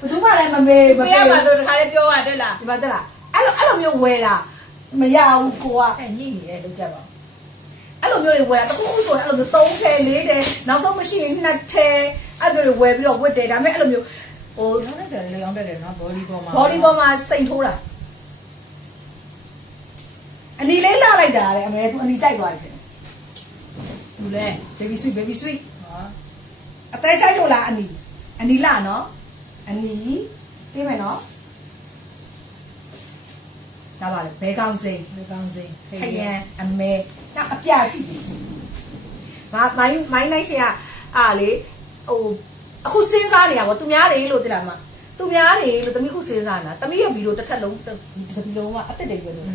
ဘယ်သူမှလည်းမပေးပေးရမှာလို့တခါလေးပြောရတယ်လားဒီမှာတက်လားအဲ့လိုမျိုးဝယ်တာမရဘူးကိုကညှိနေတယ်လုပ်ကြပါအဲ့လိုမျိုးတွေဝယ်တာတခုခုဆိုရင်အဲ့လိုမျိုး3ထဲ4ထဲနောက်ဆုံးမရှိရင်2ထဲအဲ့လိုတွေဝယ်ပြီးတော့ဝတ်တယ်ဒါပေမဲ့အဲ့လိုမျိုးဟိုရောင်းတတ်တယ်လေရောင်းတတ်တယ်နော်ဘော်ဒီပေါ်မှာစိန်ထိုးတာအနီလေးလာလိုက်တာလေအမေသူအနီကြိုက်သွားတယ်လူလဲ baby sweet အသေးကြိုက်လို့လားအနီလာနော်အနီပြေးမယ်နော်ဒါပါလေဘဲကောင်းစိန်ခရမ်းအမဲနောက်အပြရှိတယ်မိုင်းနိုင်ရှင်ကအားလေဟိုအခုစဉ်းစားနေရပါသူများလေလို့သိလားမသူများလေလို့တမီးခုစဉ်းစားနေတာတမီးရဲ့ဗီဒီယိုတစ်ထက်လုံးတစ်ဗီဒီယိုကအတက်တယ်ပြောလို့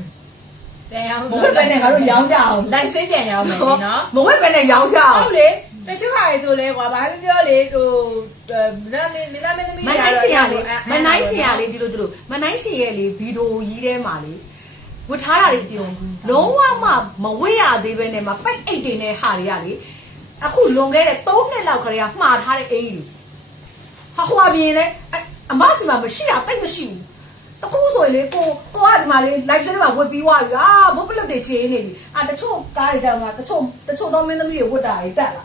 ပြန်ရောင်းမဟုတ်ပဲနဲ့ငါတို့ရောင်းကြအောင်လိုက်ဆေးပြန်ရောင်းမယ်နော်မဟုတ်ပဲနဲ့ရောင်းကြအောင်ဟုတ်လေတချို့ဟာတွေဆိုလဲကွာဘာပြောလေဟိုမင်းသမီးမနိုင်ရှင်ရလေဒီလိုမနိုင်ရှင်ရဲ့လေဗီဒီယိုကြီးထဲမှာလေဝတ်ထားတာတွေပြုံလုံးဝမဝေ့ရသေးပဲနဲ့မပိတ်အိတ်တင်တဲ့ဟာတွေကလေအခုလွန်ခဲ့တဲ့3နှစ်လောက်ခရေကမှားထားတဲ့အိမ်ကြီးဟာဟိုအပြင်လေအမစီမှာမရှိတာတိတ်မရှိဘူးတကူဆိုရင်လေကိုကဒီမှာလေ live stream မှာဝတ်ပြီးွားပြီဘုတ်ပလွတ်တွေချေနေပြီတချို့ကားတွေကြောင့်တချို့တော့မင်းသမီးတွေဝတ်တာတွေတက်လာ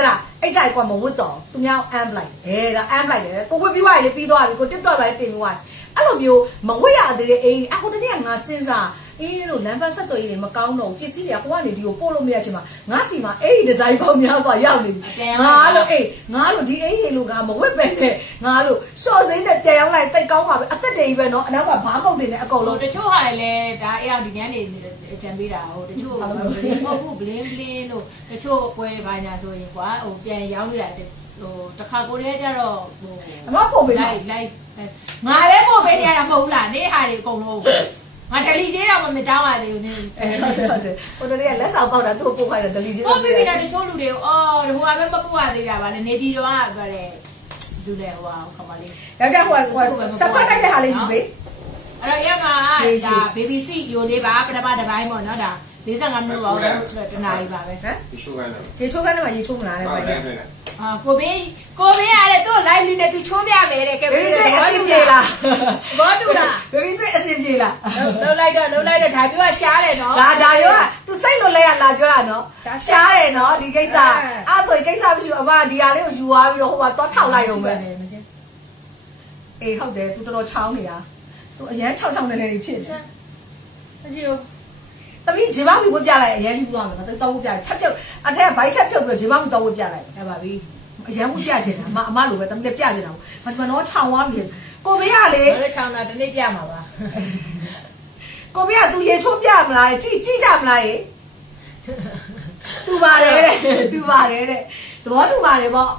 ဒါအဲ့ကြိုက်ကမဝတ်တော့သူများအမ်လိုက်ဒါအမ်လိုက်တယ်ကိုဝတ်ပြီးွားလေပြီးသွားပြီကို TikTok ပဲတင်ပြီးွားအဲ့လိုမျိုးမဝတ်ရသေးတဲ့အိမ်အခုတနေ့ကငါစဉ်းစားလို့လမ်းပန်းဆက်သွယ်ရေးတွေမကောင်းတော့ပစ္စည်းတွေကဟိုကနေဒီကိုပို့လို့မရချင်မှာငါစီမှာအဲ့ဒီဒီဇိုင်းပေါင်းများစွာရောက်နေပြီငါလို့ဒီအိမ်တွေလို့ငါမဝတ်ပဲနဲ့ငါလို့ရှော့စိမ့်နဲ့ပြန်ရောက်လိုက်တိတ်ကောင်းပါပဲအသက်တည်းကြီးပဲနော်အနောက်ကဘားကုတ်တွေနဲ့အကုန်လုံးတချို့ဟာလည်းဒါအေးအောင်ဒီညနေအကြံပေးတာဟိုတချို့မဟုတ်ဘူးဘလင်းတို့တချို့ပွဲတွေဘာညာဆိုရင်ကွာဟိုပြန်ရောင်းလို့ရတယ်ဟိုတခါကိုတည်းကျတော့ဟိုအမပို့ပေးလိုက်ငါလည်းပို့ပေးနေရတာမဟုတ်ဘူးလားနေဟာတွေအကုန်လုံး ငါတယ်လီကျေးတော့မတောင်းရသေးဘူးနင် ဟုတ်တယ်ဟိုတည်းကလက်ဆောင်ပေါက်တာသူ့ကိုပို့ခိုင်းတယ်ဒလီကြီး ဟုတ်ပြီပြီတော့တချို့လူတွေကိုအော်ဟိုကပဲမပို့ရသေးတာပါနဲ့နေပြည်တော်ကပြောတယ်လူလေဟိုခမလေး ယောက်ျားဟိုစက်ဖတ်တိုက်တဲ့ဟာလေးယူပေး အဲ့တော့ရက်ကဒါ baby seat ယိုလေးပါပထမတစ်ပိုင်းပေါ့နော်ဒါ45မိနစ်ပေါ့တနားကြီးပါပဲဟမ် ဒီရှိုးကန်တယ် ရေချိုးကန်းထဲမှာရေချိုးမလားလဲ ဟုတ် ဘာ တ လဲ ယ်တွေ့တယ် အာကိုဘင်းရတယ်သူ့ live လူနဲ့သူချိုးပြမယ်တဲ့ကဲ ဘေဘီဆွေးအဆင်ပြေလား ဘောတူလား ဘေဘီဆွေးအဆင်ပြေလား လှုပ်လိုက်တော့ဒါပြောရှားတယ်နော် ဒါရောက तू စိတ်လို့လဲရလာပြောတာနော်ရှားတယ်နော်ဒီကိစ္စအဲ့ဆိုကိစ္စမရှိဘူးအမဒီဟာလေးကိုယူသွားပြီးတော့ဟိုကတော့ထောက်လိုက်ရုံပဲအေးဟုတ်တယ် तू တော်တော်ချောင်းနေတာ तू အရန်6နေနေဖြစ်တယ် အကြီးကို သမီးဂျင်းမောင်ကိုပြလိုက်အရန်ယူသွားမယ်နော်တောက်ပြချက်ပြုတ်အထက်ကဘိုက်ချက်ပြုတ်ပြီးဂျင်းမောင်တောက်ပြလိုက် ရပါပြီ အရန်ကိုပြချင်တာအမလိုပဲသမီးလည်းပြချင်တာမမနော်ခြောင်သွားပြီကိုမေးရလေ ဘယ်လိုချောင်းတာဒီနေ့ပြမှာပါ ကိုမေးက तू ရေချိုးပြမလားကြည့်ကြမလားရေ तू ပါတယ်တဲ့ तू ပါတယ်တဲ့သဘောတူပါတယ်ပေါ့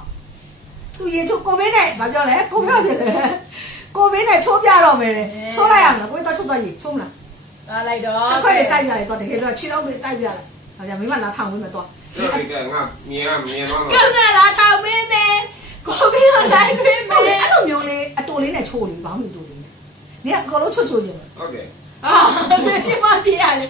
तू ရေချိုးကိုမေးနဲ့ဘာပြောလဲကိုမေးရတယ်လေကိုမေးနဲ့ချိုးပြတော့မယ်ချိုးလိုက်ရမလားကိုမေးတော့ချိုးတော့ရေချိုးမလား သွားလိုက်တော့ စက်ခွက်တွေတိုက်ပြလိုက်တော့တကယ်တော့ခြေလုံးတွေတိုက်ပြလိုက်ဟောကြမိမလာထောင်ဝင်မယ်တော့ ကျွန်တော်ကငါမြင်တော့ ကဲလာထောင်မင်းမယ်ကိုဘင်းလိုက်တွင်းမ ဟုတ်လေ ယ် အဲ့လိုမျိုးလေးအတူလေးနဲ့ချိုးလေးဘောင်းတူလေးနဲ့နင်ကအကုန်လုံးချွတ်ချွတ်ခြင်း ဟုတ်တယ် အာဒီမပြရလေ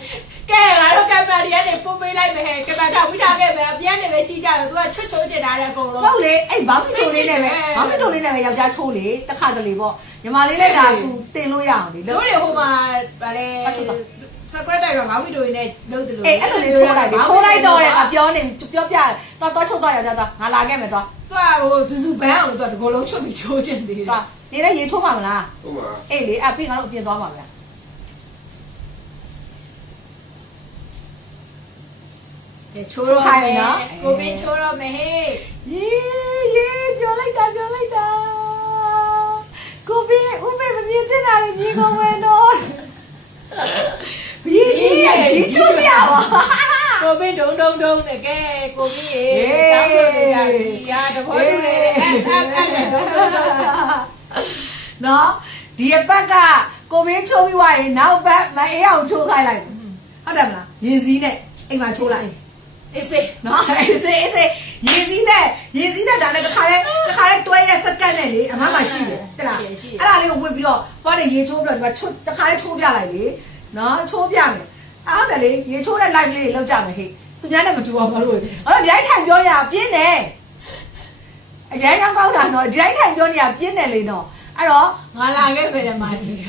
ကဲငါတို့ကင်မရာတွေကနေပို့ပေးလိုက်မယ်ကင်မရာထောက်ပြီးထားခဲ့မယ်အပြန်နေပဲကြည့်ကြတယ်သူကချွတ်ချိုးကျင်တာတဲ့အကုန်လုံး ဟုတ်လေအဲ့ဘောင်းတူလေးနဲ့ပဲဘောင်းတူလေးနဲ့ပဲယောက်ျားချိုးလေတစ်ခါတလေပေါ့ညီမလေးလည်းဒါသူတင်လို့ရအောင်လေ တို့တွေဟိုမှာဗာလေစကရက်တိုင်တော့ငါဝီတို့နဲ့လုပ်တယ်လို့ အေးအဲ့လိုလေးချိုးလိုက်ချိုးလိုက်တော့တဲ့ပြောနေပြောပြတော့ချုပ်တော့ယောက်ျားတော့ငါလာခဲ့မယ်တော့ သူကဟိုစူစူဘန်းအောင်လို့သူကဒီကိုလုံးချွတ်ပြီးချိုးကျင်သေးတယ် တော့နေလည်းရေချိုးပါမလား ဟုတ်ပါ အေးလေအပြင်ကတော့အပြင်သွားပါမလား ချိုးတော့မယ်ကိုဘင်းချိုးတော့မယ်ဟေး ရေပြောလိုက်တာကိုဘေးဦးမေမမြင်တဲ့တာလေမြေကုန်ဝဲတော့ဘေးကြီးရဲ့ကြီးချိုးပြပါ ကိုဘင်းဒုံနဲ့ကဲကိုဘင်းရေတောင်းလို့နေကြပြီဟာတဘောတူနေတယ်အဲ့ဒုံနော်ဒီအပတ်ကကိုဘေးချိုးပြီးွားရင်နောက်ပတ်မအေးအောင်ချိုးခိုင်းလိုက်ဟုတ်တယ်မလားရင်စည်းနဲ့အိမ်မှာချိုးလိုက် အေးစေး နော်အေးစေးရေစည်းနဲ့ဒါနဲ့တခါလဲတွဲရဲ့စက္ကန့်နဲ့လေအမမရှိတယ်တဲ့လားအဲ့ဒါလေးကိုဝင်ပြီးတော့ဘာနဲ့ရေချိုးပြီးတော့ဒီမှာချိုးတခါလဲချိုးပြလိုက်လေနော်ချိုးပြမယ်အဲ့ဒါလေရေချိုးတဲ့ live လေးလောက်ကြမယ်ဟေ့သူများနဲ့မတူအောင်မလို့အဲ့တော့ဒီတိုင်းထိုင်ပြောရပြင်းတယ်အရင်ကကောင်းတာနော်ဒီတိုင်းထိုင်ပြောနေရပြင်းတယ်လေနော်အဲ့တော့ ငါလာခဲ့ပဲတဲ့မာကြီးက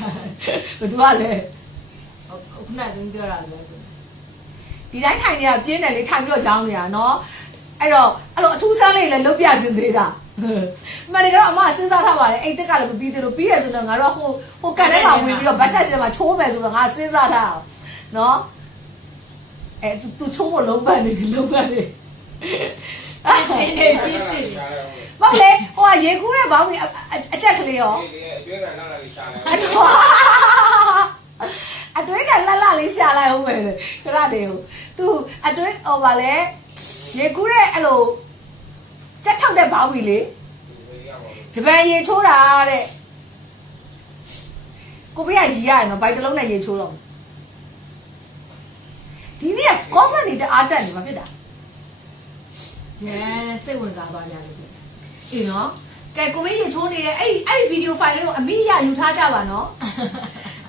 ဘသူကလဲ ခုနကသူပြောတာလေ ဒီတိုင်းထိုင်နေတာပြင်းတယ်လေထိုင်ပြီးတော့ကြောင်းနေတာနော်အဲ့တော့အဲ့လိုအထူးဆန်းလေးလည်းလုတ်ပြခြင်းသေးတာမနေ့ကတော့အမစဉ်းစားထားပါတယ်အိတ်တက်ကလည်းမပြီးသေးလို့ပြီးရဆိုတော့ငါတို့ဟိုကန်ထဲမှာဝင်ပြီးတော့ဘတ်တက်ချင်မှာချိုးမယ်ဆိုတော့ငါစဉ်းစားထားအောင်နော်အဲ तू ချိုးဖို့လုံးပန်းနေပြီလုံးပန်းနေ စင်းနေပြင်းစင်း မဟုတ်လေဟိုကရေကူးတဲ့ဘောင်းကြီးအချက်ကလေးရော ဒီလေအကျွေးကနောက်လာပြီးရှာတယ် အတွင်းကလှလှလေးရှာလိုက်အောင်မယ်ခရတဲ့ဟို तू အတွင်းဟိုပါလေရေကူးတဲ့အဲ့လိုကြက်ထောက်တဲ့ဘောင်းကြီးလေဂျပန်ရေချိုးတာတဲ့ကိုဘေးကရီရတယ်နော်ဘိုက်တစ်လုံးနဲ့ရေချိုးတော့ဒီနေ့က comment တွေတအားတက်နေမှာဖြစ်တာ ရဲစိတ်ဝင်စားသွားကြတယ် အေးနော်ကဲကိုဘေးရေချိုးနေတဲ့အဲ့ဒီဗီဒီယိုဖိုင်လေးကိုအမိရယူထားကြပါနော်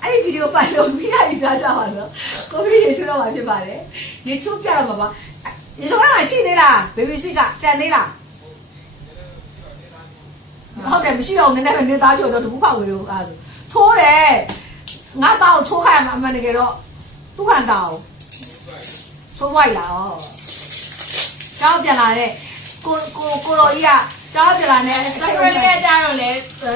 အဲ့ဒီဗီဒီယိုဖိုင်ကိုအမိရယူထားကြပါနော်ကိုဘေးရေချိုးတော့မှာဖြစ်ပါတယ်ရေချိုးပြတော့မှာပါရေချိုးတော့ရှိသေးလားဘေဘီဆွစ်ကကြံသေးလားဟုတ်တယ်မရှိတော့နည်းနည်းပဲနေသားချိုးတော့တခုဖောက်ဝေလို့အားဆိုချိုးတယ်ငါတောက်ချိုးခိုင်းမှာအမှန်တကယ်တော့သူ့ခံတောက်ချိုးဝိုက်လာတော့ကြောက်ပြန်လာတဲ့ကိုတော်ကြီးကကြောက်ပြန်လာတဲ့ စကရက်ရဲ့ကြတော့လေ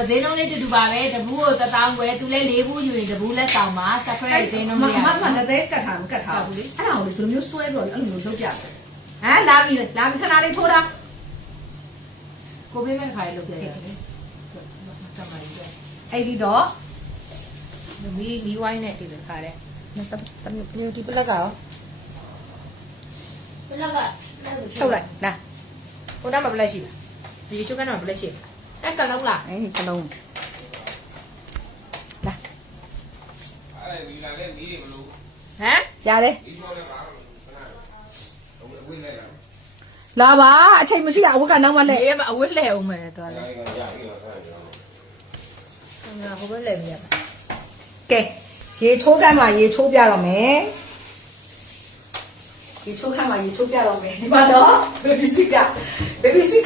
ဈေးနှုန်းလေးတူပါပဲတပူးကို1000ခွဲသူလဲ4ဘူးယူရင်တပူးလက်ဆောင်ပါစကရက်ဈေးနှုန်းလေး မမတဲ့ကတ်ထားမကတ်ထားဘူးလေအဲ့ဒါကိုလေဒီလိုမျိုးဆွဲပြီးတော့အဲ့လိုမျိုးလုပ်ပြတယ်ဟမ်လာပြီခဏလေးထိုးတာ ကိုဘေးမဲ့ခါလေးလုပ်ပြရတယ်လေကမ္ဘာကြီး အဲ့ဒီတော့ မီဝိုင်းနဲ့ဒီလိုခါတယ်ဒီပလက်ကရောပလက်ကထုတ်လိုက်လာဟိုတမှာပလက်ရှိလားဒီချိုးကနေမှာပလက်ရှိအဲ့ကလုံးလား အဲ့ဒီကလုံးလာ အဲ့ တယ်ဒီလာလဲမီးတွေမလို့ ဟမ် ရတယ် ဒီချောလဲပါခဏအဝိလဲလာ လာပါအချိန်မရှိတာအဝတ်ကနောက်မှလဲ ဒီမှာအဝတ်လှည့်အောင်မယ်တော်တယ် ရပြီပါခဏကြောင်း ငါဟိုဘက်လှည့်ပြရပါ ကဲရေချိုးကမ်းမှာရေချိုးပြတော့မယ်ရေချိုးခမ်းမှာရေချိုးပြတော့မယ်ဒီမှာတော့ baby sweet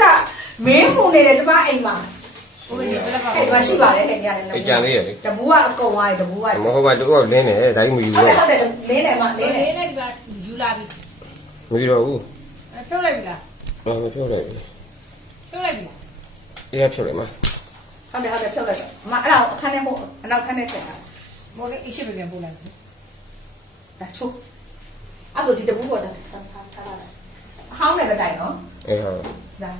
ကမင်းဖုန်နေတယ်ကျမအိမ်မှာ ဟိုဘက်ဘယ်လောက်ပါ အဲ့ဒါရှိပါတယ်ခင်ဗျာလေ အကြံလေးရလေ တဘူကအကုန်သွားတယ်တဘူက မဟုတ်ပါတော့လင်းနေဒါကြီးမယူ ဟုတ်တယ် တော့ ဟုတ်တယ်လင်းတယ်မလ လေး င်းတယ် နဲ့ဒီကယူလာပြီ မယူတော့ဘူး ဖြုတ်လိုက်ပြီလား အော်မပြောလိုက်ဘူး ဖြုတ်လိုက်ပြီလား အေးဖြုတ်လိုက်မှာ ဟုတ်တယ်ဖြုတ်လိုက်တော့မအဲ့ဒါအခန်းထဲပို့အနောက်ခန်းထဲထည့်တာ မိုးလေးအရှိပြန်ပို့လိုက်ပြီ ဒါချိုးအဲ့ဒါဒီတဘူပေါ်တာထားလာအဟောင်းနဲ့ပဲတိုင်နော် အေးဟုတ် ဒါ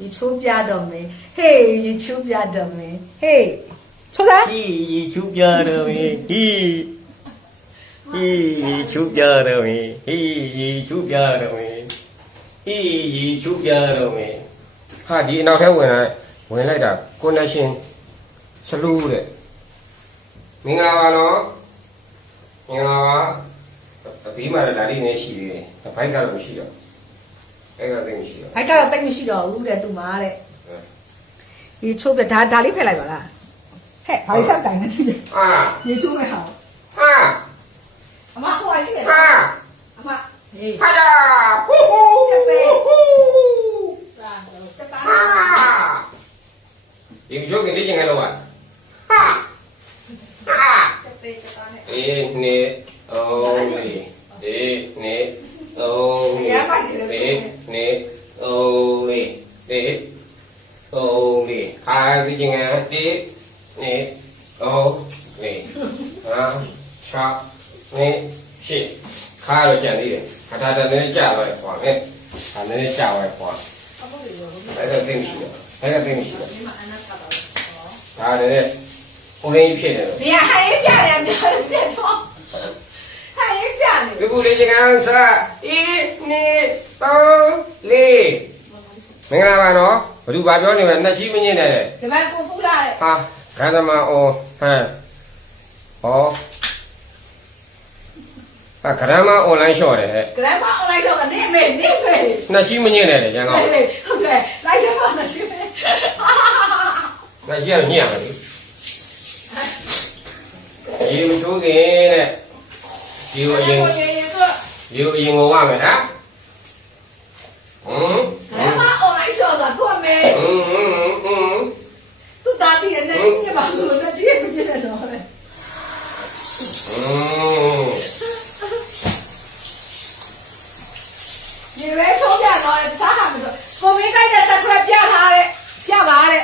ရေချိုးပြတော့မယ်ဟေးရေချိုးပြတော့မယ်ဟေးချိုးစား ဟီချူပြတော်မီဟီချူပြတော်မီဟီချူပြတော်မီဟီချူပြတော်မီ ဟာဒီအနောက်ထဲဝင်လိုက်တာ connection စလူးတဲ့မင်္ဂလာပါနော်မင်္ဂလာပါအပြီးမှလည်းဒါလေးနဲ့ရှိသေးတယ်ဘိုက်ကတော့မရှိတော့အဲ့ဒါသိမရှိတော့ ဘိုက်ကတော့တိတ်မရှိတော့ဘူးတဲ့သူမတဲ့ရေချိုးပြဒါလေးဖက်လိုက်ပါလားဟဲ့ဘာလို့ဆက်တိုင်နေလဲ အာ ရေချိုးမဲ့ဟာ ဟာ အမဟိုအရှိတယ် ဟာ အမဟေး ဟာလာဟူးဟူး ချက်ပဲ စာတော့ ချက်ပါ ဟာဒီကျုပ်ကနေကျင်ခဲ့တော့ဟာဟာ ချက်ပဲချက်ပါနဲ့ အေးနေအိုးလေးအေးနေအိုးလေးအေးနေအိုးလေးအေးအိုးလေးဟာဒီကျင်ခဲ့ဒီနေအိုးလေးဟာချာနေရှိခါတော့ကြံသေးတယ်ခါတာလည်းကြာတော့ခွာမယ်ခါလည်းကြာတော့ခွာ အဖို့လေးရော အဲ့ဒါသိမရှိတော့အဲ့ဒါသိမရှိတော့ ဒီမှာအနက်ကပါတော့ ဒါလည်းကိုရင်းဖြစ်နေတော့ ဒီဟာဟိုင်းပြရတယ်ပြတော့ဟိုင်းပြနေ ဒီပူလေးကန်းစားဤနေတောင်းလေးမင်္ဂလာပါနော်ဘသူဘာပြောနေလဲနှစ်ချီးမညစ်နဲ့ ဂျပန်ကိုဖူးလာတဲ့ ဟာခန္ဓာမအော်ဟမ်ဟောဟာဂရမအွန်လိုင်းရှော့တယ်ဟဲ့ ဂရမ်မာအွန်လိုင်းတော့နေမေနေမေ နှစ်ချီးမညစ်နဲ့ကျန်ကောင်း ဟုတ်တယ်လိုက်ရပါနဲ့ရှင် နှစ်ချီးကညစ်ရမယ်လေရေမချိုးခင်တဲ့ဒီကိုအရင် ကိုရေရေဆို ဒီကိုအရင်ငိုရမယ်နော်ဟမ် ဂရမ်မာအွန်လိုင်းတော့တော့မေ သူတားပြီးနေနေပါလို့တော့ကြည့်မကြည့်တော့လေဒီရဲချိုးပြတော့တခြားဟာမဆိုကိုမင်းကိုက်တဲ့ subscribe ပြထားတဲ့ပြပါတဲ့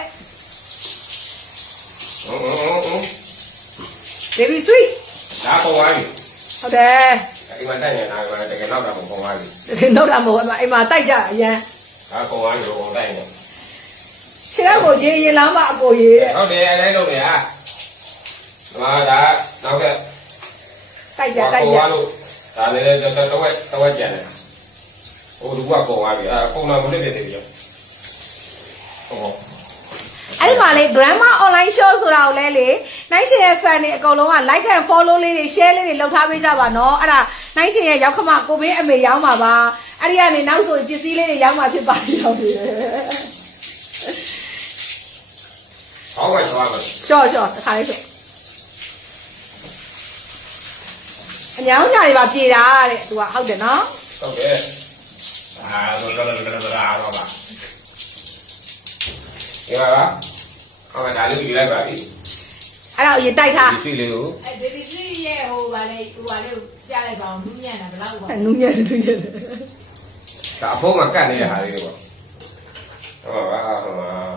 baby sweet ဒါပေါ်သွားပြီ ဟုတ်တယ် အိမ်မှာတိုက်နေတာကတကယ်တော့တာပေါ်သွားပြီ ဒီတော့တာမဟုတ်ဘူးအိမ်မှာတိုက်ကြအရန် ဒါပေါ်သွားပြီပေါ်တိုက်နေ ခြေကိုရေရင်လောင်းမအကိုရေတဲ့ ဟုတ်တယ်အဲ့လိုပဲဟာဒါနောက်က တိုက်ကြတိုက် ပေါ် ကြ သွားလို့ဒါလည်းတော့ကျန်တယ်ဟိုလူကပေါ်သွားပြီအဲ့ပုံတော်မလေးပြတယ်ပြောဟော အဲ့ဒီမှာလေ grandma online show ဆိုတာကိုလဲလေနိုင်ရှင်ရဲ့ fan တွေအကုန်လုံးက like and follow လေးတွေ share လေးတွေလုပ်ထားပေးကြပါနော်အဲ့ဒါနိုင်ရှင်ရဲ့ရောက်ခမကိုဘေးအမေရောင်းပါပါအဲ့ဒီကနေနောက်ဆိုပစ္စည်းလေးတွေရောင်းမှာဖြစ်ပါရောက်ပြီ ဟောပါချောပါ ရှော့တစ်ခါလေးရှော့အညောင်းညာတွေပါပြေတာတဲ့သူကဟုတ်တယ်နော် ဟုတ်တယ်တော့ပါဒီပါလားအော်ဒါလေးယူလိုက်ပါပြီ အဲ့ဒါအရင်တိုက်ထား ဒီဆွေလေးကို အဲ baby sweet ရဲ့ဟိုဗာလေဟိုဗာလေကိုပြလိုက်ပါအောင်နူးညံ့တာဘယ်လောက်ပါ နူးညံ့နူးညံ့ ဒါအဖို့မှာကတ်နေတဲ့ဟာလေးပေါ့ဟောပါ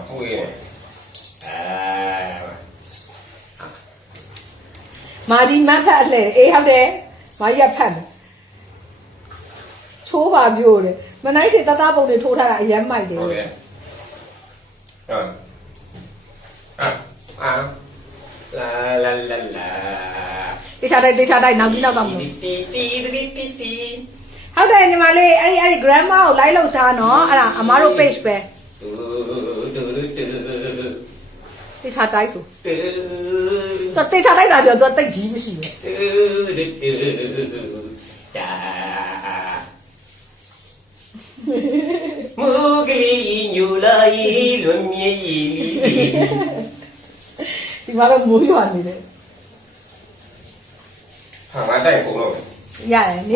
ဟိုရေးမာဒီမတ်ဖက်အလှဲအေးဟုတ်တယ်မာကြီးကဖတ်တယ်ချိုးပါပြို့တယ်မနိုင်ရှင်တသားပုံတွေထိုးထားတာအရမ်းမိုက်တယ် ဟုတ်တယ်ဟုတ်လာတလာခြားတိုက်နောက်ပြီးနောက်ပါမလို့ တီတီ ဟုတ်တယ်ညီမလေးအဲ့ဒီ grandma ကို like လုပ်ထားနော်အဲ့ဒါအမားတို့ page ပဲတခြားတိုက်ဆို တူ တော့တိတ်ချလိုက်တာပြောသူတိတ်ကြီးမရှိဘူး ဒါမူကလေးညူလာရီလွန်မြေရီ ဒီမှာတော့မိုးရွာနေတယ် ဟာငါတိုက်ပုံတော့ ရတယ်နေ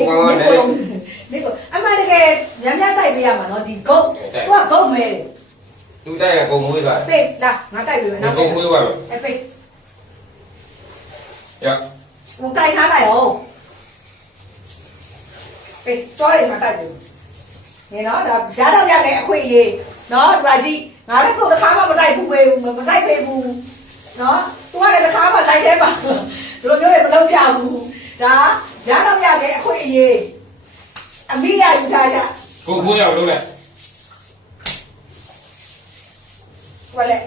ကိုအမှန်တကယ်ညံ့တိုက်ပေးရမှာနော်ဒီဂုတ်သူကဂုတ်မဲ သူတိုက်ကကုန်မွေးသွား ပိတ်လာငါတိုက်ပေးမယ် တယ် နော် ကုန်မွေးသွားမယ် အဲ့ပိတ် ရ ဟိုကြိုင်ထားလိုက်အောင်ပိတ်ကြောရမှာတိုက်ပေးနေနော်ဒါဓာတ်တော့ရတဲ့အခွင့်အရေးနော်ဒီပါကြီးငါလည်းကိုယ်တစ်ခါမှမတိုက်ဘူးပဲမတိုက်ပေးဘူးနော်သူကလည်းတစ်ခါမှလိုက်သေးပါဒီလိုမျိုးတွေမလုပ်ကြဘူးဒါဓာတ်တော့ရတဲ့အခွင့်အရေးအမိရယူထားကြ ကုန်မွေးရောက်လို့လေ ဟုတ်လေ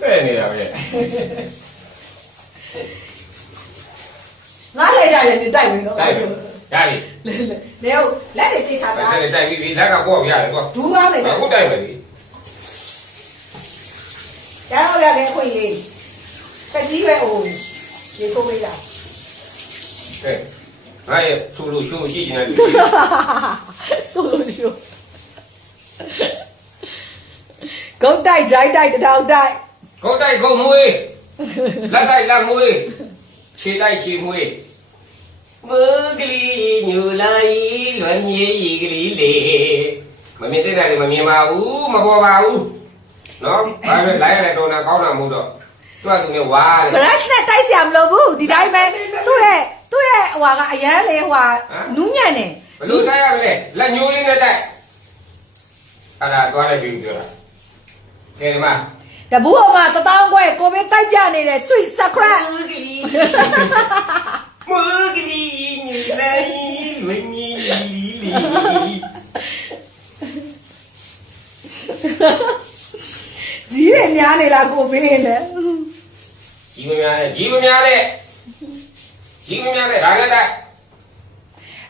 တဲ့နေတာပဲ ငါလည်းကြရတယ်နေတိုက်ပြီနော် တိုက်ပြီရပြီ လေဟုတ်လက်တွေတိချတာ တိုက်တိုက်ပြီးလက်ကပေါ့ပြရတယ်ကွာ ဒူးကောင်းနေတယ် အခုတိုက်မယ်ဒီ ရတော့ရတဲ့အခွင့်အရေးကကြီးပဲအိုးရေကိုမေးတာ ကဲငါရဲ့ဆူလို့ရှိုးရှိနေတယ် ဆိုလို့ရှို့ဂုတ်တိုက်ဂျိုင်းတိုက်တထောင်တိုက် ကုန်တိုက်ကုန်မွေးလက်တိုက်လက်မွေးခြေတိုက်ခြေမွေး မူကလေးညူလာရီလွန်မြေရီကလေးလေ မမြင်တဲ့တယ်မမြင်ပါဘူးမပေါ်ပါဘူးနော်ဘာပဲလိုက်ရတဲ့တော်နာကောင်းတာမဟုတ်တော့သူကသူနဲ့ဝါတယ် ဘရရှ်နဲ့တိုက်ဆရာမလို့ဘူးဒီတိုင်းပဲသူ့ရဲ့ဟိုကအရန်လေဟိုနူးညံ့နေ ဘလို့တိုက်ရမလဲလက်ညိုးလေးနဲ့တိုက်အဲ့ဒါသွားလိုက်ပြီပြောတာကဲဒီမှာ တဘူးအောင်မှာတထောင်ခွဲကိုပဲတိုက်ပြနေတဲ့ sweet secret မူကလေးညူလာရီလွန်မြေရီလေ ကြီးတွေများနေလားကိုပေးနေ ကြီးမများနဲ့ကြီးမများနဲ့ကြီးမများနဲ့ဒါလည်းတိုက်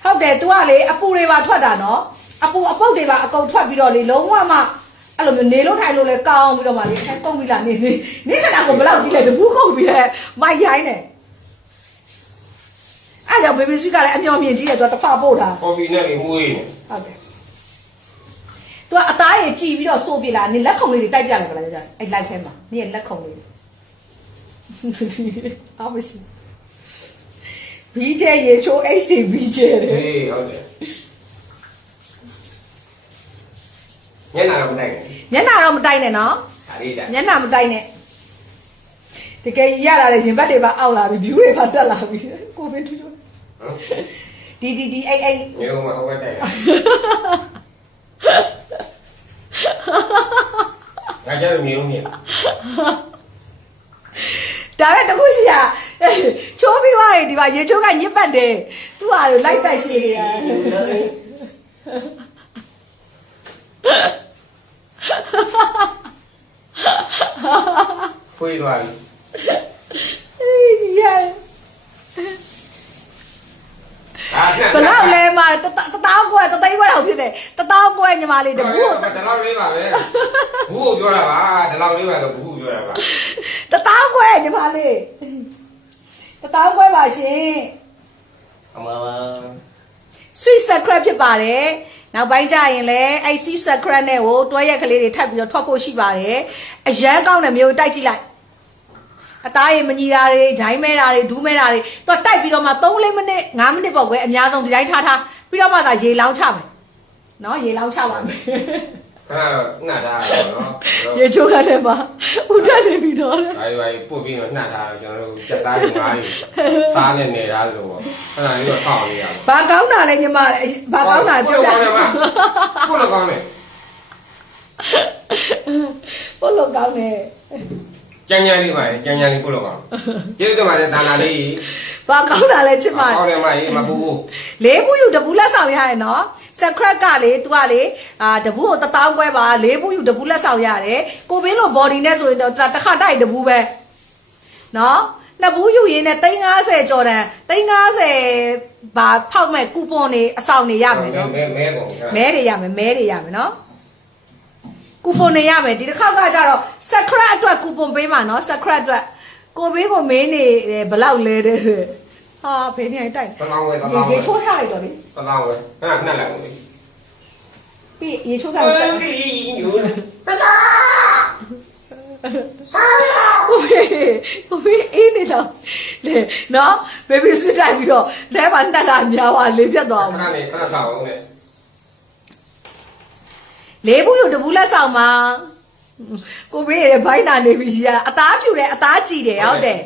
ဟုတ်တယ် तू ကလေအပူတွေပါထွက်တာနော်အပူအပုတ်တွေပါအကုန်ထွက်ပြီးတော့လေလုံးဝမှအဲ့လိုမျိုးနေလို့ထိုင်လို့လဲကောင်းပြီးတော့မှလေအဲကုန်ပြီလားနေခဏကိုဘယ်လောက်ကြီးလဲတပူးခုတ်ပြီးလဲမိုက်ရိုင်းနေအဲ့ကြောင့် baby sweet ကလည်းအမျော်မြင်ကြီးတယ် तू တစ်ဖာပို့တာ ကော်ဖီနဲ့လေမွေးနေ ဟုတ်တယ် तू ကအသားရည်ကြည်ပြီးတော့စိုးပြလာနေလက်ခုံလေးတွေတိုက်ပြလိုက်ပါလားကြာအဲ့ live ထဲမှာနေရဲ့လက်ခုံလေးအားမရှိ BJ ရေချိုး HD BJ တဲ့ ဟေးဟုတ်တယ်ညနာတော့မတိုက်နဲ့ မျက်နှာတော့မတိုက်နဲ့နော် ဒါလေးတိုက် မျက်နှာမတိုက်နဲ့တကယ်ရလာတဲ့ရင်ဘတ်တွေပါအောက်လာပြီ view တွေပါတက်လာပြီကိုဗစ်ထူးထူး ဟမ် ဒီအဲ့ မျိုးမဟုတ်ပဲတိုက်တာကြတော့မျိုးမြင် ဒါပဲတခုရှိရချိုးပြီးသွားရင်ဒီမှာရေချိုးကညစ်ပတ်တယ်သူ့ဟာကိုလိုက်တိုက်ရှည်နေရတယ်ဖွေးသွားပြီ ရ ဘလောက်လဲမှာတတောင်းကွဲတသိန်းခွဲတော့ဖြစ်တယ်တတောင်းကွဲညီမလေးတကူ ဒီလောက်လေးပါပဲဘူးကိုပြောတာပါဒီလောက်လေးပါဆိုဘူးကိုပြောတာပါ တတောင်းခွဲညီမလေးတတောင်းခွဲပါရှင် အမပါ sweet secret ဖြစ်ပါတယ်နောက်ပိုင်းကျရင်လည်းအဲ့ sweet secret နဲ့ကိုတွဲရက်ကလေးတွေထပ်ပြီးတော့ထွက်ဖို့ရှိပါတယ်အရန်ကောင်းတဲ့မျိုးတိုက်ကြည့်လိုက်အသားရည်မညီတာတွေဂျိုင်းမဲတာတွေဒူးမဲတာတွေသူတိုက်ပြီးတော့မှ3-4မိနစ်5မိနစ်ပေါ့ကွယ်အများဆုံးဒီတိုင်းထားပြီးတော့မှသာရေလောင်းချမယ်နော်ရေလောင်းချပါမယ် ခဏတော့နှက်ထားတော့နော် ရေချိုးခတ်တယ်ပါဥထက်နေပြီတော့ ဘာတွေပို့ပြီးတော့နှက်ထားတော့ကျွန်တော်တို့စက်သားတွေငါးတွေစားနေနေတာလို့ပေါ့ခဏလေးတော့ထောက်နေရပါ ဘာကောင်းတာလဲညီမဘာကောင်းတာပြောပြ ကိုလိုကောင်းတယ် ဘုလို့ကောင်းတယ် ကြမ်းကြမ်းလေးပါကြမ်းကြမ်းလေးကိုလိုကောင်းကျေးဇူးတင်ပါတယ်တာနာလေး ဘာကောင်းတာလဲချစ်မ ကောင်းတယ်မကြီးမပူဘူး လေးဘူးယူတပူလက်ဆောင်ရရနော်စက်ခရက်ကလေ तू ကလေတပူကို1000ခွဲပါလေးဘူးယူတပူလက်ဆောင်ရတယ်ကိုဘင်းလို body နဲ့ဆိုရင်တော့တစ်ခါတိုက်တပူပဲနော်နှစ်ဘူးယူရင်းနဲ့350ကျော်တန်350ဘာဖောက်မဲ့ကူပွန်နေအဆောင်နေရမယ်နော် မဲကုန် မဲတွေရမယ်နော်ကူပွန်နေရမယ်ဒီတစ်ခေါက်ကကြတော့စက်ခရက်အတွက်ကူပွန်ပေးမှာနော်စက်ခရက်အတွက် ကိုဘေးကိုမင်းနေဘလောက်လဲတဲ့ဟာဘယ်နေတိုက် တလောင်းဝဲတလောင်းဝဲ ရေချိုးထားလိုက်တော့လေ တလောင်းဝဲဟာနှက်လိုက်ဦးလေ ပြီးရေချိုးထားလိုက် ယူတတာ ကိုဘေးအေးနေတော့လေနော်ဘေဘီဆွတိုက်ပြီးတော့တဲမှာနှက်တာများပါလေးပြတ်သွား ခ အောင် ဏနေခဏဆောက်အောင်လေ လေးဘူးယူတဘူးလက်ဆောင်မှာကိုဘေးရဲ့ဘိုင်းနာနေပြီကြီးအသားဖြူတယ်အသားကြည်တယ်ဟုတ်တယ်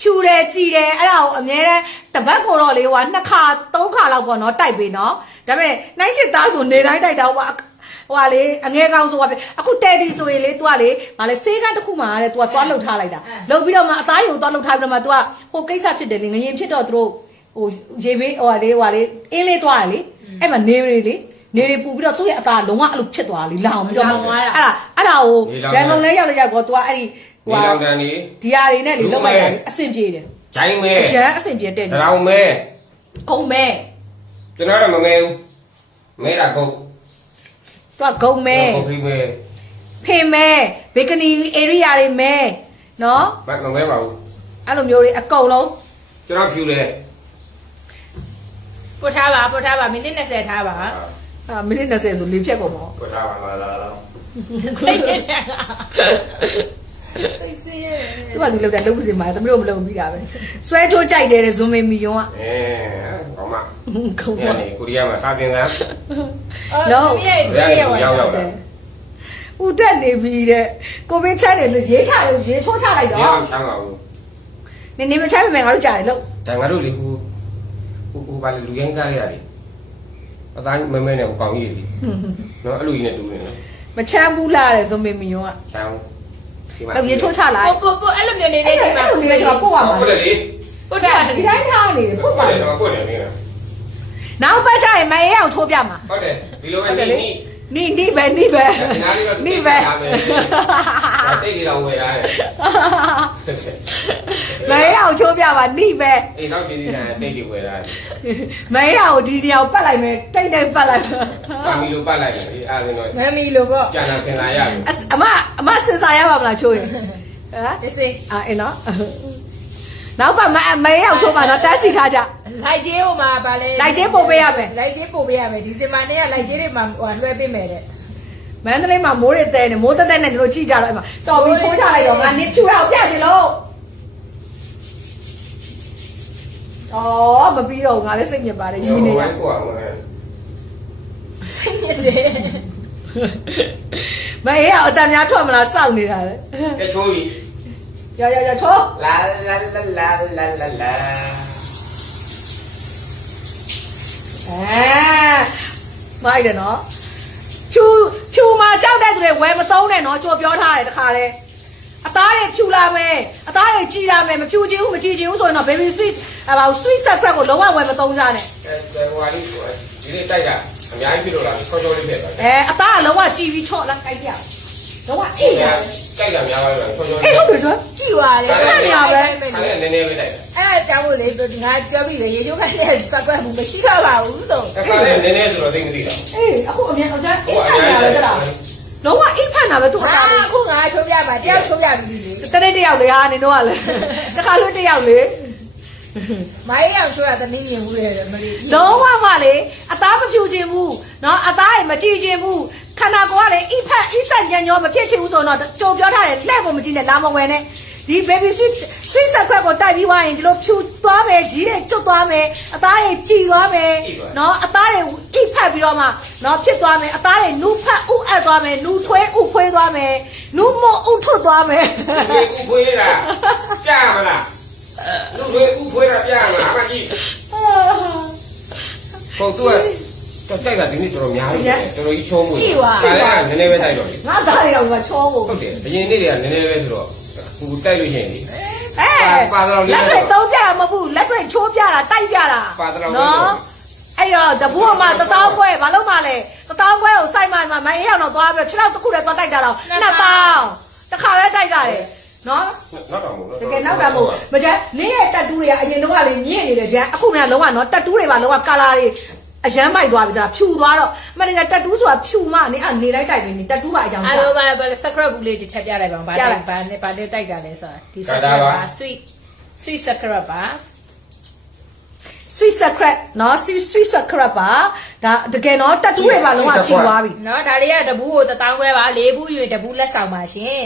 ဖြူတယ်ကြည်တယ်အဲ့ဒါကိုအများနဲ့တပတ်ကိုတော့လေဟို2ခါ3ခါလောက်ပေါ့နော်တိုက်ပြီနော်ဒါပေမဲ့နိုင်ရှိသားဆိုနေတိုင်းတိုက်တော့ဟိုဟာလေအငဲကောင်းဆိုပါပဲအခုတယ်ဒီဆိုရင်လေ तू ကလေဗာလေဆေးကန်းတစ်ခုမှလေ तू ကသွားလှုပ်ထားလိုက်တာလှုပ်ပြီးတော့မှအသားတွေကိုသွားလှုပ်ထားပြီးတော့မှ तू ကဟိုကိစ္စဖြစ်တယ်လေငရင်ဖြစ်တော့သူတို့ဟိုရေဘေးဟိုဟာလေအင်းလေးသွားတယ်လေအဲ့မှာနေတွေပူပြီးတော့သူ့ရဲ့အသားလုံးဝအဲ့လိုဖြစ်သွားလေလောင်ပြီးတော့အဲ့ဒါကိုရန်ကုန်လဲရောက်တော့ तू ကအဲ့ဒီ နေလောင်တန်ဒီ ဒီဟာတွေနဲ့လေလောက်လိုက်တာအဆင်ပြေတယ် ဂျိုင်းမဲ အရန်အဆင်ပြေတဲ့ တလောင်းမဲ ကုန်းမဲ ကျွန်တော်တော့မမဲဘူးမဲတာကုတ် သူကဂုံမဲ ကုတ်ပြီးမဲ ဖေမဲဘေကနီဧရိယာတွေမဲနော် မမဲပါဘူး အဲ့လိုမျိုးတွေအကုန်လုံး ကျွန်တော်ဖြူလေ ပုတ်ထားပါမိနစ်20ထားပါ မိနစ်20ဆိုလေးဖြတ်ကုန်ပါ ပထားပါလာ စိတ်နဲ့စိတ်စီးရဲ့ သူကသူလောက်တယ်လုံးစင်ပါသမီးတို့မလုံးပြီးတာပဲဆွဲချိုးကြိုက်တယ်တဲ့ဇွန်မေမီယွန်းက ကောင်းမ ခုံ ည ပါ နေကိုရီးယားမှာစားတင်သား လုံးရဲ့ရောက်တာ ဦးတက်နေပြီတဲ့ကိုဗစ်ချမ်းတယ်လို့ရေးချိုးချလိုက် ည တော့ ချမ်းပါဘူး နေမချမ်းမမယ်ငါတို့ကြားတယ်လို့ ဒါငါတို့လေဟိုဘာလဲလူရိုင်းကားရတယ်အသားမဲမဲနဲ့ကောင်းကြီးလေနော်အဲ့လိုကြီးနဲ့တူနေနော် မချမ်းဘူးလားတဲ့ဇွန်မေမီယွန်းက ချမ်းဒီမှာ တော့ရေးချိုးချလိုက် ပို့အဲ့လိုမျိုးနေနေဒီမှာ အဲ့လိုလေးတော့ပို့ရမှာ ဟုတ်တယ်လေ ပုတ်တာ ဒီတိုင်းထားနေတယ်ပို့ပါ ဟုတ်တယ်တော့ကိုယ်နေနေတာ နောက်ပတ်ချရင်မအေးအောင်ချိုးပြမှာ ဟုတ်တယ်ဒီလိုပဲနေ နိပဲ ဒီနားလေးတော့တိတ်တိတ်တော့ဝယ်ရတယ် မအေးအောင်ချိုးပြပါနိပဲ အေးတော့ဒီနာတိတ်တွေဝယ်ရတယ် မအေးအောင်ဒီနေရာကိုပတ်လိုက်မယ်တိတ်နဲ့ပတ်လိုက် ပါမီလိုပတ်လိုက်တယ်အားလုံးတော့ မမီလို့ပေါ့ ကြာလာစင်လာရတယ် အမစင်စာရပါမလားချိုးရင်ဟမ် ဒီစိ အဲ့နော်နောက်ပတ်မအေးအောင်ချိုးပါတော့တန်းစီထားကြ လိုက်ကျေးဟိုမှာဗာလဲလိုက်ကျေးပို့ပေးရမယ်ဒီစင်မာနဲ့ကလိုက်ကျေးတွေမှာဟိုလွှဲပေးမယ်တဲ့ မန္တလေးမှာမိုးရတဲ့နဲ့မိုးတက်တဲ့နဲ့တို့ကြည့်ကြတော့အဲ့မှာတော်ပြီးချိုးချလိုက်တော့ငါနစ်ဖြူအောင်ပြချင်လို့မပြီးတော့ငါလည်းစိတ်ညစ်ပါတယ်ရင်းနေတာ ကိုအောင်လေ စိတ်ညစ်တယ် မအေးအောင်အတန်များထွက်မလားစောင့်နေတာလေ ကဲချိုးကြီး ရချိုး လာလာလာလာလာလာလာ မိုက်တယ်နော်ဖြူမှာကြောက်တဲ့သူတွေဝယ်မသုံးနဲ့နော်ကြော်ပြောထားတယ်တခါလေအသားတွေဖြူလာမယ်အသားတွေကြည်လာမယ်မဖြူချင်ဘူးမကြည်ချင်ဘူးဆိုရင်တော့ baby sweet sweet secret ကိုလုံးဝဝယ်မသုံးကြနဲ့ ဟိုဟာလေးဒီနေ့တိုက်တာအများကြီးပြလို့လားချောချောလေးဖြစ်သွားတယ် အသားကလုံးဝကြည်ပြီးချော့လာကြိုက်ကြလုံးဝအေးရ တိုက်တာများပါလို့ချောချောလေး အေးဟုတ်တယ်နော် ကြည့်ပါလေ ခါလေးနည်းနည်းလေးတိုက်တာ အဲ့ဒါကြောင့်မို့လေငါပြောပြီးလေရေချိုးခိုင်းတဲ့စကွက်မှုမရှိတော့ပါဘူးလို့ ခါလေးနည်းနည်းဆိုတော့သိမသိတော့ အေးအခုအမြန်အောင်ကြအေးဖတ်တာပဲကြလားလုံးဝအေးဖတ်တာပဲသူအသားလေး အခုငါချိုးပြပါတယောက်ချိုးပြပြီလေ တရက်လေဟာနေတော့ကလေတခါလို့တယောက်လေ မိုင်းအောင်ချိုးတာသမီးမြင်ဘူးလေမလေး လုံးဝမလေအသားမဖြူခြင်းဘူးเนาะအသားရမကြည်ခြင်းဘူးခန္ဓာကိုယ်ကလေအိဖက်အိဆက်ညံ့ညောမဖြစ်ချင်ဘူးဆိုတော့ကြုံပြောထားတယ်လှဲ့ဖို့မကြည့်နဲ့လာမဝယ်နဲ့ဒီ baby sweet secret ကိုတိုက်ပြီးွားရင်ဒီလိုဖြူသွားမယ်ကြီးတွေကျွတ်သွားမယ်အသားတွေကြည်သွားမယ်เนาะအသားတွေအိဖက်ပြီးတော့မှเนาะဖြစ်သွားမယ်အသားတွေနူးဖက်ဥအပ်သွားမယ်နူးထွေးဥဖွေးသွားမယ်နူးမောဥထွက်သွားမယ် ဒီဥဖွေးတာပြမလားလူတွေဥဖွေးတာပြမလားအမကြီးဟုတ်သူကတိုက်တာဒီနေ့တော်တော်များတယ်တော်တော်ကြီးချုံးမှုခါလေးကနည်းနည်းပဲတိုက်တော့လေ ငါသားတွေတော့ချောဖို့ ဟုတ်တယ်အရင်နေ့တွေကနည်းနည်းပဲဆိုတော့ဟိုတိုက်လို့ရှိရင်လေ ပါတော့လက်တွေသုံးပြတာမဟုတ်ဘူးလက်တွေချိုးပြတာတိုက်ပြတာနော်အဲ့တော့တပူးမှာ1000ခွဲဘာလို့မှလဲ1000ခွဲကိုစိုက်မှမအေးအောင်တော့သွားပြီး6လောက်တစ်ခုတည်းသွားတိုက်တာတော့2000တစ်ခါပဲတိုက်ကြတယ်နော် နောက်တော့မဟုတ် တကယ်နောက်တာမဟုတ်မကျန်နင်းရဲ့တက်တူးတွေကအရင်တော့ကလေညင့်နေတယ်ကျန်အခုကလုံးဝနော်တက်တူးတွေပါလုံးဝကာလာတွေ အရန်မိုက်သွားပြီဆိုတာဖြူသွားတော့မတကယ်တက်တူးဆိုတာဖြူမှနေနေလိုက်တိုက်နေတက်တူးပါအကြောင်း အဲ့လိုပါစကရက်ဘူးလေးချက်ပြလိုက်ပါဦးဗာတိုက်ပါနဲ့တိုက်တာလဲဆိုတာဒီစကရက်ပါ sweet စကရက်ပါ sweet secret နော် sweet secret ပါဒါတကယ်တော့တက်တူးတွေပါလုံးဝကြည့်သွားပြီ နော်ဒါလေးကတဘူးကို1000ခွဲပါ4ဘူးယူရင်တဘူးလက်ဆောင်ပါရှင်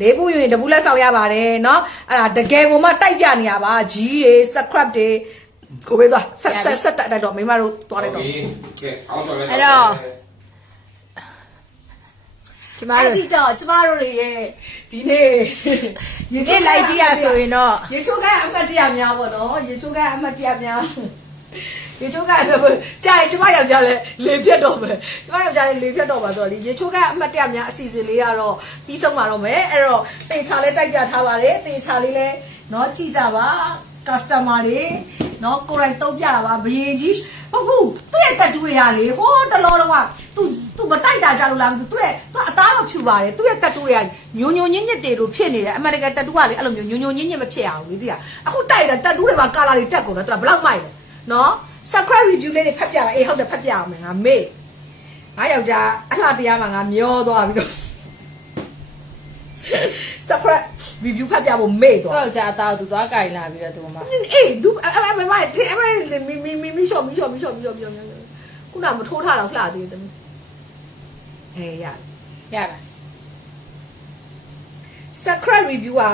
လေးခုယူရင်တဘူးလက်ဆောင်ရပါတယ်เนาะအဲ့ဒါတကယ်ကိုမှတိုက်ပြနေရပါကြီးတွေ scrap တွေကိုပဲသွားဆက်တက်တော့မိမတို့သွားလိုက်တော့ ကဲအောက်ဆော်လိုက် အဲ့တော့ကျမ အဲ့ တို့ ဒီတော့ကျမတို့တွေရဲ့ဒီနေ့ရေ ဒီလိုက်ကြည့်ရဆိုရင်တော့ ရေချိုးကအမှတ်တရများပေါ့နော်ရေချိုးကအမှတ်တရများရေချိုးကကြာရင်ကျမယောက်ျားလည်းလေဖြတ်တော့မယ်ကျမယောက်ျားလည်းလေဖြတ်တော့ပါဆိုတော့လေရေချိုးကအမှတ်တရများအစီအစဉ်လေးကတော့ပြီးဆုံးပါတော့မယ်အဲ့တော့တေချာလေးတိုက်ပြထားပါတယ်တေချာလေးလည်းเนาะကြည့်ကြပါ customer တွေเนาะကိုယ်တိုင်တုံးပြတာပါဘယင်ကြီးဟုတ်ဘူးသူ့ရဲ့တက်တူးတွေကလေဟိုတလောတော့ကသူမတိုက်တာကြလို့လားမသိသူ့ရဲ့သူအသားမဖြူပါတယ်သူ့ရဲ့တက်တူးတွေကညိုညိုညင်းညစ်တွေလို့ဖြစ်နေတယ်အမှန်တကယ်တက်တူးကလေအဲ့လိုမျိုးညိုညိုညင်းညစ်မဖြစ်အောင်လေသိလားအခုတိုက်တာတက်တူးတွေပါကာလာတွေတက်ကုန်တော့သူကဘလောက်မိုက်လဲเนาะ subscribe review လေးတွေဖတ်ပြပါအေးဟုတ်တယ်ဖတ်ပြအောင်မယ်ငါမေ့ငါယောက်ျားအလှတရားမှာငါမျောသွားပြီးတော့ subscribe review ဖတ်ပြဖို့မေ့သွား တော့ကြာတော့သူသွားကြိုင်လာပြီးတော့သူမ အေးဒူအမေမီရှော့ခုနမထိုးထားတော့လှသေးတယ်အေးရ ရလား subscribe review อ่ะ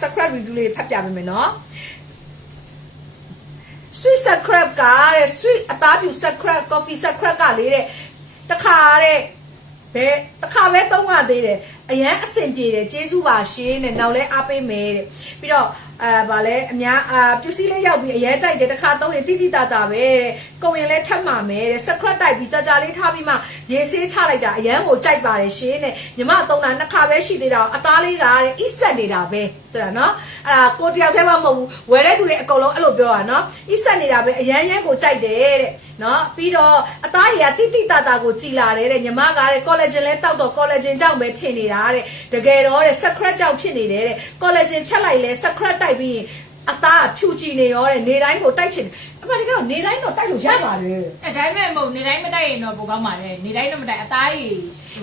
subscribe review လေးဖတ်ပြပေးမယ်နော် sweet subscribe ကတဲ့ sweet အသားပြူ subscribe coffee subscribe ကလေတဲ့တခါတဲ့ဘယ်တခါပဲသုံးရသေးတယ်အရန်အဆင်ပြေတယ်ကျေးဇူးပါရှင်တဲ့နောက်လဲအားပေးမယ်တဲ့ပြီးတော့ဗာလဲအများပစ္စည်းလေးရောက်ပြီးအရဲကြိုက်တယ်တခါသုံးရင်တိတိတတာပဲတဲ့ကုန်ရင်လဲထပ်မှာမယ်တဲ့ subscribe တိုက်ပြီးကြာလေးထားပြီးမှရေဆေးချလိုက်တာအရန်ကိုကြိုက်ပါတယ်ရှင်တဲ့ညီမသုံးတာနှစ်ခါပဲရှိသေးတာအသားလေးကတဲ့ set နေတာပဲတဲ့နော်အဲ့ဒါကိုတယောက်တည်းမှမဟုတ်ဘူးဝယ်တဲ့သူတွေအကုန်လုံးအဲ့လိုပြောတာနော် set နေတာပဲအရန်ကိုကြိုက်တယ်တဲ့နော်ပြီးတော့အသားတွေကတိတိတတာကိုကြည်လာတယ်တဲ့ညီမကတဲ့ collagen လဲတောက်တော့ collagen ကြောင့်ပဲထင်နေတာတဲ့တကယ်တော့တဲ့ subscribe ကြောင့်ဖြစ်နေတယ်တဲ့ collagen ဖြတ်လိုက်လဲ subscribe တိုက်ပြီးအသားဖြူကြည်နေရောတဲ့နေတိုင်းကိုတိုက်ချင်အမှန်တကယ်တော့နေတိုင်းတော့တိုက်လို့ရပါတယ် အဲ့တိုင်းမဲ့မဟုတ်နေတိုင်းမတိုက်ရင်တော့ပိုကောင်းပါတယ်နေတိုင်းတော့မတိုက်အသားကြီး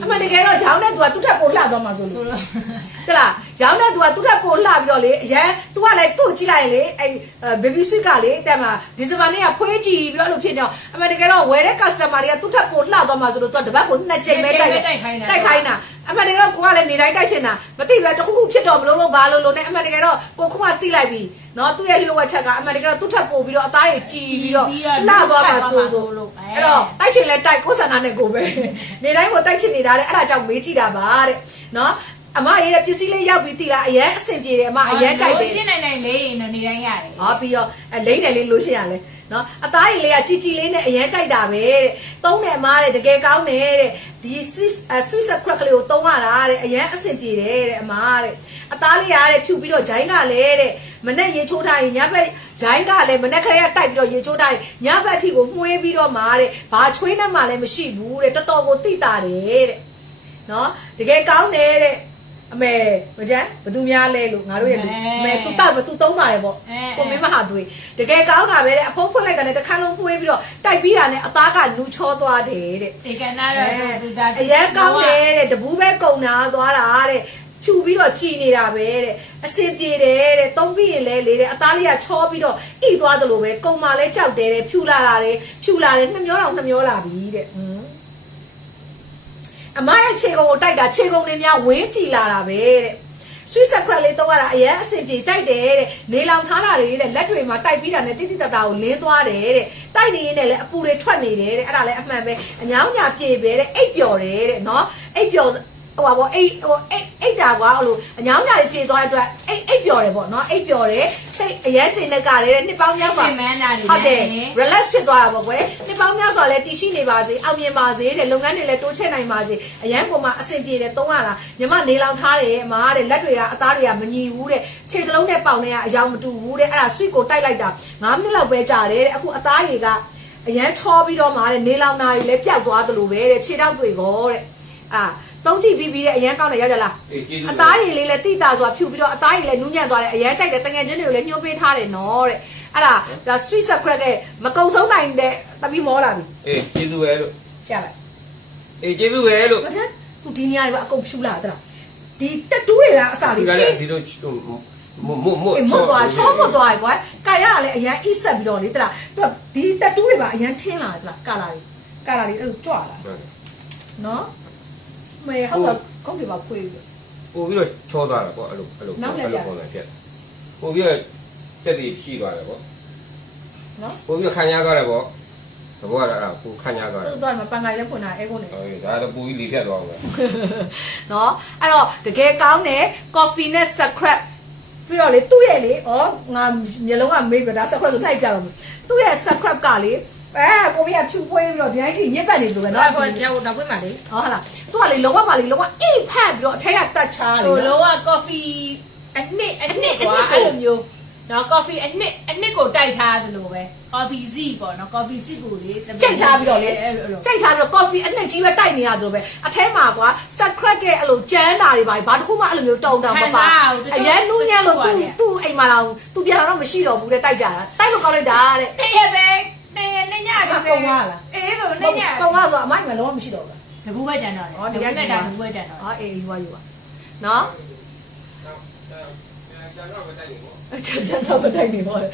အမှန်တကယ်တော့ရောင်းတဲ့သူကသူ့ထက်ပိုလှသွားမှာဆို ဆို လို့ တော့ ဟုတ်လားရောင်းတဲ့သူကသူ့ထက်ပိုလှပြီးတော့လေအရန် तू ကလည်းသူ့ကြည့်လိုက်ရင်လေအဲ baby sweet ကလေတဲ့မှာဒီစပါနေ့ကဖွေးကြည့်ပြီးတော့အဲ့လိုဖြစ်နေတော့အမှန်တကယ်တော့ဝယ်တဲ့ customer တွေကသူ့ထက်ပိုလှသွားမှာဆိုလို့ तू တပတ်ကို2ချိန်ပဲတိုက်ခိုင်းတာအမှန်တကယ်တော့ကိုကလည်းနေတိုင်းတိုက်ချင်တာမသိပဲတခုခုဖြစ်တော့မလို့ဘာလို့နဲ့အမှန်တကယ်တော့ကိုခုမှတိလိုက်ပြီနော်သူ့ရဲ့လျှို့ဝှက်ချက်ကအမှန်တကယ်တော့သူ့ထက်ပိုပြီးတော့အသားကြီးကြည်ပြီးတော့လှသွားမှာဆိုလို့အဲ့တော့တိုက်ချင်လဲတိုက်ကိုဆန္ဒနဲ့ကိုပဲနေတိုင်းကိုတိုက်ချင်နေတာလေအဲ့ဒါကြောင့်မေးကြည့်တာပါတဲ့နော်အမရေးတဲ့ပစ္စည်းလေးရောက်ပြီးတိလားအရင်အဆင်ပြေတယ်အမအရင်ကြိုက်တယ် ရှင်းနိုင်လေးရင်တော့နေတိုင်းရတယ် ဟောပြီးတော့လိမ့်တယ်လေးလို့ရှိရလဲနော်အသားရည်လေးကជីជីလေးနဲ့အရင်ကြိုက်တာပဲတဲ့သုံးတယ်အမတဲ့တကယ်ကောင်းတယ်တဲ့ဒီ sweet secret ကလေးကိုသုံးရတာတဲ့အရင်အဆင်ပြေတယ်တဲ့အမတဲ့အသားလေးရတဲ့ဖြူပြီးတော့ဂျိုင်းကလည်းတဲ့မနဲ့ရေချိုးထားရင်ညဘက်ဂျိုင်းကလည်းမနဲ့ခရဲတိုက်ပြီးတော့ရေချိုးထားရင်ညဘက်အထိကိုမှုေးပြီးတော့မာတဲ့ဘာချွေးနဲ့မှလည်းမရှိဘူးတဲ့တော်တော်ကိုတိတာတယ်တဲ့နော်တကယ်ကောင်းတယ်တဲ့အမေမကြမ်းဘသူများလဲလို့ငါတို့ရဲ့လူအမေသူတောက်သူသုံးပါတယ်ပေါ့ကိုမင်းမဟာသွေးတကယ်ကောင်းတာပဲတဲ့အဖုံးဖွင့်လိုက်တယ်နဲ့တစ်ခါလုံးဖွင့်ပြီးတော့တိုက်ပြီးတာနဲ့အသားကနူချောသွားတယ်တဲ့ ဒီကနာတော့သူဒါ အရင်ကောင်းတယ်တဲ့တဘူးပဲကုံနာသွားတာတဲ့ဖြူပြီးတော့ကြည်နေတာပဲတဲ့အစင်ပြေတယ်တဲ့သုံးပြီးရင်လဲလေတဲ့အသားလေးကချောပြီးတော့ဣသွားသလိုပဲကုံမာလဲကြောက်တယ်တဲ့ဖြူလာတာတဲ့ဖြူလာတယ်နှမျောတော့နှမျောလာပြီတဲ့အမရဲ့ခြေကုံကိုတိုက်တာခြေကုံတွေများဝင်းကြည်လာတာပဲတဲ့ sweet secret လေးတော့ရတာအရင်အဆင်ပြေကြိုက်တယ်တဲ့နေလောင်ထားတာတွေတဲ့လက်တွေမှာတိုက်ပြီးတာနဲ့တိတိတတ်တာကိုလင်းသွားတယ်တဲ့တိုက်နေရင်လည်းအပူတွေထွက်နေတယ်တဲ့အဲ့ဒါလည်းအမှန်ပဲအညောင်းညာပြေပဲတဲ့အိပ်ပျော်တယ်တဲ့နော်အိပ်ပျော်ဟိုပါပေါ့အိပ်တာကွာဟိုလိုအညောင်းညာတွေပြေသွားတဲ့အတွက်အိပ်ပျော်တယ်ပေါ့နော်အိပ်ပျော်တယ်စိတ်အရင်ချိန်နဲ့ကလည်းနှစ်ပေါင်းများစွာဟုတ်တယ် relax ဖြစ်သွားတာပေါ့ကွယ်နှစ်ပေါင်းများစွာလည်းတည်ရှိနေပါစေအောင်မြင်ပါစေတဲ့လုပ်ငန်းတွေလည်းတိုးချဲ့နိုင်ပါစေအရန်ပုံမှာအဆင်ပြေတယ်သုံးရတာညီမနေလောင်ထားတယ်အမတဲ့လက်တွေကအသားတွေကမညီဘူးတဲ့ခြေကလုံးနဲ့ပေါင်နဲ့ကအယောင်မတူဘူးတဲ့အဲ့ဒါ sweet ကိုတိုက်လိုက်တာ9မိနစ်လောက်ပဲကြာတယ်တဲ့အခုအသားတွေကအရန်ချောပြီးတော့မှတဲ့နေလောင်နာတွေလည်းပျောက်သွားသလိုပဲတဲ့ခြေထောက်တွေကောတဲ့သုံးကြည့်ပြီးတဲ့အရန်ကောင်းတယ်ရောက်ကြလားအသားရည်လေးလည်းတိတာဆိုတာဖြူပြီးတော့အသားရည်လည်းနူးညံ့သွားတယ်အရန်ကြိုက်တယ်တငယ်ချင်းတွေကိုလည်းညှိုးပေးထားတယ်နော်တဲ့ အဲ့ဒါ sweet secret ကမကုံဆုံးနိုင်တဲ့တပီးမောလာပြီ အေးကျေးဇူးပဲလို့ ကြလိုက် အေးကျေးဇူးပဲလို့ ဟုတ်တယ်သူဒီနေရာတွေကအကုန်ဖြူလာတဲ့လားဒီတက်တူးတွေကအစာတွေ ဒီက ချင်း လည်းဒီလိုမို့ အေးမွတ်သွားချောမွတ်သွားကွာကာရကလည်းအရန်အိဆက်ပြီးတော့လေတဲ့လားသူဒီတက်တူးတွေပါအရန်ထင်းလာတဲ့လားကာလာတွေအဲ့လိုကြွလာနော်မေဟုတ်တော့ကောင်းပြီပါဖွေးပြီ ပို့ပြီးတော့ချောသွားတာပေါ့အဲ့လိုပုံစံဖြစ်ပို့ပြီးတော့တက်တည်ရှိသွားတယ်ပေါ့ နော် ပို့ပြီးတော့ခံရသွားတယ်ပေါ့သဘောကအဲ့ဒါကိုခံရသွားတယ် သူတော့မပန်ကိုင်လည်းဖွင့်တာအဲကုန်နေ ဟုတ်ပြီဒါတော့ပို့ပြီးလေးဖြတ်သွားအောင်ပဲ နော်အဲ့တော့တကယ်ကောင်းတယ် coffee နဲ့ secret ပြီးတော့လေသူ့ရဲ့လေဩငါမျိုးလုံးကမေးပြဒါ secret ဆိုလိုက်ပြတော့သူ့ရဲ့ secret ကလေကိုမရဖြူဖွေးပြီးတော့ဒီတိုင်းကြီးညစ်ပတ်နေလို့ပဲနော် တော့ကြောက်တော့ဖွင့်ပါလေ ဟုတ်လားသူကလေလုံးဝပါလေလုံးဝအိတ်ဖက်ပြီးတော့အထက်ကတက်ချားလေ ဟိုလုံးဝ coffee အနှစ်ကွာအဲ့လိုမျိုးနော် coffee အနှစ်ကိုတိုက်ထားတယ်လို့ပဲ coffee Z ပေါ့နော် coffee Z ကိုလေ ကြိတ်ထားပြီးတော့လေကြိတ်ထားပြီးတော့ coffee အနှစ်ကြီးပဲတိုက်နေရတယ်လို့ပဲအထဲမှာကွာ secret ကအဲ့လိုကျန်းတာတွေပါဘာတစ်ခုမှအဲ့လိုမျိုးတုံတောင်မပါအရင်နူးညံ့လို့သူ့အိမ်မှာတော့သူပြန်လာတော့မရှိတော့ဘူးတဲ့တိုက်ကြတာတိုက်လို့ကောင်းလိုက်တာတဲ့ တည့်ရပဲတည့်ရနဲ့ညတယ်အေးလို့နဲ့ည ကောင်းလားဆိုအမိုက်မလုံးဝမရှိတော့ဘူး တဘူးပဲကြံတော့တယ်တဘူးနဲ့တာတဘူးပဲကြံတော့ ဟာအေးယူပါနော်ကျန်တော့မတိုက်နေပါဘူး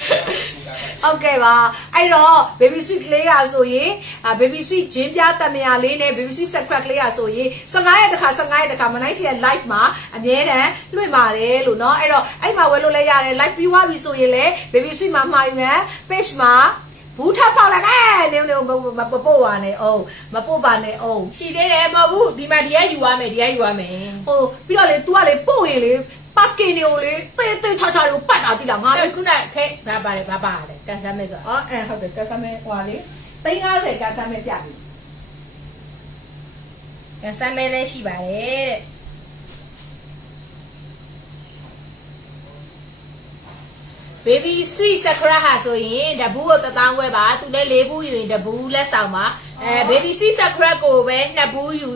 ဟုတ်ကဲ့ပါအဲ့တော့ baby sweet လေးကဆိုရင်baby sweet ဂျင်းပြတက်မရလေးနဲ့ baby sweet secret လေးကဆိုရင်15ရက်တစ်ခါမနိုင်ရှိရဲ့ live မှာအမြဲတမ်းလွှင့်ပါတယ်လို့เนาะအဲ့တော့အဲ့မှာဝယ်လို့လည်းရတယ် live ပြီးွားပြီဆိုရင်လည်း baby sweet မှာမှာယူရန် page မှာဘူးထပ်ပေါက်လိုက်နေမပို့ပါနဲ့အောင်မပို့ပါနဲ့အောင် ရှိသေးတယ်မဟုတ်ဘူးဒီမှာဒီကယူရမယ်ဒီကယူရမယ် ဟိုပြီးတော့လေ तू ကလေပို့ရင်လေပတ်ကင်တွေကိုလေတေးချာချာကိုပတ်တာတိလားငါလေ ခုနခဲဘာပါတယ်ကန်ဆမ်းမဲ့ဆို ဟုတ်တယ်ကဆမ်းမဲဟွာလေ350ကဆမ်းမဲပြပြီ ကန်ဆမ်းမဲ့လည်းရှိပါတယ်တဲ့ baby sweet sakura ဟာဆိုရင်တဘူးကို1000ခွဲပါသူလည်း4ဘူးယူရင်တဘူးလက်ဆောင်ပါbaby sweet sakura ကိုပဲ2ဘူးယူ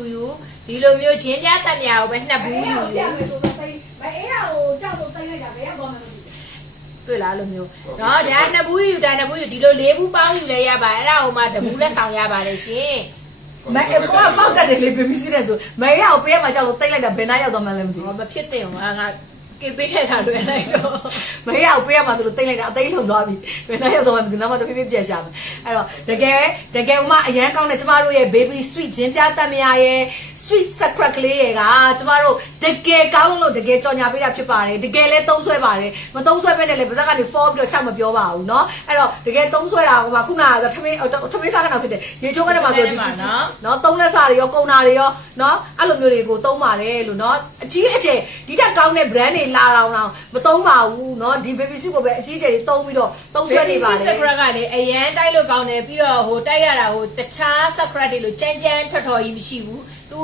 ဒီလိုမျိုးဂျင်းပြတ်တက်မြာကိုပဲ2ဘူးယူ ပြမယ်ဆိုတော့မအေးရဟိုကြောက်လို့တိတ်လိုက်တာဘယ်ရောက်သွားမှမသိဘူး တွေ့လားလို့မျိုးเนาะဒါ2ဘူးယူတာ2ဘူးယူဒီလို4ဘူးပေါင်းယူလဲရပါအဲ့ဒါဟိုမှာတဘူးလက်ဆောင်ရပါတယ်ရှင် မအေးကောပောက်ကတယ်လေဘေဘီစီနဲ့ဆိုမအေးရဟိုပေးရမှာကြောက်လို့တိတ်လိုက်တာဘယ်နာရောက်သွားမှလည်းမသိ ဟော ဘူး မဖြစ်တဲ့ဟိုငါကေပေးခဲ့တာတွေ့လိုက်တော့ မအေးရဟိုပေးရမှာဆိုလို့တိတ်လိုက်တာအသိထုံသွားပြီဘယ်နာရောက်သွားမှမသိဘူးနောက်မှတဖြည်းဖြည်းပြက်ရှာမယ်အဲ့တော့တကယ်မှအရန်ကောင်းတဲ့ကျမတို့ရဲ့ baby sweet ဂျင်းပြတက်မရရဲ့ sweet secret ကလေးတွေကကျမတို့တကယ်ကောင်းလို့တကယ်ကြော်ညာပေးတာဖြစ်ပါတယ်တကယ်လဲသုံးဆွဲပါတယ်မသုံးဆွဲပဲနဲ့လေပါဇက်ကနေ fall ပြီးတော့ရှောက်မပြောပါဘူးเนาะအဲ့တော့တကယ်သုံးဆွဲတာဟိုမှာခုနကထမင်းစားကတော့ဖြစ်တယ်ရေချိုးကနေမှာဆိုဒီเนาะသုံးလက်စားတွေရောကုံနာတွေရောเนาะအဲ့လိုမျိုးတွေကိုသုံးပါတယ်လို့เนาะအကြီးအကျယ်ဒီတက်ကောင်းတဲ့ brand တွေလာတော့မသုံးပါဘူးเนาะဒီ baby sweet ကိုပဲအကြီးအကျယ်တွေသုံးပြီးတော့သုံးဆွဲနေပါလေ sakura ကလည်းအရန်တိုက်လို့ကောင်းတယ်ပြီးတော့ဟိုတိုက်ရတာဟိုတခြား sakura တွေလို့ကြမ်းထွက်ကြီးမရှိဘူးသူ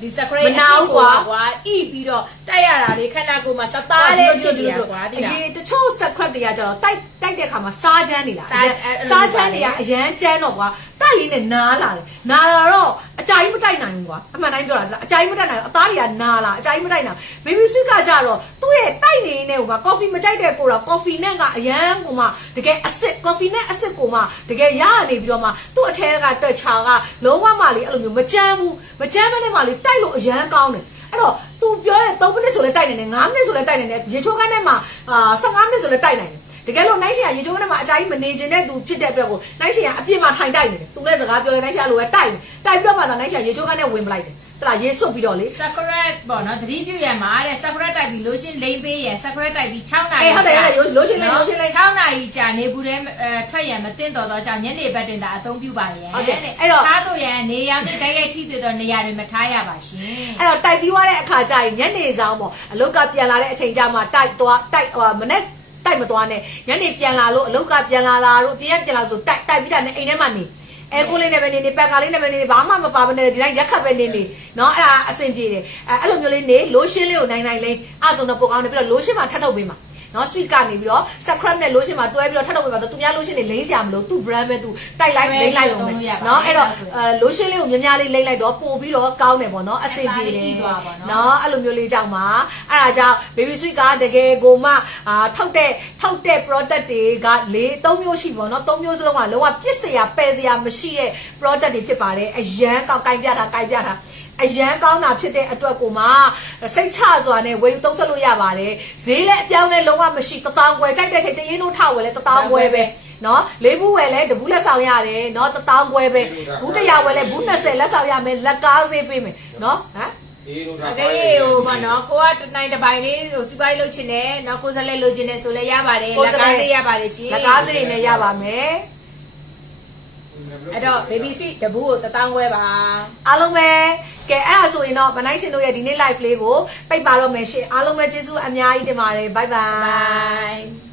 ဒီ sakura ရဲ့အစ်ကွာဣပြီးတော့တိုက်ရတာလေခဏကိုမှတသားလေးဖြစ်နေကွာဒီလား ဒီတချို့ secret တွေကကျတော့တိုက်တဲ့ခါမှာစားချမ်းနေလားစားချမ်းတွေကအရန်ကျန်းတော့ကွာတိုက်ရင်းနဲ့နားလာတယ်နားလာတော့အကြာကြီးမတိုက်နိုင်ဘူးကွာအမှန်တိုင်းပြောတာအကြာကြီးမတိုက်နိုင်ဘူးအသားတွေကနားလာအကြာကြီးမတိုက်နိုင် baby sweet ကကြတော့သူ့ရဲ့တိုက်နေနေဟိုမှာ coffee မကြိုက်တဲ့ကိုတော့ coffee နဲ့ကအရန်ဟိုမှာတကယ် acid coffee နဲ့ acid ကိုမှတကယ်ရရနေပြီးတော့မှသူ့အထဲကတက်ချာကလုံးဝမှလေအဲ့လိုမျိုးမကြမ်းဘူးမကြမ်းမနဲ့မှလေတိုက်လို့အရန်ကောင်းတယ်အဲ့တော့ तू ပြောတဲ့3မိနစ်ဆိုလဲတိုက်နိုင်တယ်5မိနစ်ဆိုလဲတိုက်နိုင်တယ်ရေချိုးကန်းထဲမှာ15မိနစ်ဆိုလဲတိုက်နိုင်တယ်တကယ်လို့နိုင်ရှင်ကရေချိုးကန်းထဲမှာအကြာကြီးမနေခြင်းတဲ့သူဖြစ်တဲ့အတွက်ကိုနိုင်ရှင်ကအပြစ်မှာထိုင်တိုက်နေတယ်သူလည်းစကားပြောလဲနိုင်ရှင်ကလိုပဲတိုက်ပြီးတော့မှသာနိုင်ရှင်ရေချိုးကန်းထဲဝင်ပလိုက်တယ်တလားရေစွတ်ပြီးတော့လေ sakura ပေါ့နော်သတိပြုရမှာတဲ့ sakura တိုက်ပြီးလို့ရှင်းလိမ့်ပေးရ sakura တိုက်ပြီး6နာရီ အေးဟုတ်တယ်လို့ရှင်းလိုက်6နာရီကြာနေဘူးတဲ့ထွက်ရမသိတော့တော့ကြောင့်ညနေဘက်တွင်သာအသုံးပြုပါရဲ့ထားတော့ရန်နေရောင်နဲ့တိုက်ရိုက်ထိတွေ့တော့နေရာတွေမထားရပါရှင်အဲ့တော့တိုက်ပြီးွားတဲ့အခါကျရင်ညနေဆောင်ပေါ့အလုတ်ကပြန်လာတဲ့အချိန်ကျမှတိုက်မနဲ့တိုက်မသွားနဲ့ညနေပြန်လာလို့အလုတ်ကပြန်လာလို့ပြန်လာဆိုတိုက်ပြီးတာနဲ့အိမ်ထဲမှာနေအဲကိုလေးနဲ့ပဲနေပန်ကာလေးနဲ့ပဲနေဘာမှမပါဘဲနဲ့ဒီတိုင်းရက်ခတ်ပဲနေเนาะအဲ့ဒါအဆင်ပြေတယ်အဲ့လိုမျိုးလေးနေလိုရှင်းလေးကိုနိုင်လေးအဲ့ဆိုတော့ပိုကောင်းတယ်ပြီးတော့လိုရှင်းမှာထပ်ထုတ်ပေးမှာ နော် sweet ကနေပြီးတော့ scrub နဲ့ lotion မှာတွဲပြီးတော့ထပ်တော့ပြပါဆိုသူများ lotion တွေလိမ့်စရာမလိုသူ brand ပဲသူတိုက်လိုက်လိမ့်လိုက်အောင်ပဲနော်အဲ့တော့ lotion လေးကိုများများလေးလိမ့်လိုက်တော့ပို့ပြီးတော့ကောင်းတယ်ပေါ့နော်အဆင်ပြေတယ်နော်အဲ့လိုမျိုးလေးကြောင့်ပါအဲ့ဒါကြောင့် baby sweet ကတကယ်ကိုမှထောက်တဲ့ product တွေက3မျိုးရှိပေါ့နော်3မျိုးစလုံးကလုံးဝပြစ်စရာပယ်စရာမရှိတဲ့ product တွေဖြစ်ပါတယ်အရန်ကောင်းကိုင်ပြတာအရန်ကောင်းတာဖြစ်တဲ့အတွက်ကိုမှစိတ်ချစွာနဲ့ဝယ်ယူသုံးစွဲလို့ရပါတယ်ဈေးလည်းအပြောင်းလဲလုံးဝမရှိ1000ကျွဲကြိုက်တဲ့ချိန်တရင်းတို့ထောက်ဝယ်လဲ1000ကျွဲပဲနော်လေးဘူးဝယ်လဲတဘူးလက်ဆောင်ရတယ်နော်1000ကျွဲပဲဘူး100ဝယ်လဲဘူး20လက်ဆောင်ရမယ်လက်ကားဈေးပေးမယ်နော်ဟမ်โอเคဟိုဘာနော်ကိုကတနိုင်တစ်ပိုင်းလေးဟိုစီးပွားရေးလုပ်ချင်တယ်နော်ကိုယ်စလဲလုပ်ချင်တယ်ဆိုလဲရပါတယ်လက်ကားဈေးရပါတယ်ရှင်လက်ကားဈေးနဲ့ရပါမယ်အဲ့တော့ baby sweet တဘူးကို1000ဝယ်ပါအားလုံးပဲကဲအဲ့ဒါဆိုရင်တော့မနိုင်ရှင်တို့ရဲ့ဒီနေ့ live လေးကိုပိတ်ပါတော့မယ်ရှင်အားလုံးပဲကျေးဇူးအများကြီးတင်ပါတယ် bye bye